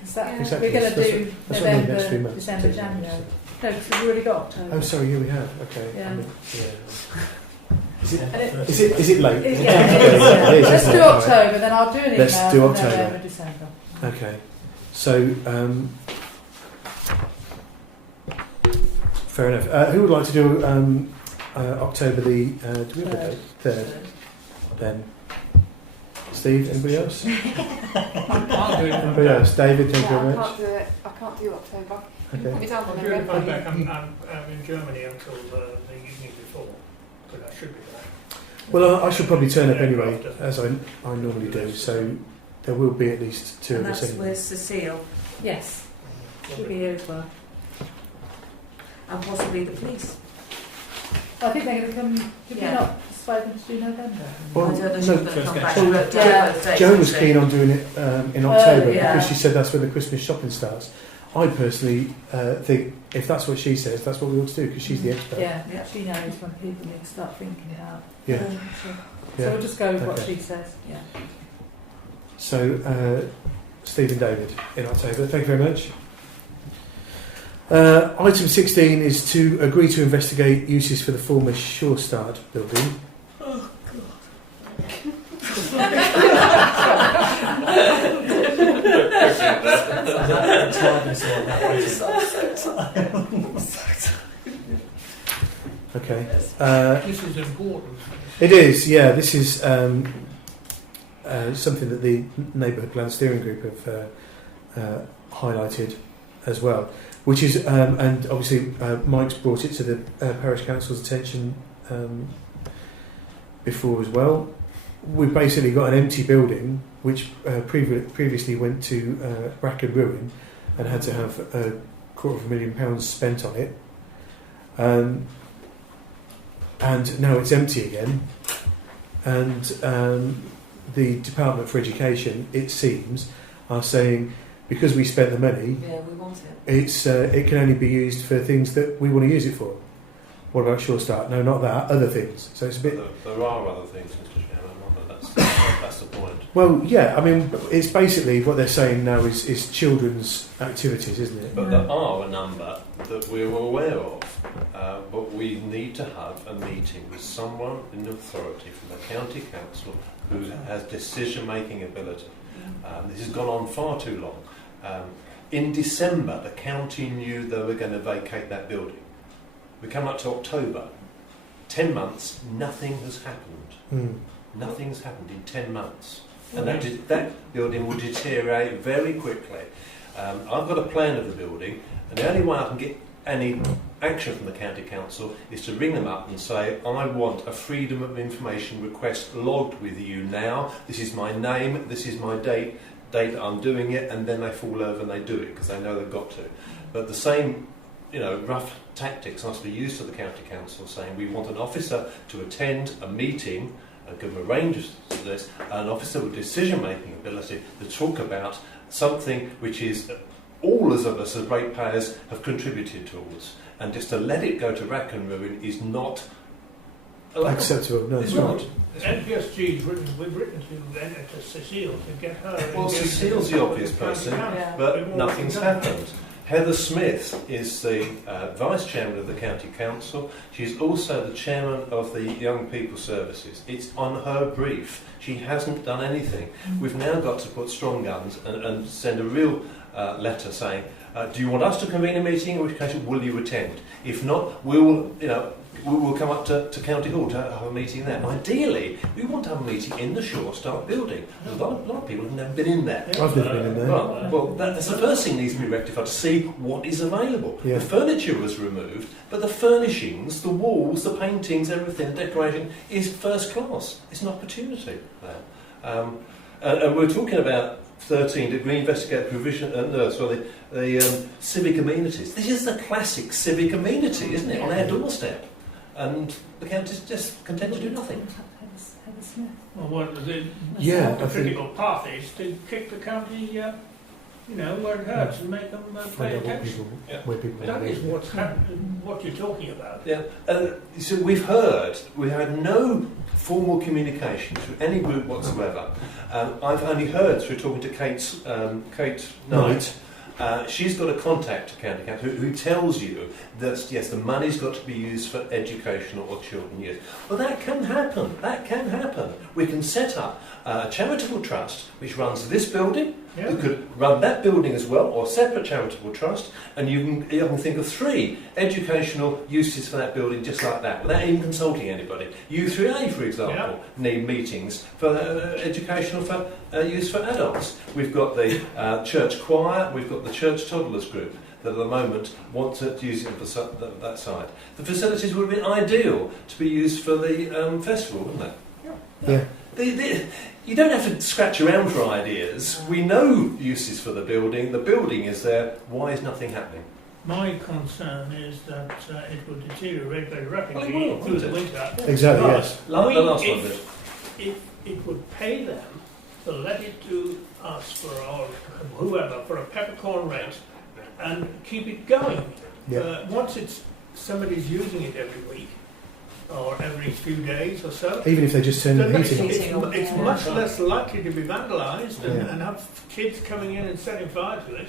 Exactly. We're going to That's do what I mean, next 3 November, months. December, January. No, because we've already got October. Oh, sorry, yeah, we have. Okay. Yeah. I mean, yeah. Is And it- it late? Yeah, It is, let's isn't do it? All right. October, then I'll do an email Let's do for October. November, December. Okay. So, fair enough. Who would like to do October the? Do we have a date? 3rd. Then. Steve. Anybody else? Anybody else? David. Thank you Yeah, very I much. can't do it. I can't do October. Okay. Put me down for I'm due to come November. back. I'm in Germany until the evening before, but I should be there. Well, I should probably turn up Yeah, anyway, after. as I normally do. So there will be at least 2 And of us that's anyway. with Cecile Yes, she'll be here as well. and possibly the police. I think they're going to come. Did we Yeah. not spoken to do November? Well, I don't know if she's no, going to come back. well, but yeah. Joe was keen on doing it in October yeah. because she said that's when the Christmas shopping starts. I personally think if that's what she says, that's what we ought to do because she's the expert. Yeah, Yeah. she knows when people need to start thinking about. Yeah. So Yeah. we'll just go with what Okay. she says. Yeah. So, Steve and David in October. Thank you very much. Item 16 is to agree to investigate uses for the former Shore Start building. Okay. This is important. It is, yeah. This is something that the Neighbourhood Plan Steering Group have highlighted as well, which is, and obviously Mike's brought it to the Parish Council's attention before as well. We've basically got an empty building which previously went to Bracken Ruin and had to have £250,000 spent on it. And now it's empty again. And the Department for Education, it seems, are saying because we spent the money, Yeah, we want it. it can only be used for things that we want to use it for. What about Shore Start? No, not that. Other things. So it's a bit. There are other things, Mr. Chairman. That's the point. Well, yeah. I mean, it's basically what they're saying now is children's activities, isn't it? But there are a number that we're aware of. But we need to have a meeting with someone in authority from the county council who has decision-making ability. This has gone on far too long. In December, the county knew they were going to vacate that building. We come up to October. 10 months, nothing has happened. Nothing's happened in 10 months. And that building will deteriorate very quickly. I've got a plan of the building, and the only way I can get any action from the county council is to ring them up and say, I want a freedom of information request logged with you now. This is my name, this is my date that I'm doing it, and then they fall over and they do it because they know they've got to. But the same, rough tactics must be used to the county council, saying we want an officer to attend a meeting and give a range of this, an officer with decision-making ability to talk about something which is all of us as ratepayers have contributed towards, and just to let it go to rack and ruin is not acceptable. No, it's it's not. NPSG's we've written to Cecile to get her. Well, Cecile's the obvious person, Yeah. but nothing's happened. Heather Smith is the Vice Chairman of the County Council. She's also the Chairman of the Young People Services. It's on her brief. She hasn't done anything. We've now got to put strong guns and send a real letter saying, do you want us to convene a meeting, in which case will you attend? If not, we'll come up to County Hall to have a meeting there. Ideally, we want to have a meeting in the Shore Start building. A lot of people have never been in there. I've never been in there. Well, that's the first thing that needs to be rectified, to see what is available. Yeah. The furniture was removed, but the furnishings, the walls, the paintings, everything, the decoration is first class. It's an opportunity there. And we're talking about 13 degree investigate provision, the civic amenities. This is the classic civic amenity, isn't it, on our doorstep? And the county's just content to do nothing. Heather Smith. Well, what the I think critical path is to kick the county, where it hurts, and make them find pay out attention. where people That is live. what's happening, what you're talking about. Yeah, so we had no formal communication to any group whatsoever. I've only heard through talking to Kate Knight. She's got a contact to County Council who tells you that, yes, the money's got to be used for educational or children use. Well, that can happen. That can happen. We can set up a charitable trust which runs this building. Yeah. You could run that building as well, or a separate charitable trust, and you can think of 3 educational uses for that building just like that, without even consulting anybody. U3A, for example, need meetings for educational use for adults. We've got the church choir, we've got the church toddlers group that at the moment want to use it for that side. The facilities would have been ideal to be used for the festival, wouldn't they? Yeah. You don't have to scratch around for ideas. We know uses for the building. The building is there. Why is nothing happening? My concern is that it will deteriorate very rapidly Well, it will, through the won't winter. Exactly, But yes. Like the last one did. if it would pay them to let it to us or whoever for a peppercorn rent and keep it going. Yeah. Once somebody's using it every week or every few days or so, Even if they just turn the then heating on. it's much less likely to be vandalised Yeah. and have kids coming in and setting fire to it.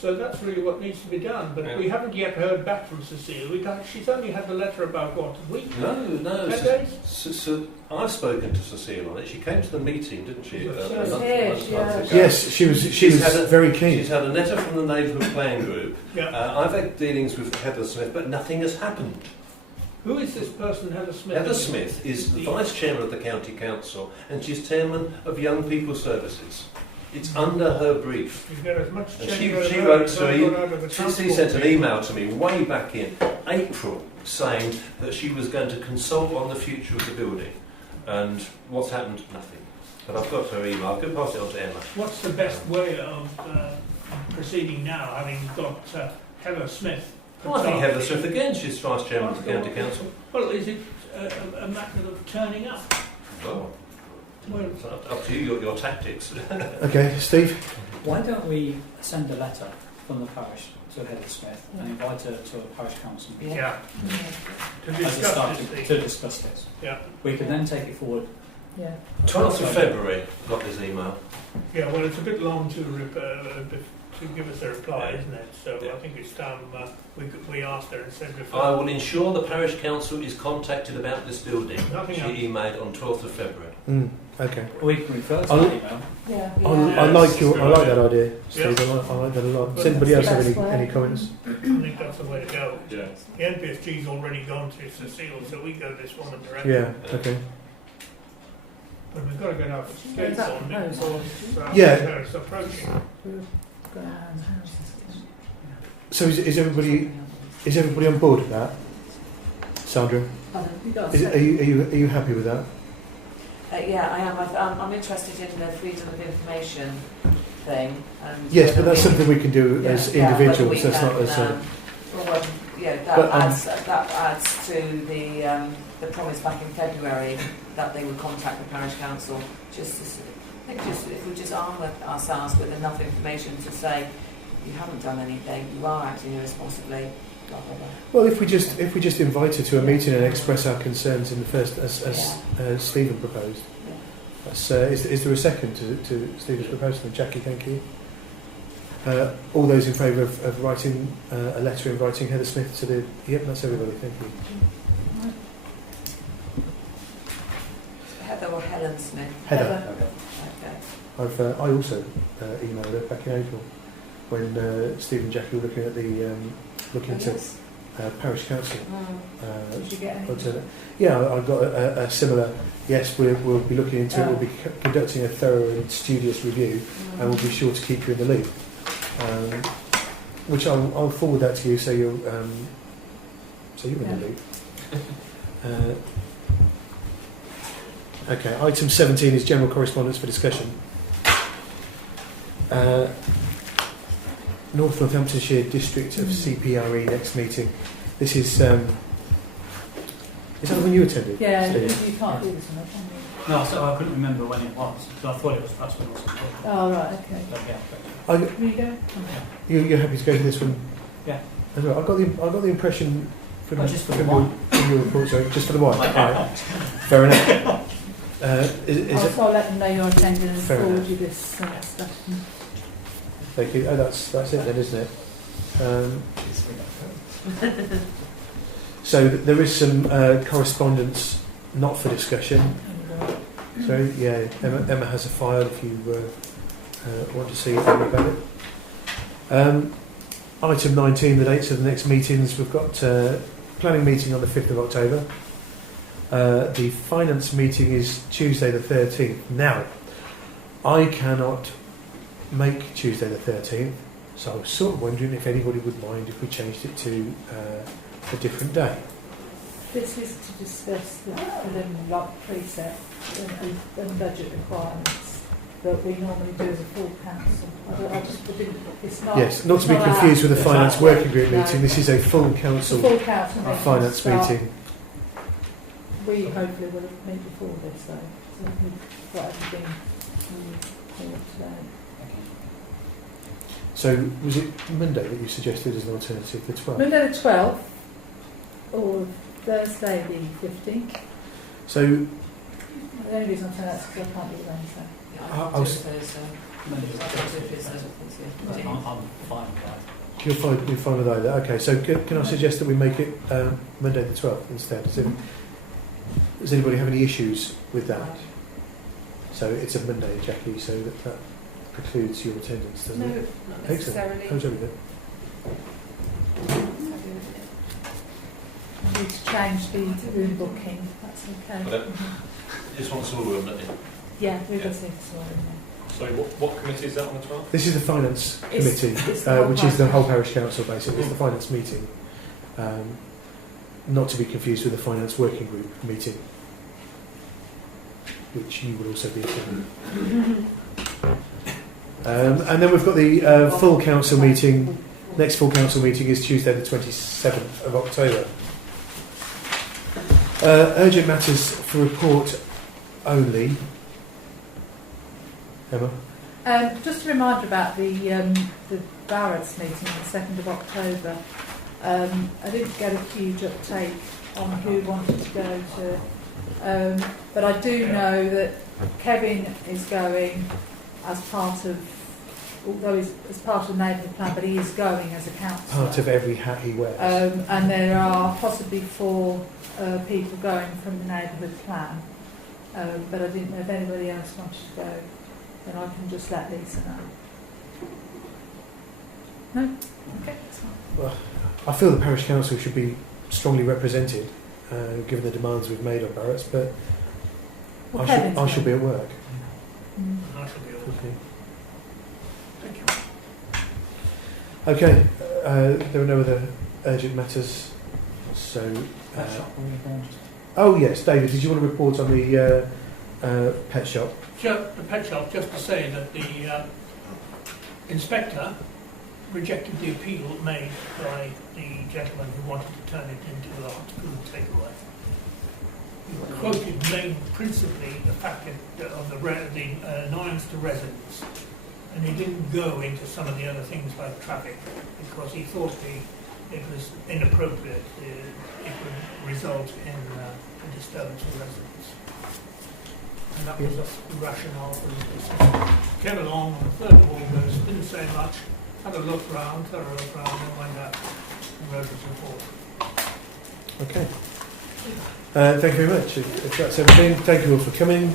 So that's really what needs to be done. But we haven't yet heard back from Cecile. She's only had the letter about what, a week? No. 10 days? So I've spoken to Cecile on it. She came to the meeting, didn't she? She was a here, month ago. Yes, she was very keen. She's had a letter from the neighbourhood playing group. Yeah. I've had dealings with Heather Smith, but nothing has happened. Who is this person, Heather Smith? Heather Smith is the Vice Chairman of the County Council, and she's Chairman of Young People Services. It's under her brief. You get as much And cheddar she as wrote as to I've me, got out of a she transport sent an fee. email to me way back in April saying that she was going to consult on the future of the building. And what's happened? Nothing. But I've got her email. I can pass it on to Emma. What's the best way of proceeding now, having got Heather Smith? Well, I think Heather Smith again, she's Vice Chairman of the County Council. Well, is it a matter of turning up? Well, it's up to you, your tactics. Okay, Steve? Why don't we send a letter from the parish to Heather Smith and invite her to a parish council meeting Yeah. To as a discuss start this thing. to discuss this? Yeah. We can then take it forward. Yeah. 12th of February, got this email. Yeah, well, it's a bit long to give us a reply, isn't it? So Yeah. I think it's time we asked her and said I will ensure the parish council is contacted about this building. Nothing She else. emailed on 12th of February. Okay. We can refer to I'll- that email. Yeah. I like that idea, Steve. Yeah. I like that a lot. Does anybody else have any comments? I think that's the way to go. Yeah. The NPSG's already gone to Cecile, so we go this woman directly. Yeah. Okay. But we've got to get our skates that on proposal? because Yeah. it's approaching. Go around the houses. So is everybody on board with that? Sandra, You got a are you happy with that? Yeah, I am. I'm interested in the freedom of information thing. And Yes, but whether that's we- something we can do as individuals. whether we That's not can, as well, that But, adds to the promise back in February that they would contact the parish council. If we just arm ourselves with enough information to say you haven't done anything, you are acting irresponsibly. Blah, blah, blah. well. If we just invite her to a meeting and express our concerns in the first, as Stephen proposed. Yeah. That's, is there a second to Stephen's proposal? And Jackie, thank you. All those in favour of writing a letter inviting Heather Smith to the... Yep, that's everybody, thank you. Heather or Helen Smith? Heather. Okay. I also emailed her back in April when Steve and Jackie were looking at the looking into Yes. parish council. Did you get any? alternate. Yeah, I got a similar. Yes, we'll be looking into it. We'll be conducting a thorough and studious review, and we'll be sure to keep you in the loop. Which I'll forward that to you, so you're in the loop. Okay, item 17 is general correspondence for discussion. Northamptonshire District of CPRE next meeting. This is that when you attended? Yeah, Steve? you can't do this one, can you? No, so I couldn't remember when it was, because I thought it was perhaps when it was before. Oh, right, okay. But yeah, Will you go? You're happy to go to this one? Yeah. As well. I got the impression from, Oh, just for from the your, wine. from your report, sorry, just for the wine. Right. Fair enough. I'll let them know you're attending and Fair forward enough. you this stuff. Thank you. Oh, that's it then, isn't it? So there is some correspondence not for discussion. So yeah, Emma has a file if you want to see anything about it. Item 19, the dates of the next meetings. We've got planning meeting on the 5th of October. The finance meeting is Tuesday the 13th. Now, I cannot make Tuesday the 13th, so I was sort of wondering if anybody would mind if we changed it to a different day. This is to discuss the preliminary preset and budget requirements that we normally do as a full council. It's not. Yes, not to be it's confused with the that. finance working group No. meeting. This is a full It's a council full council meeting. finance Start- meeting. We hopefully will meet before this though, so we've got everything forward today. So was it Monday that you suggested as an alternative, the 12th? Monday the 12th or Thursday the 15th. So The only reason I'm saying that is because I can't do Wednesday. Yeah, I was- I'm fine with that. you're fine with either. Okay, so can I suggest that we make it Monday the 12th instead? Does anybody have any issues with that? So it's a Monday, Jackie, so that precludes your attendance, doesn't No, it? not Excellent. necessarily. How's everything? I need to change the room booking. That's okay. Hello. Just want small room, don't you? Yeah, we just need to sort it out. Sorry, what committee is that on the 12th? This is the finance It's- committee, it's the whole which is the parish. whole parish council basically. It's the finance meeting. Not to be confused with the finance working group meeting, which you will also be attending. And then we've got the full council meeting. Next full council meeting is Tuesday the 27th of October. Urgent matters for report only. Emma? Just a reminder about the Barrett's meeting on the 2nd of October. I didn't get a huge uptake on who wanted to go to, but I do know that Kevin is going as part of, although he's as part of the neighbourhood plan, but he is going as a councillor. Part of every hat he wears. And there are possibly 4 people going from the neighbourhood plan, but I didn't know if anybody else wanted to go. Then I can just let Lisa know. No? Okay, that's fine. I feel the parish council should be strongly represented, given the demands we've made on Barrett's, but Well, I Kevin's should be at work. Mm. I shall be all Okay. Thank Okay, there are no other urgent matters, so... Pet shop, were you going to- oh yes, David, did you want to report on the pet shop? The pet shop, just to say that the inspector rejected the appeal made by the gentleman who wanted to turn it into a hot food takeaway. He quoted principally the fact of the annoyance to residents, and he didn't go into some of the other things like traffic, because he thought it was inappropriate. It would result in a disturbance of residents. And that was the rationale for the decision. Came along on the 3rd of August, didn't say much, had a look round, and went out and wrote his report. Okay. Thank you very much. If that's everything, thank you all for coming.